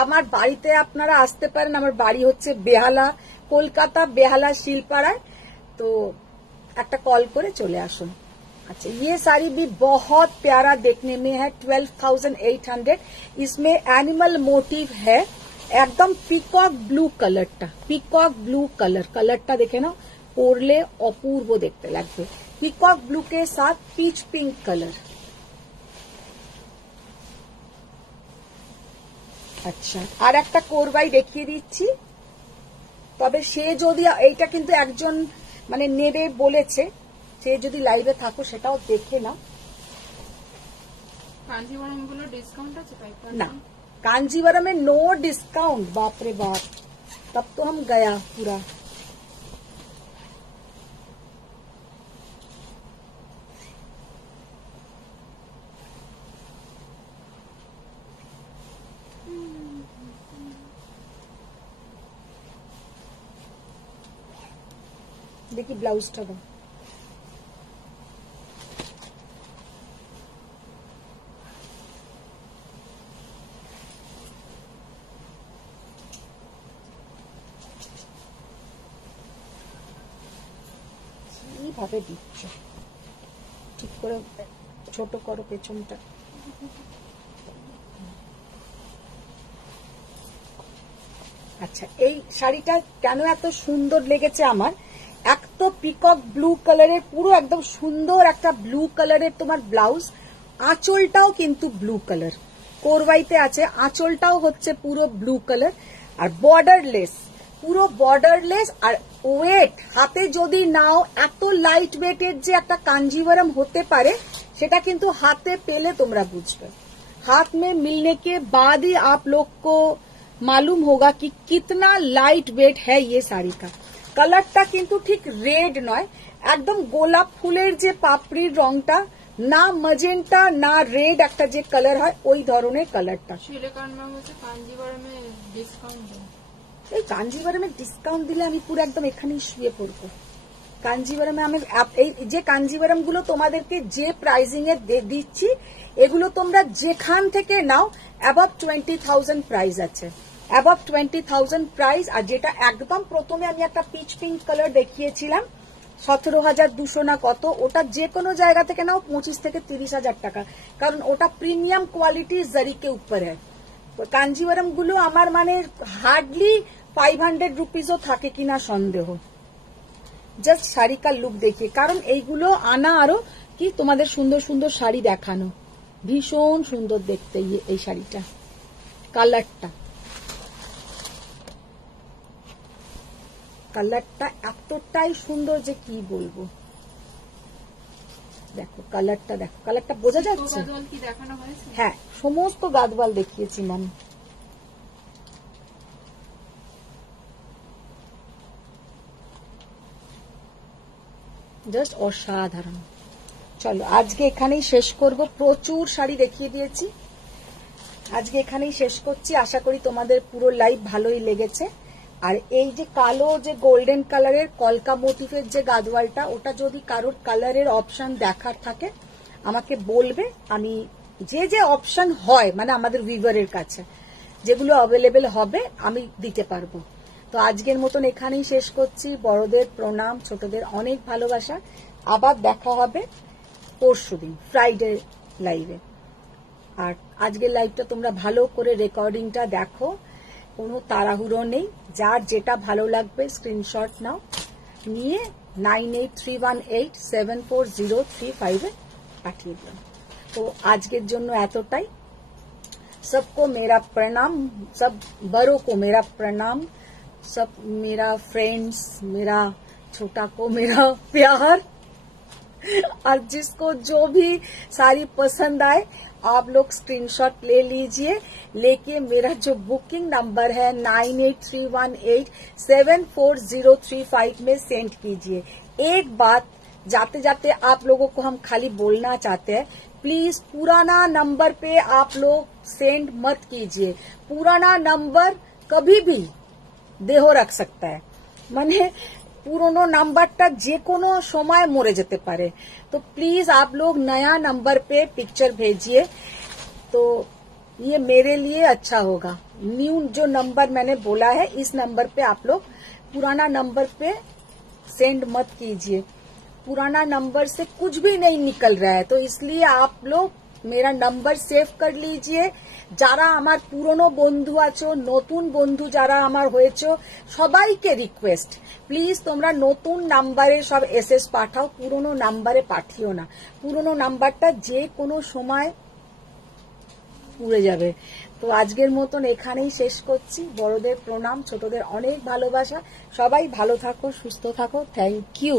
আমার বাড়িতে আপনারা আসতে পারেন। আমার বাড়ি হচ্ছে বেহালা, কলকাতা বেহালা শিলপাড়ায়। তো একটা কল করে চলে আসুন। अच्छा, ये साड़ी भी बहुत प्यारा देखने में है। 12,800। इसमें एनिमल मोटिव है, एकदम पिकॉक ब्लू कलरটা, पिकॉक ब्लू कलरটা দেখে না, পরলে অপূর্ব দেখতে লাগবে। পিকক ব্লু के साथ पीच पिंक कलर। আচ্ছা, আর একটা কোরবাই দেখিয়ে দিচ্ছি। তবে সে যদি, এইটা কিন্তু একজন মানে নেবে বলেছে, সে যদি লাইভে থাকো সেটাও দেখে না। কাঞ্জিভারম গুলো ডিসকাউন্ট আছে? না, कांजीवरम में नो डिस्काउंट। बाप रे बाप, तब तो हम गया पूरा। देखिए ब्लाउजটা দাও। এইভাবে দিচ্ছ, ঠিক করে ছোট করো পেছনটা। আচ্ছা, এই শাড়িটা কেন এত সুন্দর লেগেছে আমার, এক তো পিকক ব্লু কালারের, পুরো একদম সুন্দর একটা ব্লু কালারের তোমার ব্লাউজ, আঁচলটাও কিন্তু ব্লু কালার, কোরবাইতে আছে, আঁচলটাও হচ্ছে পুরো ব্লু কালার আর বর্ডারলেস, পুরো বর্ডারলেস। আর ওয়েট হাতে যদি নাও, এত লাইট ওয়েটের যে একটা কাঞ্জিভারম হতে পারে সেটা কিন্তু হাতে পেলে তোমরা বুঝবে। हाथ में मिलने के बाद ही आप लोग को मालूम होगा कि कितना लाइट वेट है ये শাড়ি का। কালারটা কিন্তু ঠিক রেড নয়, একদম গোলাপ ফুলের যে পাপড়ির রংটা, না ম্যাজেন্টা না রেড একটা যে কালার হয় ওই ধরনের কালারটা। শিলেকান ম্যাম হচ্ছে কাঞ্জিভারমে ডিসকাউন্ট দেয়। এই কাঞ্জিভারমে ডিসকাউন্ট দিলে আমি পুরো একদম এখানেই শুয়ে পড়বো। কাঞ্জিভারমে আমি এই যে কাঞ্জিভারম গুলো তোমাদেরকে যে প্রাইজিং এ দিচ্ছি, এগুলো তোমরা যেখান থেকে নাও অ্যাবভ 20,000 প্রাইস আছে, অ্যাবভ 20,000 প্রাইস। আর যেটা একদম প্রথমে আমি একটা পিচ পিঙ্ক কালার দেখিয়েছিলাম 17,200 না কত, ওটা যে কোনো জায়গা থেকে নাও 25 থেকে 30,000 টাকা, কারণ ওটা প্রিমিয়াম কোয়ালিটি জরি के ऊपर है। কাঞ্জিভারম গুলো আমার মানে হার্ডলি 500 রুপিসও থাকে কিনা সন্দেহ। জাস্ট শাড়ি কা লুক দেখিয়ে, কারণ এইগুলো আনা আরো কি তোমাদের সুন্দর সুন্দর শাড়ি দেখানো, ভীষণ সুন্দর দেখতে এই শাড়িটা। কালারটা এতটাই সুন্দর যে কি বলবো। দেখো কালারটা, দেখো কালারটা বোঝা যাচ্ছে। গাদওয়াল কি দেখানো হয়েছে? হ্যাঁ, সমস্ত গাদওয়াল দেখিয়েছি ম্যাম। জাস্ট অসাধারণ। চলো আজকে এখানেই শেষ করব, প্রচুর শাড়ি দেখিয়ে দিয়েছি, আজকে এখানেই শেষ করছি। আশা করি তোমাদের পুরো লাইভ ভালোই লেগেছে। আর এই যে কালো যে গোল্ডেন কালারের কলকা মোটিফের যে গাদওয়ালটা, ওটা যদি কারোর কালারের অপশন দেখার থাকে আমাকে বলবে, আমি যে যে অপশন হয় মানে আমাদের ভিভারের কাছে যেগুলো অ্যাভেলেবেল হবে আমি দিতে পারবো। তো আজকের মতন এখানেই শেষ করছি। বড়দের প্রণাম, ছোটদের অনেক ভালোবাসা। আবার দেখা হবে পরশুদিন ফ্রাইডে লাইভে। আর আজকের লাইভটা তোমরা ভালো করে রেকর্ডিংটা দেখো, কোনো তাড়াহুড়ো নেই, যার যেটা ভালো লাগবে স্ক্রিনশট নাও, নিয়ে 9831874035 এ পাঠিয়ে দিও। তো আজকের জন্য এতটাই। सबको मेरा प्रणाम, सब बड़ों को मेरा प्रणाम, सब मेरा फ्रेंड्स, मेरा छोटा को मेरा प्यार। और जिसको जो भी साड़ी पसंद आए आप लोग स्क्रीनशॉट ले लीजिए, लेके मेरा जो बुकिंग नंबर है 9831874035 में सेंड कीजिए। एक बात जाते जाते आप लोगों को हम खाली बोलना चाहते हैं, प्लीज पुराना नंबर पे आप लोग सेंड मत कीजिए। पुराना नंबर कभी भी देह रख सकता है, माने पुरानो नंबरটা যে কোনো সময় মরে যেতে পারে। तो प्लीज आप लोग नया नंबर पे पिक्चर भेजिए, तो ये मेरे लिए अच्छा होगा। न्यू जो नंबर मैंने बोला है इस नंबर पे आप लोग पुराना नंबर पे सेंड मत कीजिए। पुराना नंबर से कुछ भी नहीं निकल रहा है, तो इसलिए आप लोग मेरा नंबर सेव कर लीजिए। যারা আমার পুরনো বন্ধু আছো, নতুন বন্ধু যারা আমার হয়েছো, সবাইকে রিকোয়েস্ট, প্লিজ তোমরা নতুন নাম্বারে সব এসএস পাঠাও, পুরনো নাম্বারে পাঠিও না। পুরনো নাম্বারটা যে কোনো সময় পুড়ে যাবে। তো আজকের মতন এখানেই শেষ করছি। বড়দের প্রণাম, ছোটদের অনেক ভালোবাসা। সবাই ভালো থাকো, সুস্থ থাকো। Thank you.